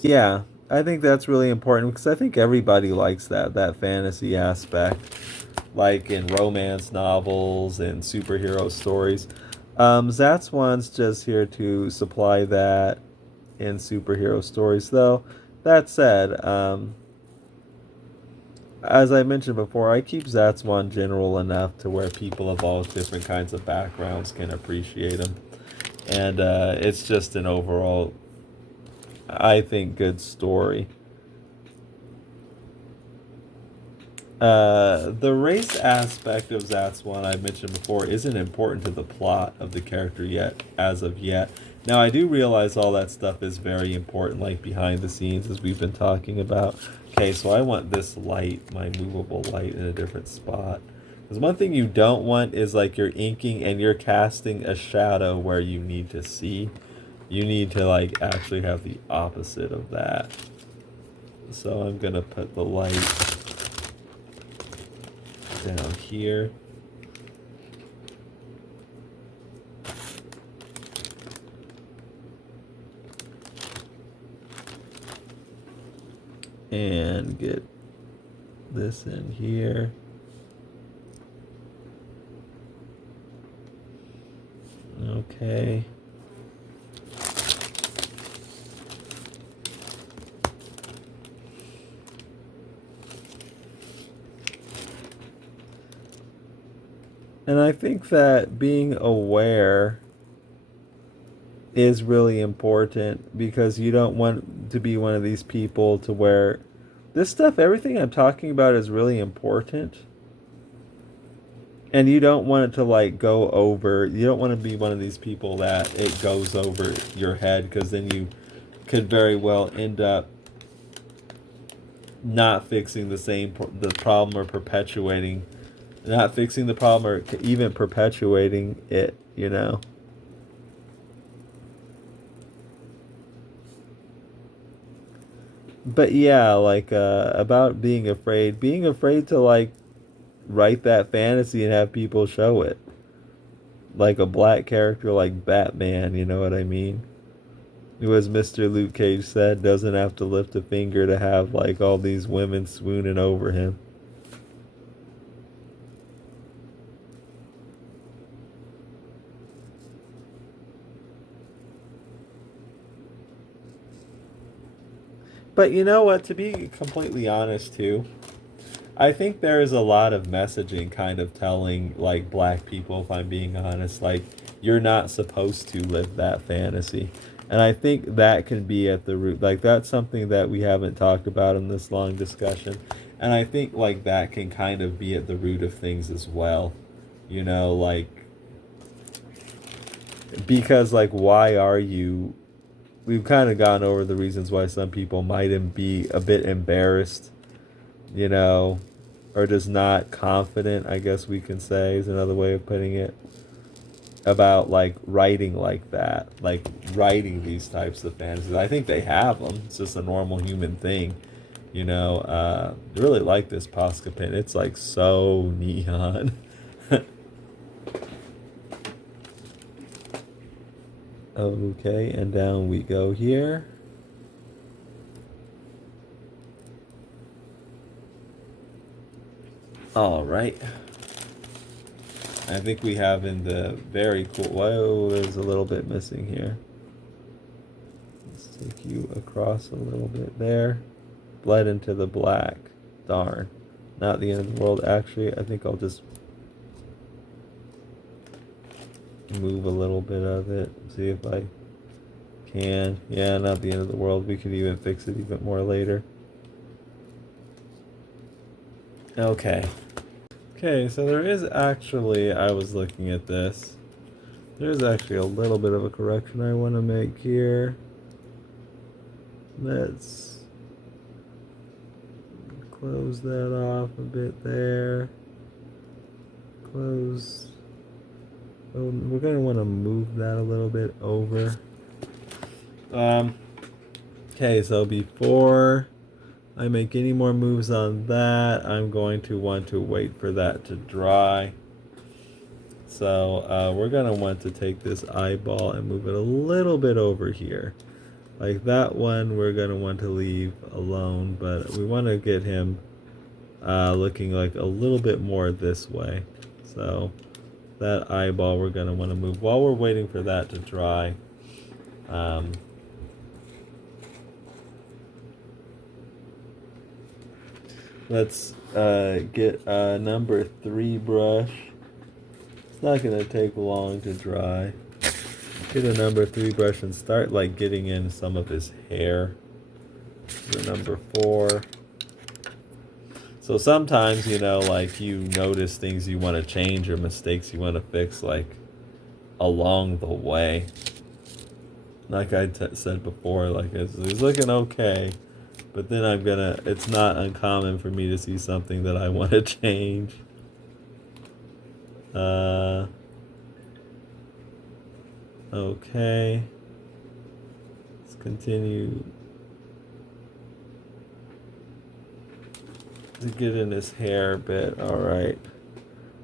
Yeah, I think that's really important because I think everybody likes that fantasy aspect, like in romance novels and superhero stories. Zatswan's just here to supply that in superhero stories, though. That said, as I mentioned before, I keep Zatswan general enough to where people of all different kinds of backgrounds can appreciate him. And it's just an overall, I think, good story. The race aspect of Zatswan I mentioned before isn't important to the plot of the character yet, as of yet. Now I do realize all that stuff is very important, like behind the scenes, as we've been talking about. Okay, so I want this light, my movable light, in a different spot. Because one thing you don't want is like you're inking and you're casting a shadow where you need to see. You need to like actually have the opposite of that. So I'm gonna put the light down here. And get this in here. Okay. And I think that being aware is really important because you don't want to be one of these people to where this stuff, everything I'm talking about is really important. And you don't want it to like go over, you don't want to be one of these people that it goes over your head because then you could very well end up not fixing the problem or perpetuating, not fixing the problem or even perpetuating it, you know. But yeah, like about being afraid to like write that fantasy and have people show it, like a black character like Batman, you know what I mean? Who, as Mr. Luke Cage said, doesn't have to lift a finger to have like all these women swooning over him. But you know what, to be completely honest too, I think there is a lot of messaging kind of telling like black people, if I'm being honest, like you're not supposed to live that fantasy. And I think that can be at the root. Like that's something that we haven't talked about in this long discussion. And I think like that can kind of be at the root of things as well. You know, like because like why are you, we've kind of gone over the reasons why some people might be a bit embarrassed, you know, or just not confident, I guess we can say is another way of putting it, about like writing like that, like writing these types of fantasies. I think they have them. It's just a normal human thing, you know. I really like this Posca pin. It's like so neon. Okay, and down we go here. All right. I think we have in the very cool... Whoa, there's a little bit missing here. Let's take you across a little bit there. Bled into the black. Darn. Not the end of the world. Actually, I think I'll just move a little bit of it. See if I can. Yeah, not the end of the world. We could even fix it even more later. Okay. Okay, so there is actually, I was looking at this. There's actually a little bit of a correction I want to make here. Let's close that off a bit there. Close. Oh, we're going to want to move that a little bit over. Okay, so before I make any more moves on that, I'm going to want to wait for that to dry. So we're going to want to take this eyeball and move it a little bit over here. Like that one we're going to want to leave alone, but we want to get him looking like a little bit more this way. So that eyeball we're going to want to move while we're waiting for that to dry. Let's get a number 3 brush. It's not going to take long to dry. Get a number 3 brush and start like getting in some of his hair. The number 4. So sometimes, you know, like you notice things you want to change or mistakes you want to fix like along the way. Like I said before, like he's looking okay. But then it's not uncommon for me to see something that I want to change. Okay. Let's continue to get in his hair a bit. Alright.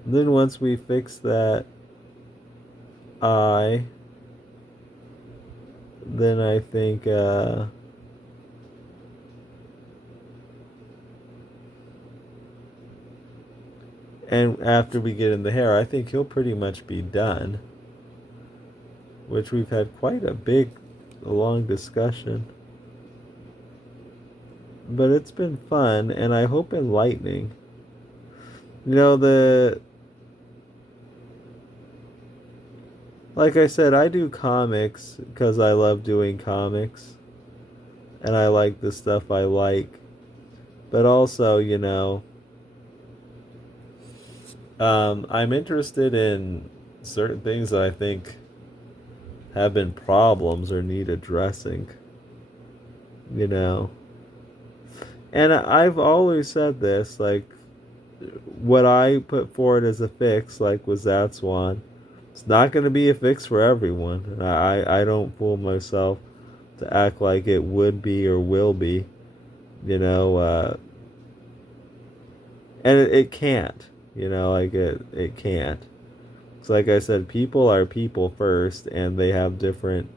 Then once we fix that eye, then I think and after we get in the hair, I think he'll pretty much be done. Which we've had quite a long discussion. But it's been fun, and I hope enlightening. You know, like I said, I do comics because I love doing comics. And I like the stuff I like. But also, you know, I'm interested in certain things that I think have been problems or need addressing, you know. And I've always said this, like, what I put forward as a fix, like with Zatswan, it's not going to be a fix for everyone. And I don't fool myself to act like it would be or will be, you know, and it can't. You know, like it can't. It's like I said, people are people first, and they have different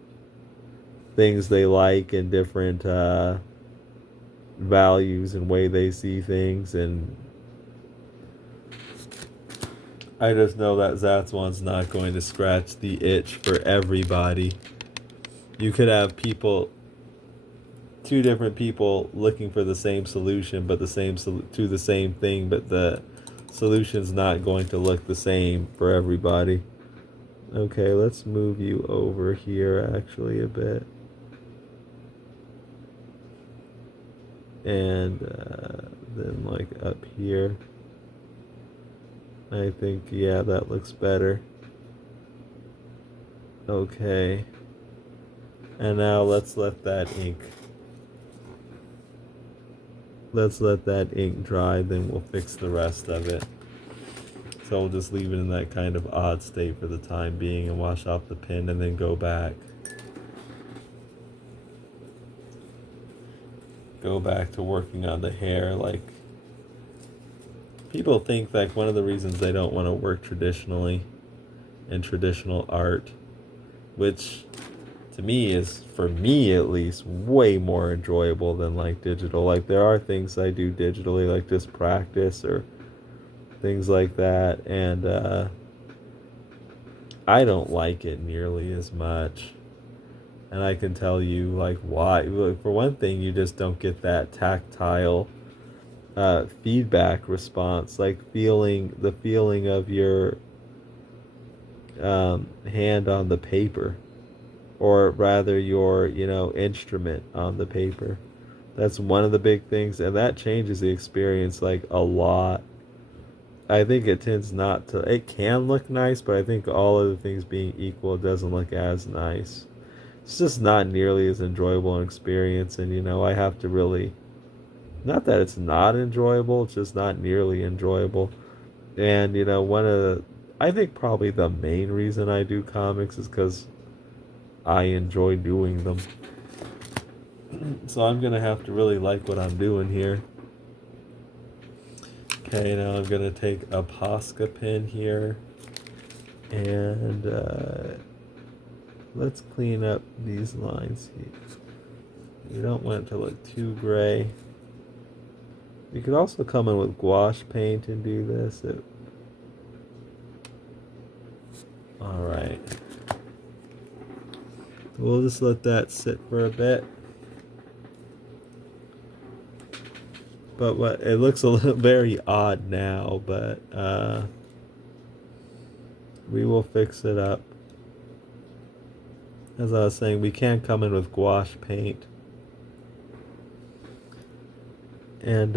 things they like and different values and way they see things. And I just know that Zatswan's not going to scratch the itch for everybody. You could have two different people looking for the same solution, but the same thing, but the solution's not going to look the same for everybody. Okay, let's move you over here actually a bit. And then like up here. I think, yeah, that looks better. Okay. And now let's let that ink dry, then we'll fix the rest of it. So we'll just leave it in that kind of odd state for the time being and wash off the pen and then go back. Go back to working on the hair. Like, people think like one of the reasons they don't want to work traditionally in traditional art, which to me is, for me at least, way more enjoyable than like digital. Like, there are things I do digitally, like just practice or things like that, and I don't like it nearly as much. And I can tell you like why. Like, for one thing, you just don't get that tactile feedback response, like the feeling of your hand on the paper, or rather your instrument on the paper. That's one of the big things, and that changes the experience like a lot. I think it tends not to. It can look nice, but I think all of the things being equal, it doesn't look as nice. It's just not nearly as enjoyable an experience, and I have to really. Not that it's not enjoyable, it's just not nearly enjoyable. And one of the, I think probably the main reason I do comics is because I enjoy doing them. So I'm gonna have to really like what I'm doing here. Okay, now I'm gonna take a Posca pen here, and let's clean up these lines here. You don't want it to look too gray. You could also come in with gouache paint and do this. Alright. We'll just let that sit for a bit. But it looks a little very odd now, but we will fix it up. As I was saying, we can come in with gouache paint and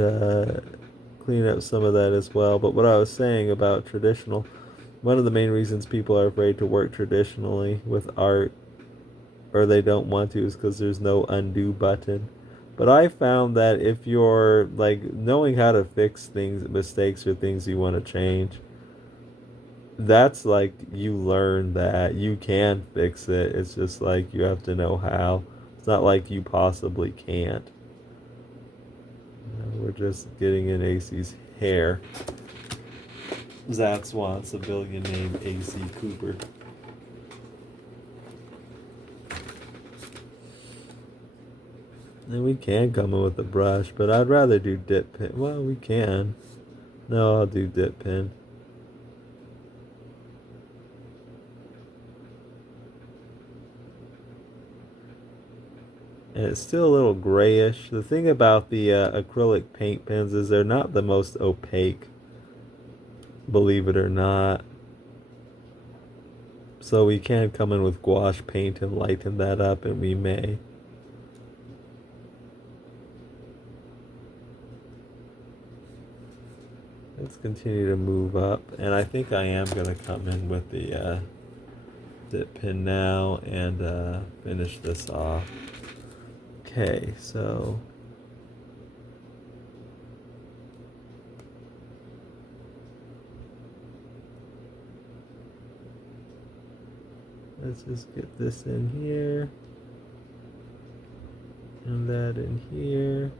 clean up some of that as well. But what I was saying about traditional, one of the main reasons people are afraid to work traditionally with art, or they don't want to, is because there's no undo button. But I found that if you're like knowing how to fix things, mistakes or things you want to change, that's like you learn that you can fix it. It's just like you have to know how. It's not like you possibly can't. We're just getting in AC's hair. Zatswan, civilian name AC Cooper. And we can come in with a brush, but I'd rather do dip pen. Well, we can. No, I'll do dip pen. And it's still a little grayish. The thing about the acrylic paint pens is they're not the most opaque, believe it or not. So we can come in with gouache paint and lighten that up, and we may. Let's continue to move up, and I think I am going to come in with the dip pen now and finish this off. Okay, so let's just get this in here and that in here.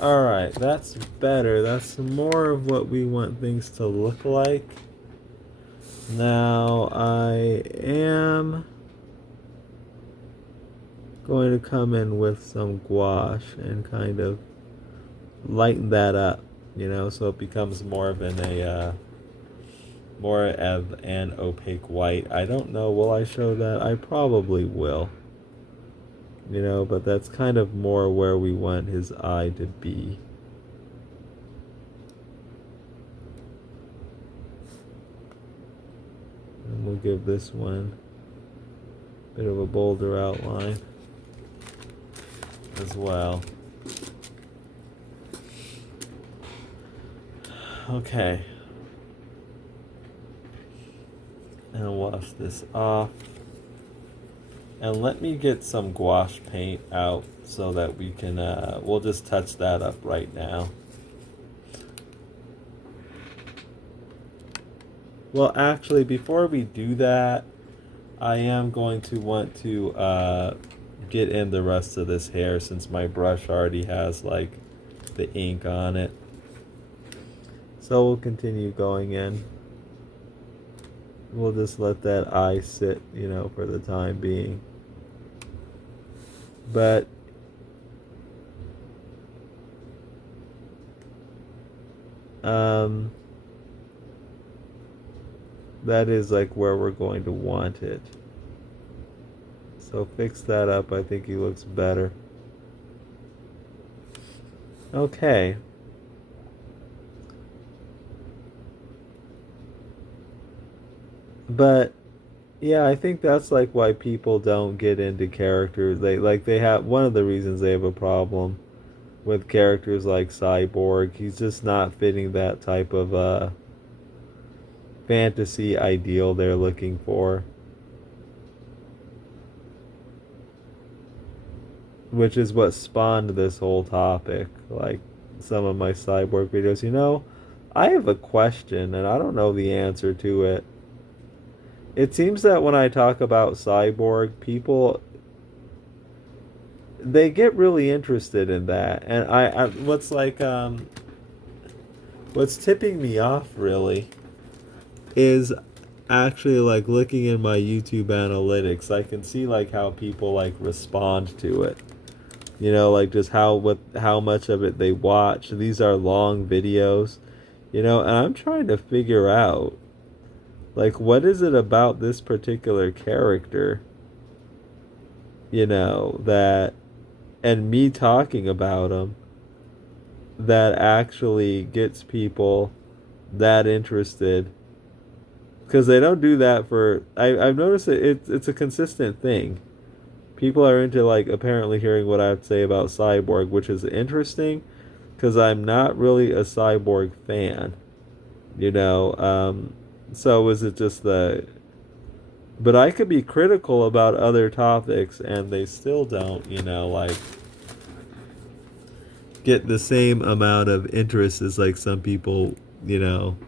Alright, that's better. That's more of what we want things to look like. Now I am going to come in with some gouache and kind of lighten that up, so it becomes more of more of an opaque white. I don't know, will I show that? I probably will. But that's kind of more where we want his eye to be. And we'll give this one a bit of a bolder outline as well. Okay. And I'll wash this off. And let me get some gouache paint out so that we can, we'll just touch that up right now. Well, actually, before we do that, I am going to want to get in the rest of this hair since my brush already has, like, the ink on it. So we'll continue going in. We'll just let that eye sit, for the time being. But Um, that is like where we're going to want it. So fix that up. I think he looks better. Okay. But yeah, I think that's like why people don't get into characters. They have one of the reasons they have a problem with characters like Cyborg. He's just not fitting that type of fantasy ideal they're looking for. Which is what spawned this whole topic. Like some of my Cyborg videos. I have a question and I don't know the answer to it. It seems that when I talk about Cyborg, people they get really interested in that, and what's tipping me off really is actually like looking in my YouTube analytics. I can see like how people like respond to it. Like just how much of it they watch. These are long videos, and I'm trying to figure out like what is it about this particular character, that and me talking about him that actually gets people that interested, because they don't do that for I've noticed it's a consistent thing. People are into like apparently hearing what I have to say about Cyborg, which is interesting because I'm not really a Cyborg fan, so is it just but I could be critical about other topics and they still don't, like get the same amount of interest as like some people, do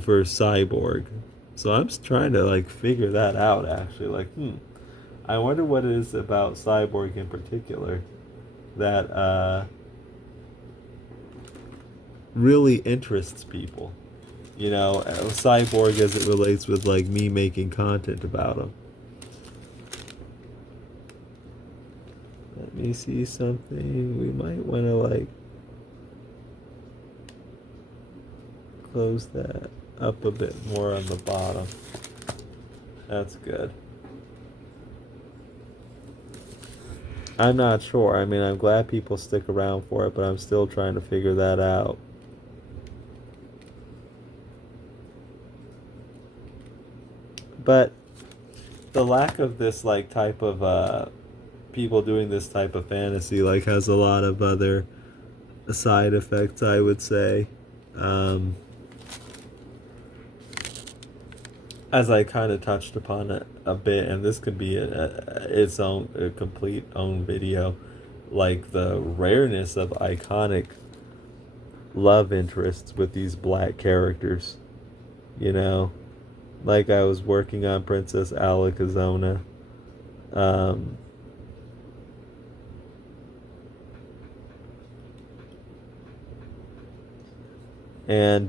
for Cyborg. So I'm just trying to like figure that out actually. Like, I wonder what it is about Cyborg in particular that really interests people. Cyborg as it relates with like me making content about him. Let me see something. We might want to like close that up a bit more on the bottom. That's good. I'm not sure. I mean, I'm glad people stick around for it, but I'm still trying to figure that out. But the lack of this like type of people doing this type of fantasy like has a lot of other side effects, I would say. As I kind of touched upon it a bit, and this could be its own a complete own video, like the rareness of iconic love interests with these black characters. Like I was working on Princess Alakazona. And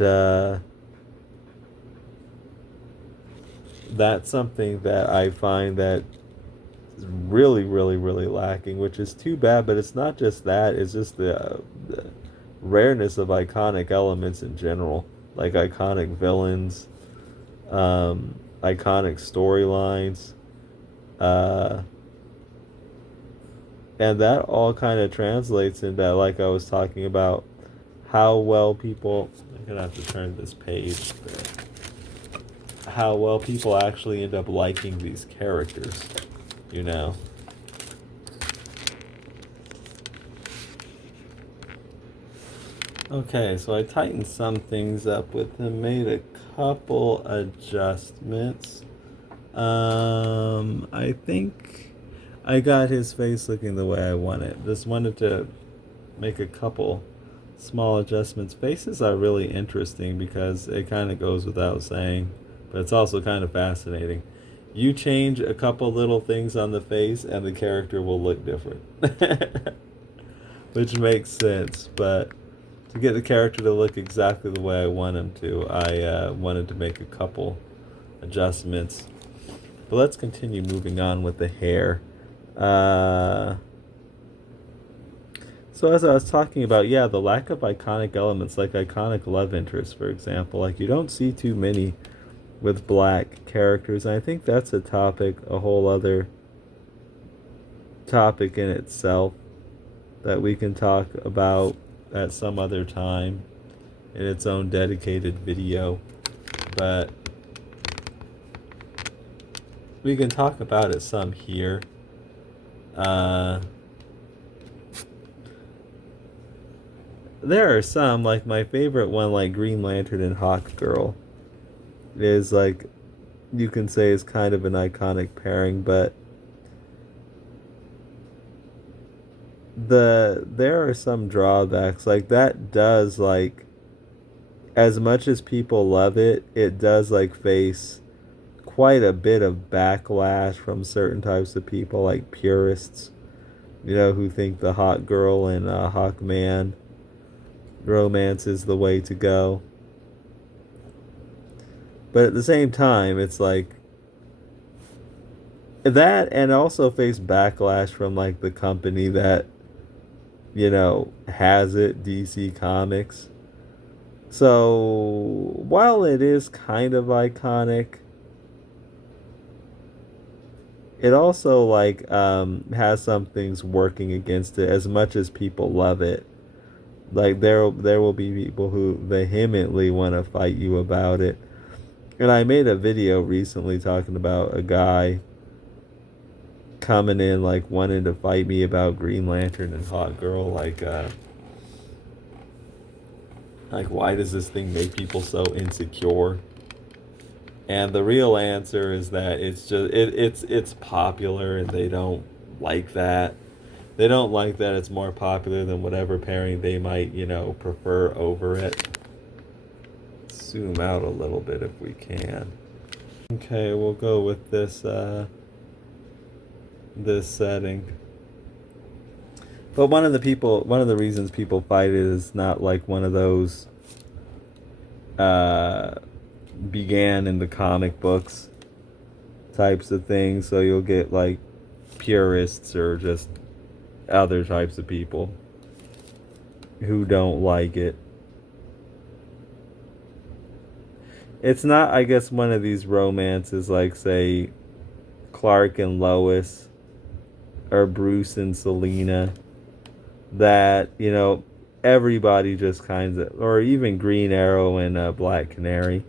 that's something that I find that is really, really, really lacking, which is too bad. But it's not just that; it's just the rareness of iconic elements in general, like iconic villains, iconic storylines, and that all kind of translates into, like I was talking about, how well people. I'm gonna have to turn this page. How well people actually end up liking these characters, Okay, so I tightened some things up with him, made a couple adjustments. I think I got his face looking the way I want it. Just wanted to make a couple small adjustments. Faces are really interesting because it kind of goes without saying, but it's also kind of fascinating. You change a couple little things on the face and the character will look different. Which makes sense, but to get the character to look exactly the way I want him to, I wanted to make a couple adjustments. But let's continue moving on with the hair. So So as I was talking about, yeah, the lack of iconic elements, like iconic love interests, for example, like you don't see too many with black characters. And I think that's a topic, a whole other topic in itself that we can talk about at some other time in its own dedicated video. But we can talk about it some here. There are some, like my favorite one, like Green Lantern and Hawk Girl, is like, you can say is kind of an iconic pairing, but there are some drawbacks. Like that does, like, as much as people love it, it does like face quite a bit of backlash from certain types of people, like purists, who think the Hawk Girl and Hawkman romance is the way to go. But at the same time, it's like that, and also face backlash from like the company that has it, DC Comics. So while it is kind of iconic, it also like has some things working against it. As much as people love it, like there will be people who vehemently want to fight you about it. And I made a video recently talking about a guy coming in like wanting to fight me about Green Lantern and Hot Girl, like why does this thing make people so insecure? And the real answer is that it's just it's popular, and they don't like that. They don't like that it's more popular than whatever pairing they might, prefer over it. Zoom out a little bit if we can. Okay, we'll go with this this setting. But one of the reasons people fight it is not like one of those began in the comic books types of things. So you'll get like purists or just other types of people who don't like it. It's not, I guess, one of these romances like, say, Clark and Lois or Bruce and Selena that, everybody just kind of, or even Green Arrow and Black Canary,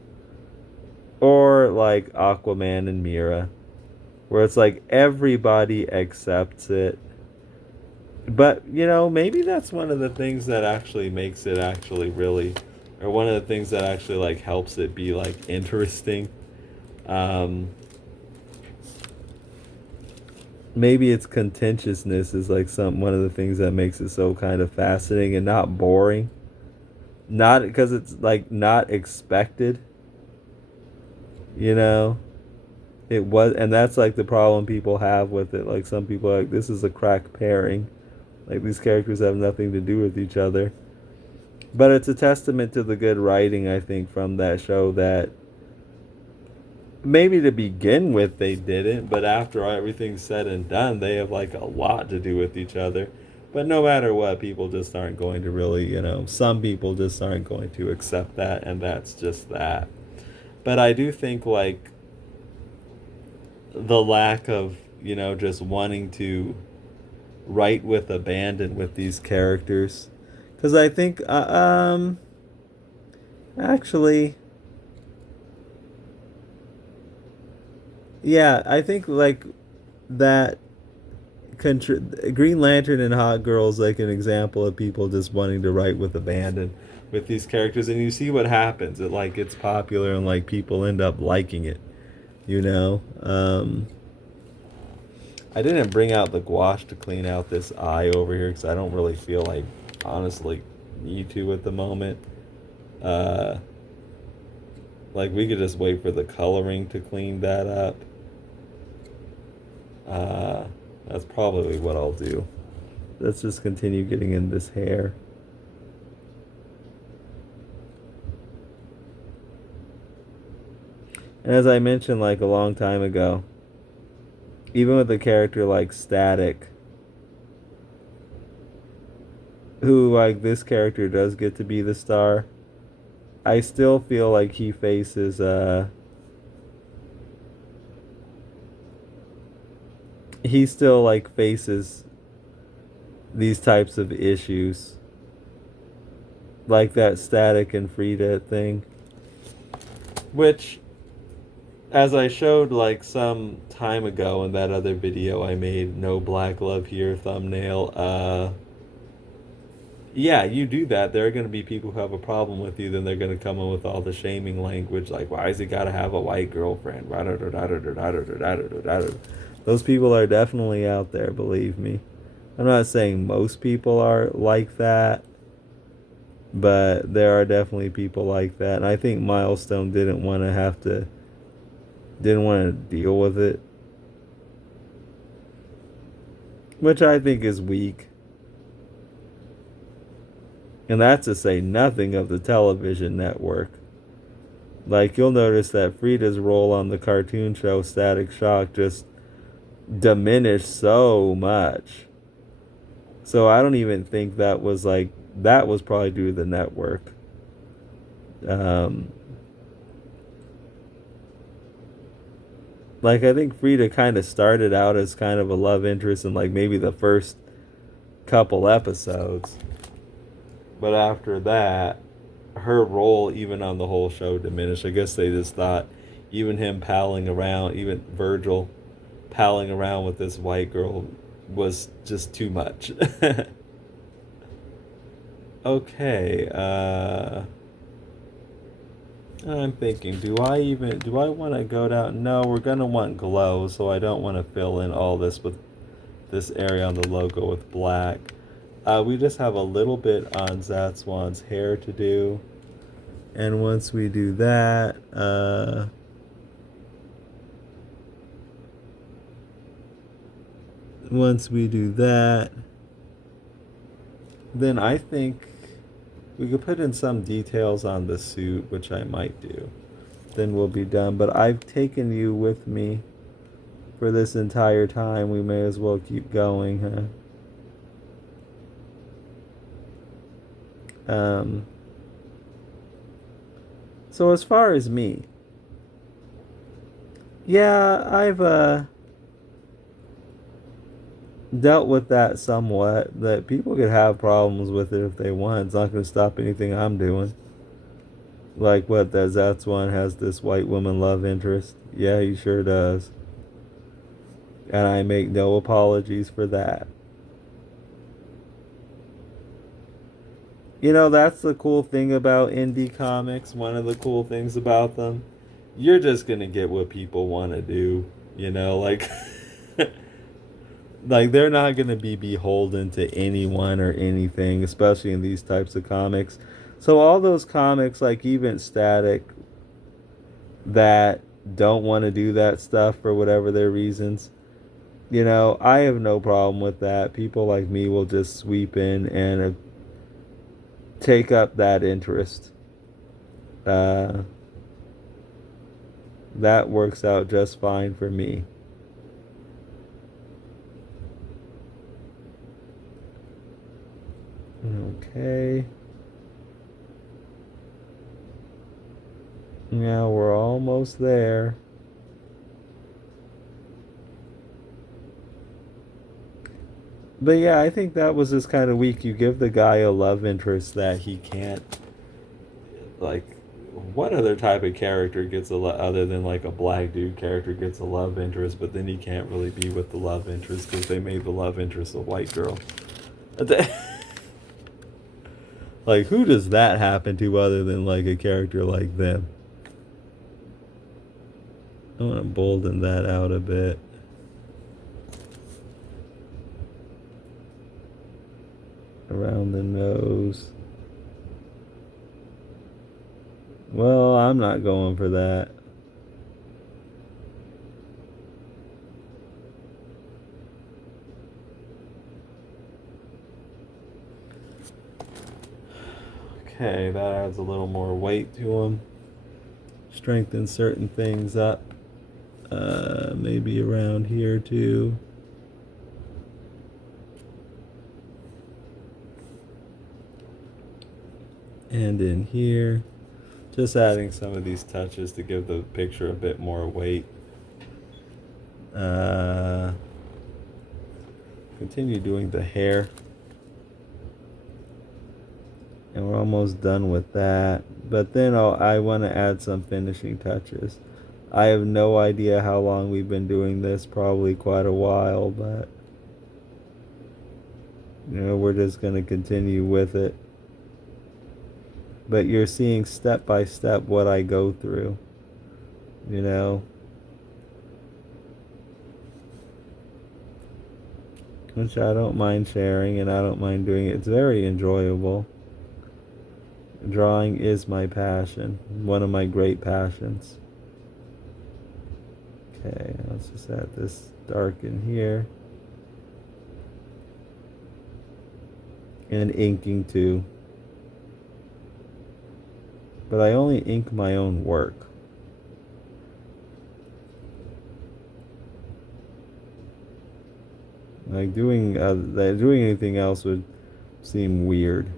or like Aquaman and Mira, where it's like everybody accepts it. But, maybe that's one of the things that actually makes it actually really, or one of the things that actually like helps it be like interesting. Maybe its contentiousness is like one of the things that makes it so kind of fascinating and not boring. Not because it's like not expected. It was, and that's like the problem people have with it. Like some people are like, this is a crack pairing. Like these characters have nothing to do with each other. But it's a testament to the good writing, I think, from that show, that maybe to begin with they didn't, but after everything's said and done, they have like a lot to do with each other. But no matter what, people just aren't going to really, some people just aren't going to accept that, and that's just that. But I do think like the lack of, just wanting to write with abandon with these characters, because I think actually, yeah, I think like that Green Lantern and Hot Girl is like an example of people just wanting to write with abandon with these characters, and you see what happens. It like gets popular, and like people end up liking it. I didn't bring out the gouache to clean out this eye over here because I don't really feel like, honestly, need to at the moment. Like we could just wait for the coloring to clean that up. That's probably what I'll do. Let's just continue getting in this hair. And as I mentioned like a long time ago, even with a character like Static, who, like, this character does get to be the star, I still feel like he faces he still like faces these types of issues, like that Static and Frida thing, which, as I showed like some time ago in that other video I made, no black love here thumbnail, yeah, you do that, there are going to be people who have a problem with you, then they're going to come in with all the shaming language, like, why is he got to have a white girlfriend? Those people are definitely out there, believe me. I'm not saying most people are like that, but there are definitely people like that. And I think Milestone didn't want to deal with it, which I think is weak. And that's to say nothing of the television network. Like, you'll notice that Frida's role on the cartoon show Static Shock just diminished so much. So I don't even think that was probably due to the network. Like, I think Frida kind of started out as kind of a love interest in like maybe the first couple episodes. But after that, her role even on the whole show diminished. I guess they just thought even him palling around, even Virgil palling around with this white girl was just too much. Okay, I'm thinking, do I want to go down? No, we're going to want glow, so I don't want to fill in all this with this area on the logo with black. We just have a little bit on Zatswan's hair to do. And once we do that, then I think we could put in some details on the suit, which I might do. Then we'll be done. But I've taken you with me for this entire time. We may as well keep going, huh? So as far as me, yeah, I've dealt with that somewhat. That people could have problems with it if they want. It's not going to stop anything I'm doing. Like what, that Zatswan has this white woman love interest. Yeah, he sure does. And I make no apologies for that. You know, that's the cool thing about indie comics. One of the cool things about them, you're just going to get what people want to do. You know, like, like they're not going to be beholden to anyone or anything, especially in these types of comics. So all those comics, like even Static, that don't want to do that stuff for whatever their reasons, you know, I have no problem with that. People like me will just sweep in and take up that interest. That works out just fine for me. Okay. Now we're almost there. But yeah, I think that was just kind of weak. You give the guy a love interest that he can't, like, what other type of character gets other than like a black dude character gets a love interest, but then he can't really be with the love interest because they made the love interest a white girl. Like, who does that happen to other than like a character like them? I want to bolden that out a bit. Around the nose. Well, I'm not going for that. Okay, that adds a little more weight to them. Strengthen certain things up. Maybe around here too. And in here, just adding some of these touches to give the picture a bit more weight. Continue doing the hair. And we're almost done with that. But then I want to add some finishing touches. I have no idea how long we've been doing this, probably quite a while, but we're just going to continue with it. But you're seeing step by step what I go through, which I don't mind sharing and I don't mind doing it. It's very enjoyable. Drawing is my passion, one of my great passions. Okay, let's just add this dark in here. And inking too. But I only ink my own work. Like doing anything else would seem weird.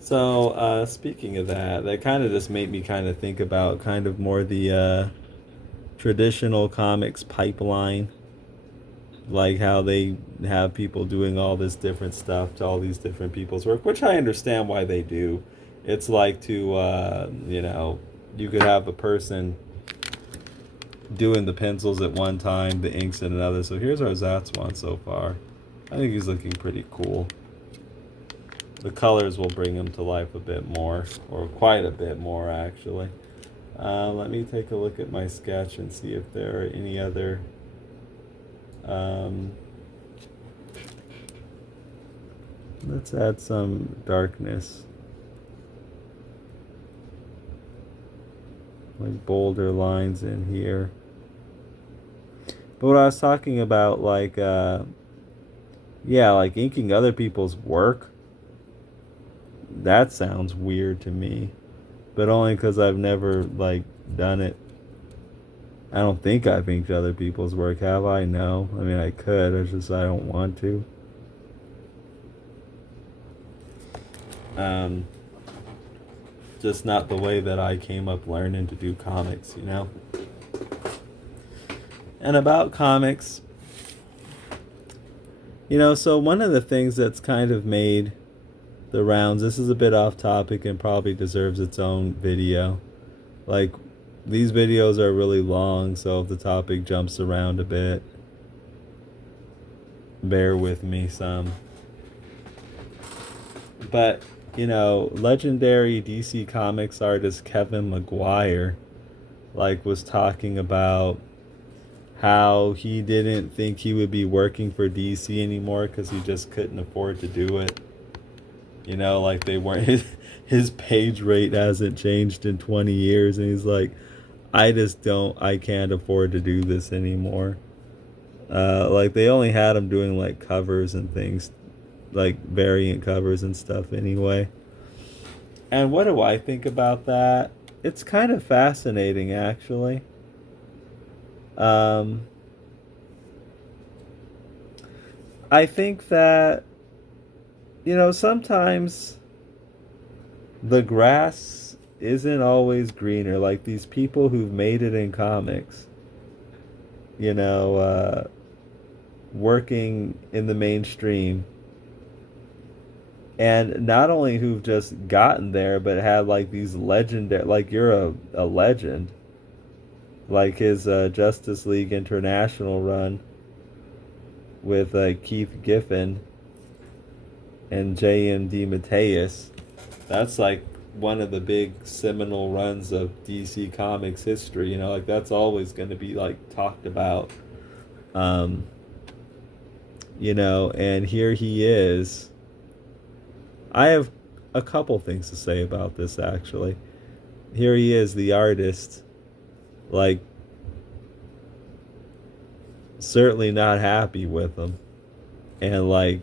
So speaking of that kind of just made me kind of think about kind of more the traditional comics pipeline, like how they have people doing all this different stuff to all these different people's work, which I understand why they do. It's like to you could have a person doing the pencils at one time, the inks at another. So here's our Zatswan so far. I think he's looking pretty cool. The colors will bring him to life a bit more, or quite a bit more actually. Let me take a look at my sketch and see if there are any other let's add some darkness, like bolder lines in here. But what I was talking about, like like inking other people's work, that sounds weird to me, but only because I've never done it. I don't think I've inked other people's work, have I? No. I mean, I could, it's just I don't want to. Just not the way that I came up learning to do comics, And about comics, so one of the things that's kind of made the rounds, this is a bit off topic and probably deserves its own video. Like, these videos are really long, so if the topic jumps around a bit, bear with me some. But, legendary DC Comics artist Kevin Maguire, was talking about how he didn't think he would be working for DC anymore because he just couldn't afford to do it. They weren't, his page rate hasn't changed in 20 years, and he's like, I can't afford to do this anymore. They only had him doing covers and things, variant covers and stuff anyway. And what do I think about that? It's kind of fascinating, actually. I think that sometimes the grass isn't always greener. Like these people who've made it in comics, working in the mainstream, and not only who've just gotten there, but had these legendary, you're a legend, like his Justice League International run with Keith Giffen and J.M. DeMatteis. That's one of the big seminal runs of DC Comics history. That's always going to be talked about. And here he is. I have a couple things to say about this, actually. Here he is, the artist, certainly not happy with him. And,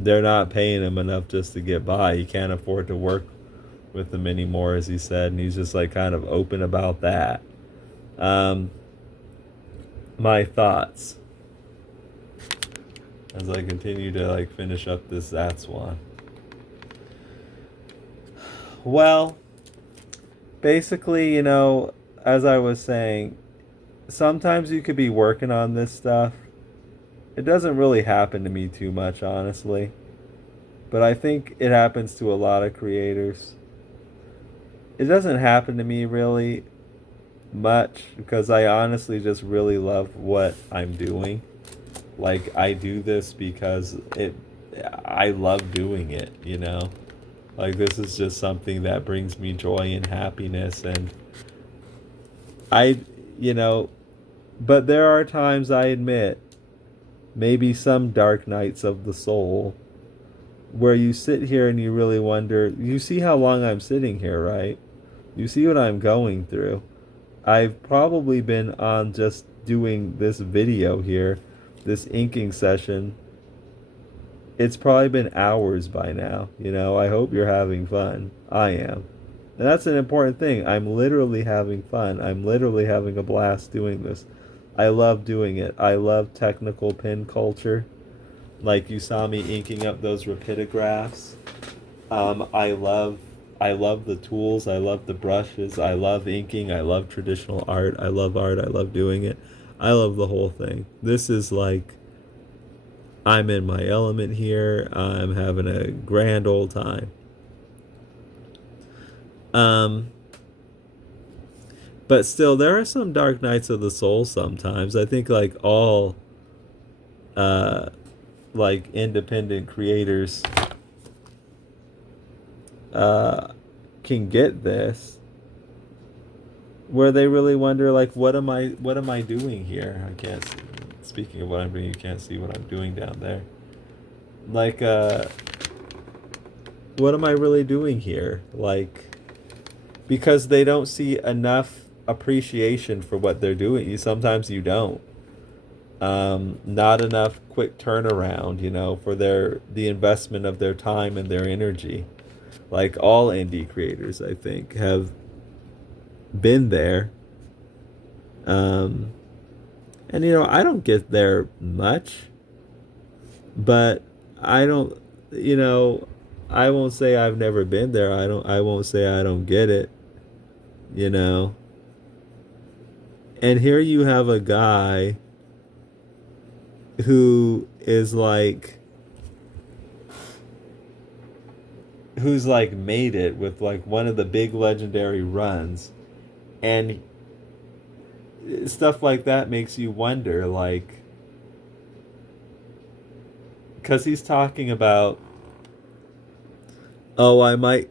they're not paying him enough just to get by. He can't afford to work with them anymore, as he said. And he's just, kind of open about that. My thoughts. as I continue to like finish up this Zatswan. Well, basically, as I was saying, sometimes you could be working on this stuff. It doesn't really happen to me too much, honestly. But I think it happens to a lot of creators. It doesn't happen to me really much because I honestly just really love what I'm doing. Like I do this because I love doing it. Like this is just something that brings me joy and happiness and I you know, but there are times I admit maybe some dark nights of the soul where you sit here and you really wonder, you see how long I'm sitting here, right? You see what I'm going through. I've probably been on just doing this video here, this inking session. It's probably been hours by now. I hope you're having fun. I am. And that's an important thing. I'm literally having fun. I'm literally having a blast doing this. I love doing it. I love technical pen culture. Like you saw me inking up those rapidographs. I love the tools. I love the brushes. I love inking. I love traditional art. I love art. I love doing it. I love the whole thing. This is like I'm in my element here. I'm having a grand old time. But still, there are some dark nights of the soul sometimes. I think like all like independent creators can get this, where they really wonder like what am I doing here? I can't see. Speaking of what I'm doing, you can't see what I'm doing down there. Like what am I really doing here? Like because they don't see enough appreciation for what they're doing. Sometimes you don't. Not enough quick turnaround, for the investment of their time and their energy. Like all indie creators, I think, have been there. And I don't get there much, but I don't, I won't say I've never been there. I won't say I don't get it, And here you have a guy who is like who's like made it with like one of the big legendary runs, and stuff like that makes you wonder, like, because he's talking about, oh, I want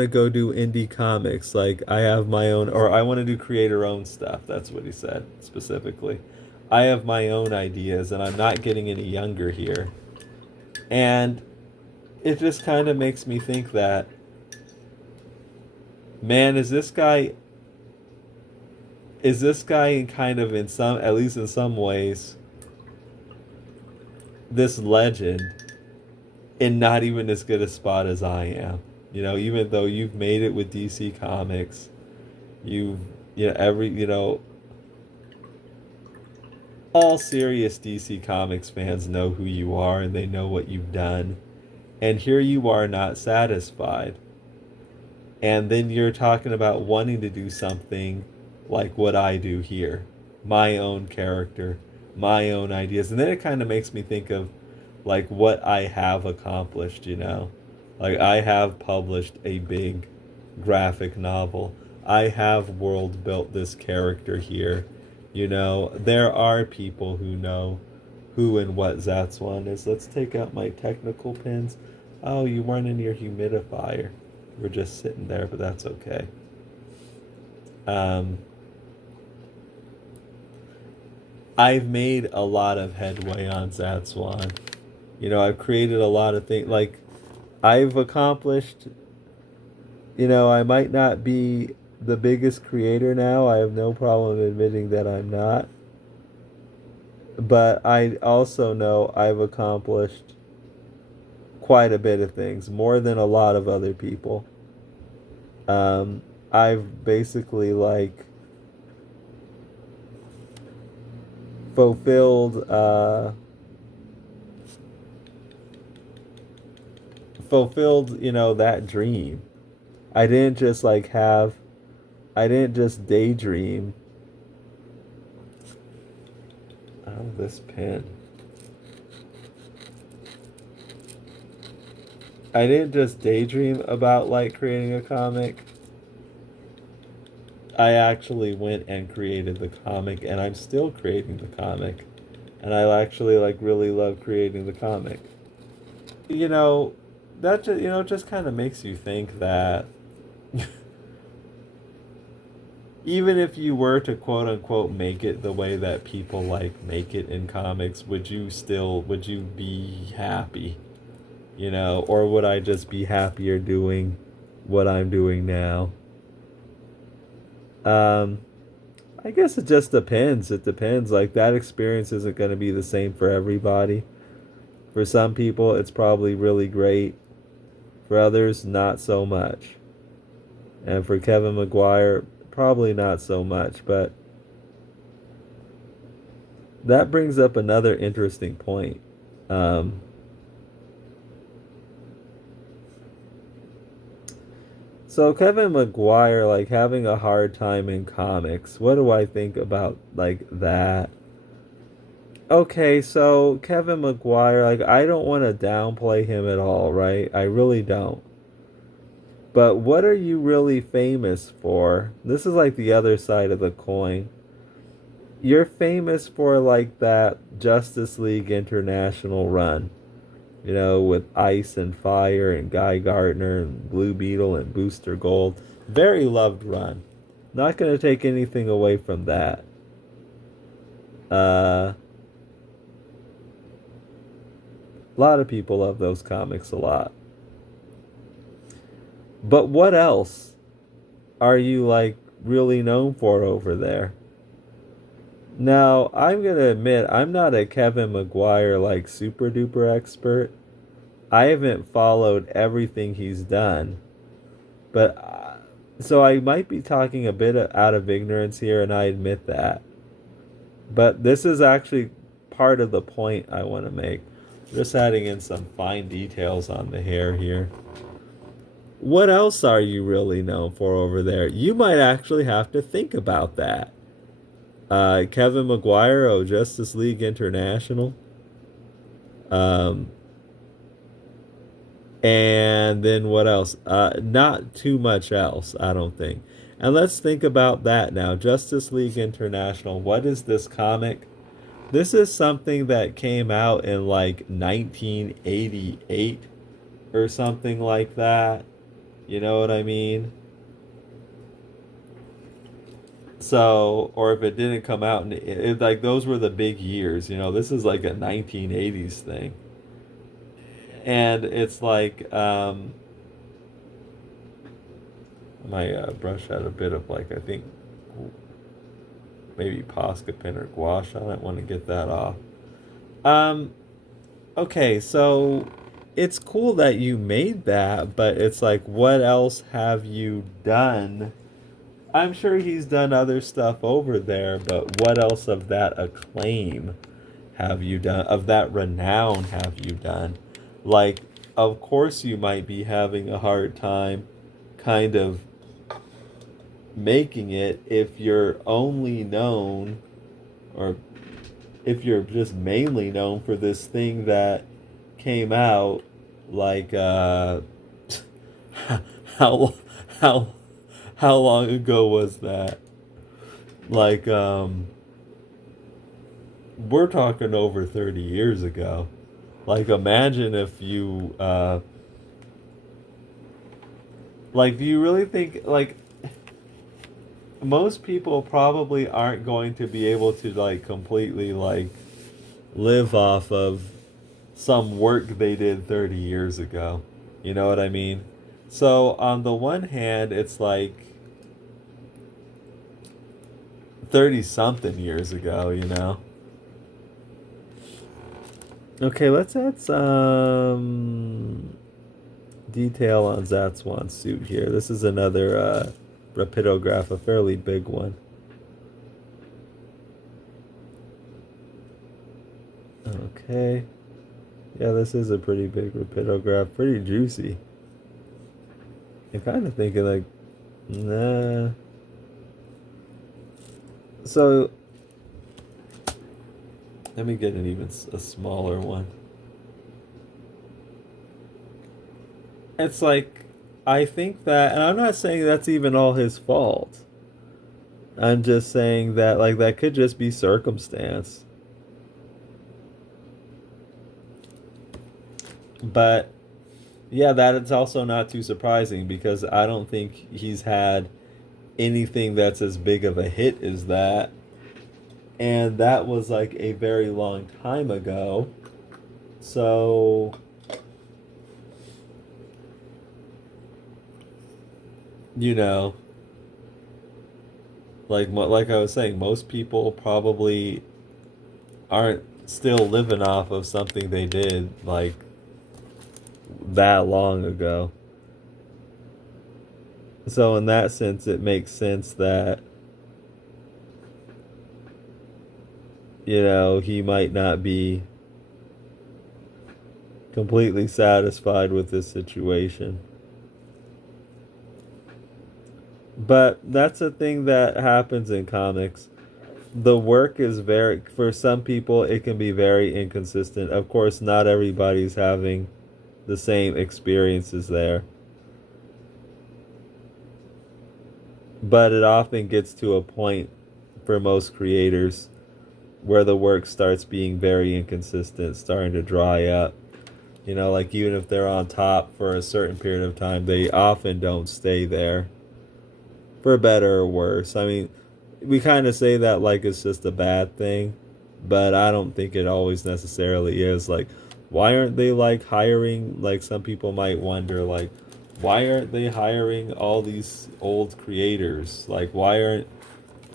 to go do indie comics, like I have my own, or I want to do creator owned stuff. That's what he said specifically. I have my own ideas and I'm not getting any younger here. And it just kind of makes me think that, man, is this guy kind of in some, at least in some ways, this legend in not even as good a spot as I am? Even though you've made it with DC Comics, you've, all serious DC Comics fans know who you are and they know what you've done. And here you are not satisfied. And then you're talking about wanting to do something like what I do here. My own character, my own ideas. And then it kind of makes me think of like what I have accomplished, Like I have published a big graphic novel. I have world built this character here. There are people who know who and what Zatswan is. Let's take out my technical pins. Oh, you weren't in your humidifier. We're just sitting there, but that's okay. I've made a lot of headway on Zatswan. I've created a lot of things. Like, I've accomplished, I might not be the biggest creator now. I have no problem admitting that I'm not. But I also know I've accomplished quite a bit of things, more than a lot of other people. I've basically like fulfilled fulfilled, that dream. I didn't just I didn't just daydream. Oh, this pen. I didn't just daydream about like creating a comic. I actually went and created the comic, and I'm still creating the comic. And I actually like really love creating the comic. You know, that just just kind of makes you think that even if you were to quote unquote make it the way that people like make it in comics, would you be happy? Or would I just be happier doing what I'm doing now? Um, I guess it just depends. It depends. Like that experience isn't going to be the same for everybody. For some people, it's probably really great. For others, not so much. And for Kevin McGuire, probably not so much. But that brings up another interesting point. Um, so Kevin McGuire, like having a hard time in comics. What do I think about like that? Okay, so Kevin McGuire, like I don't want to downplay him at all, right? I really don't. But what are you really famous for? This is like the other side of the coin. You're famous for like that Justice League International run, with Ice and Fire and Guy Gardner and Blue Beetle and Booster Gold. Very loved run. Not going to take anything away from that. A lot of people love those comics a lot. But what else are you like really known for over there? Now, I'm going to admit, I'm not a Kevin McGuire like super duper expert. I haven't followed everything he's done. But so I might be talking a bit out of ignorance here, and I admit that. But this is actually part of the point I want to make. Just adding in some fine details on the hair here. What else are you really known for over there? You might actually have to think about that. Kevin McGuire, Justice League International. Um, and then what else? Not too much else, I don't think. And let's think about that now. Justice League International. What is this comic? This is something that came out in like 1988 or something like that. You know what I mean? So, or if it didn't come out, like those were the big years. This is like a 1980s thing, and it's like my brush had a bit of like I think maybe Posca pen or gouache on it. Want to get that off. Okay, so it's cool that you made that, but it's like, what else have you done? I'm sure he's done other stuff over there, but what else of that acclaim have you done? Of that renown have you done? Like, of course you might be having a hard time kind of making it if you're only known, or if you're just mainly known for this thing that came out like how how how long ago was that? Like we're talking over 30 years ago. Like imagine if you like do you really think like most people probably aren't going to be able to like completely like live off of some work they did 30 years ago. You know what I mean? So on the one hand, it's like 30 something years ago. Okay, let's add some detail on Zatswan's suit here. This is another rapidograph, a fairly big one. Okay. Yeah, this is a pretty big rapidograph, pretty juicy. I'm kind of thinking like, nah. So let me get an even a smaller one. It's like, I think that, and I'm not saying that's even all his fault. I'm just saying that like that could just be circumstance. But yeah, that is also not too surprising because I don't think he's had anything that's as big of a hit as that. And that was like a very long time ago. So, you know, like I was saying, most people probably aren't still living off of something they did like that long ago. So in that sense, it makes sense that he might not be completely satisfied with this situation. But that's a thing that happens in comics. The work is very, for some people, it can be very inconsistent. Of course, not everybody's having the same experiences there. But it often gets to a point for most creators where the work starts being very inconsistent, starting to dry up. Like even if they're on top for a certain period of time, they often don't stay there, for better or worse. I mean, we kind of say that like it's just a bad thing, but I don't think it always necessarily is. Like, why aren't they like hiring, like some people might wonder, like, why aren't they hiring all these old creators? Like, why aren't,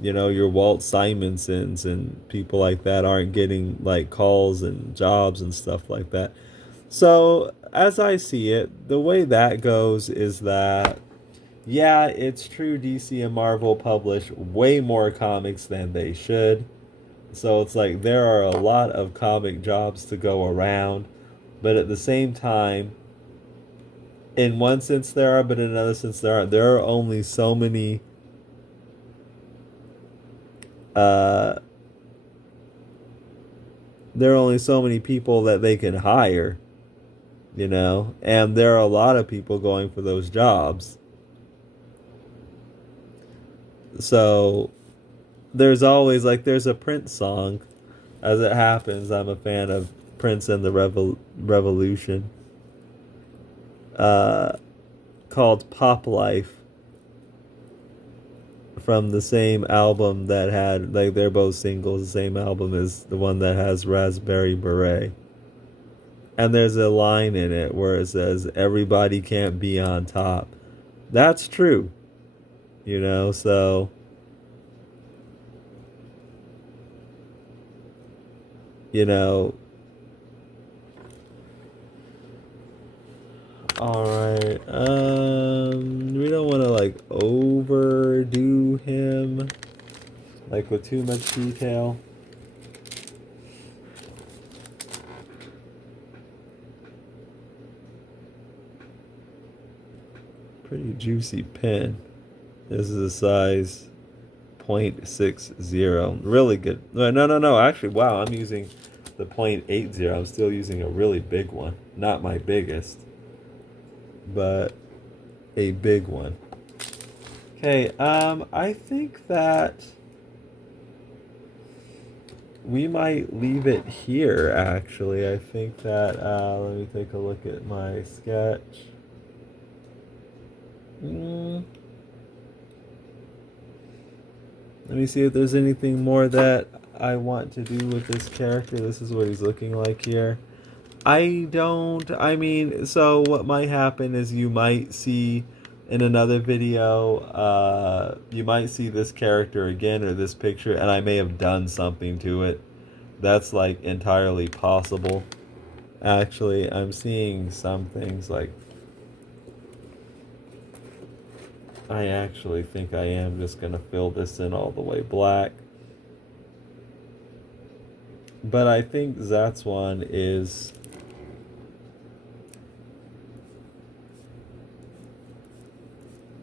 your Walt Simonsons and people like that aren't getting like calls and jobs and stuff like that? So, as I see it, the way that goes is that, yeah, it's true DC and Marvel publish way more comics than they should. So it's like there are a lot of comic jobs to go around. But at the same time, in one sense there are, but in another sense there aren't. There are only so many uh there are only so many people that they can hire, and there are a lot of people going for those jobs. So there's always like there's a Prince song. As it happens, I'm a fan of Prince and the Revolution, uh, called Pop Life, from the same album that had, like, they're both singles, the same album as the one that has Raspberry Beret. And there's a line in it where it says, "Everybody can't be on top." That's true, so, you know, alright, we don't want to, like, overdo him, like, with too much detail. Pretty juicy pen. This is a size 0.60. Really good. No. Actually, wow, I'm using the 0.80. I'm still using a really big one. Not my biggest, but a big one. Okay, I think that we might leave it here, actually. I think that, let me take a look at my sketch. Let me see if there's anything more that I want to do with this character. This is what he's looking like here. So what might happen is you might see in another video, you might see this character again or this picture, and I may have done something to it. That's like entirely possible. Actually, I'm seeing some things like, I actually think I am just going to fill this in all the way black. But I think Zatswan is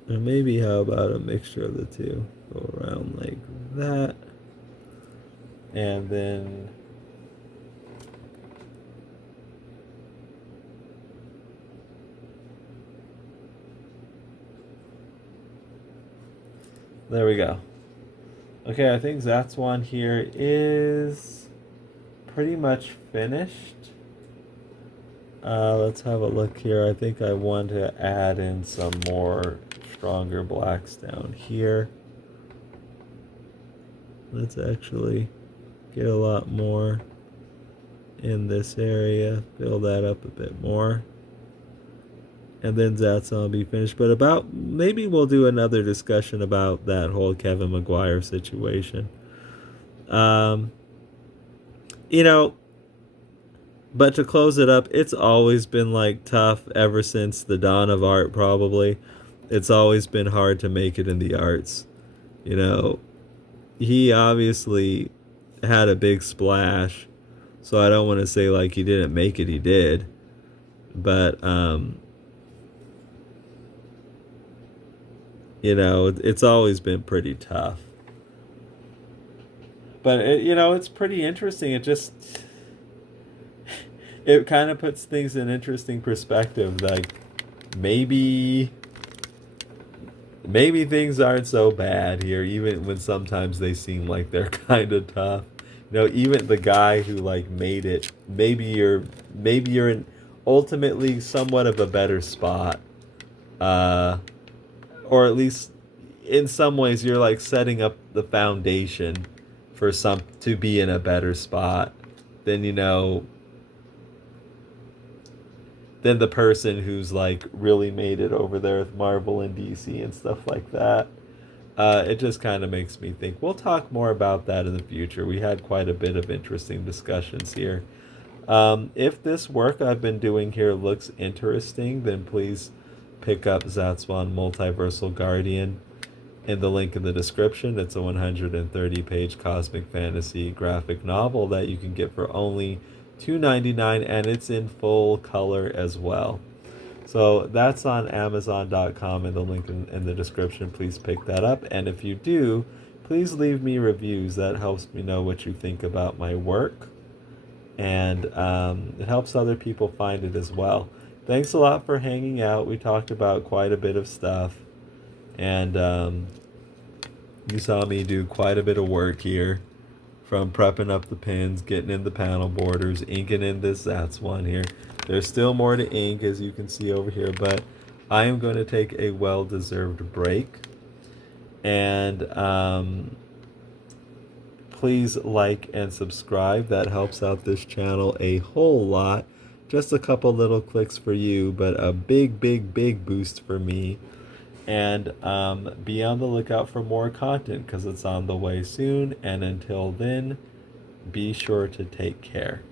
Or maybe how about a mixture of the two? Go around like that. And then there we go. Okay, I think Zatswan here is pretty much finished. Let's have a look here. I think I want to add in some more stronger blacks down here. Let's actually get a lot more in this area. Fill that up a bit more. And then Zatswan will be finished. But maybe we'll do another discussion about that whole Kevin McGuire situation. You know, but to close it up, it's always been like tough ever since the dawn of art, probably. It's always been hard to make it in the arts. You know, he obviously had a big splash, so I don't want to say like he didn't make it, he did. But you know, it's always been pretty tough. But it's pretty interesting. It kind of puts things in interesting perspective. Like maybe things aren't so bad here, even when sometimes they seem like they're kind of tough. Even the guy who like made it, maybe you're in ultimately somewhat of a better spot, or at least in some ways you're like setting up the foundation for some to be in a better spot than than the person who's like really made it over there with Marvel and DC and stuff like that. It just kind of makes me think. We'll talk more about that in the future. We had quite a bit of interesting discussions here. If this work I've been doing here looks interesting, then please pick up Zatswan Multiversal Guardian in the link in the description. It's a 130-page cosmic fantasy graphic novel that you can get for only $2.99, and it's in full color as well. So that's on Amazon.com, and the link in the description. Please pick that up, and if you do, please leave me reviews. That helps me know what you think about my work, and it helps other people find it as well. Thanks a lot for hanging out. We talked about quite a bit of stuff, and you saw me do quite a bit of work here, from prepping up the pins, getting in the panel borders, inking in this Zatswan here. There's still more to ink, as you can see over here, but I am going to take a well-deserved break. And please like and subscribe. That helps out this channel a whole lot. Just a couple little clicks for you, but a big, big, big boost for me. And be on the lookout for more content, because it's on the way soon. And until then, be sure to take care.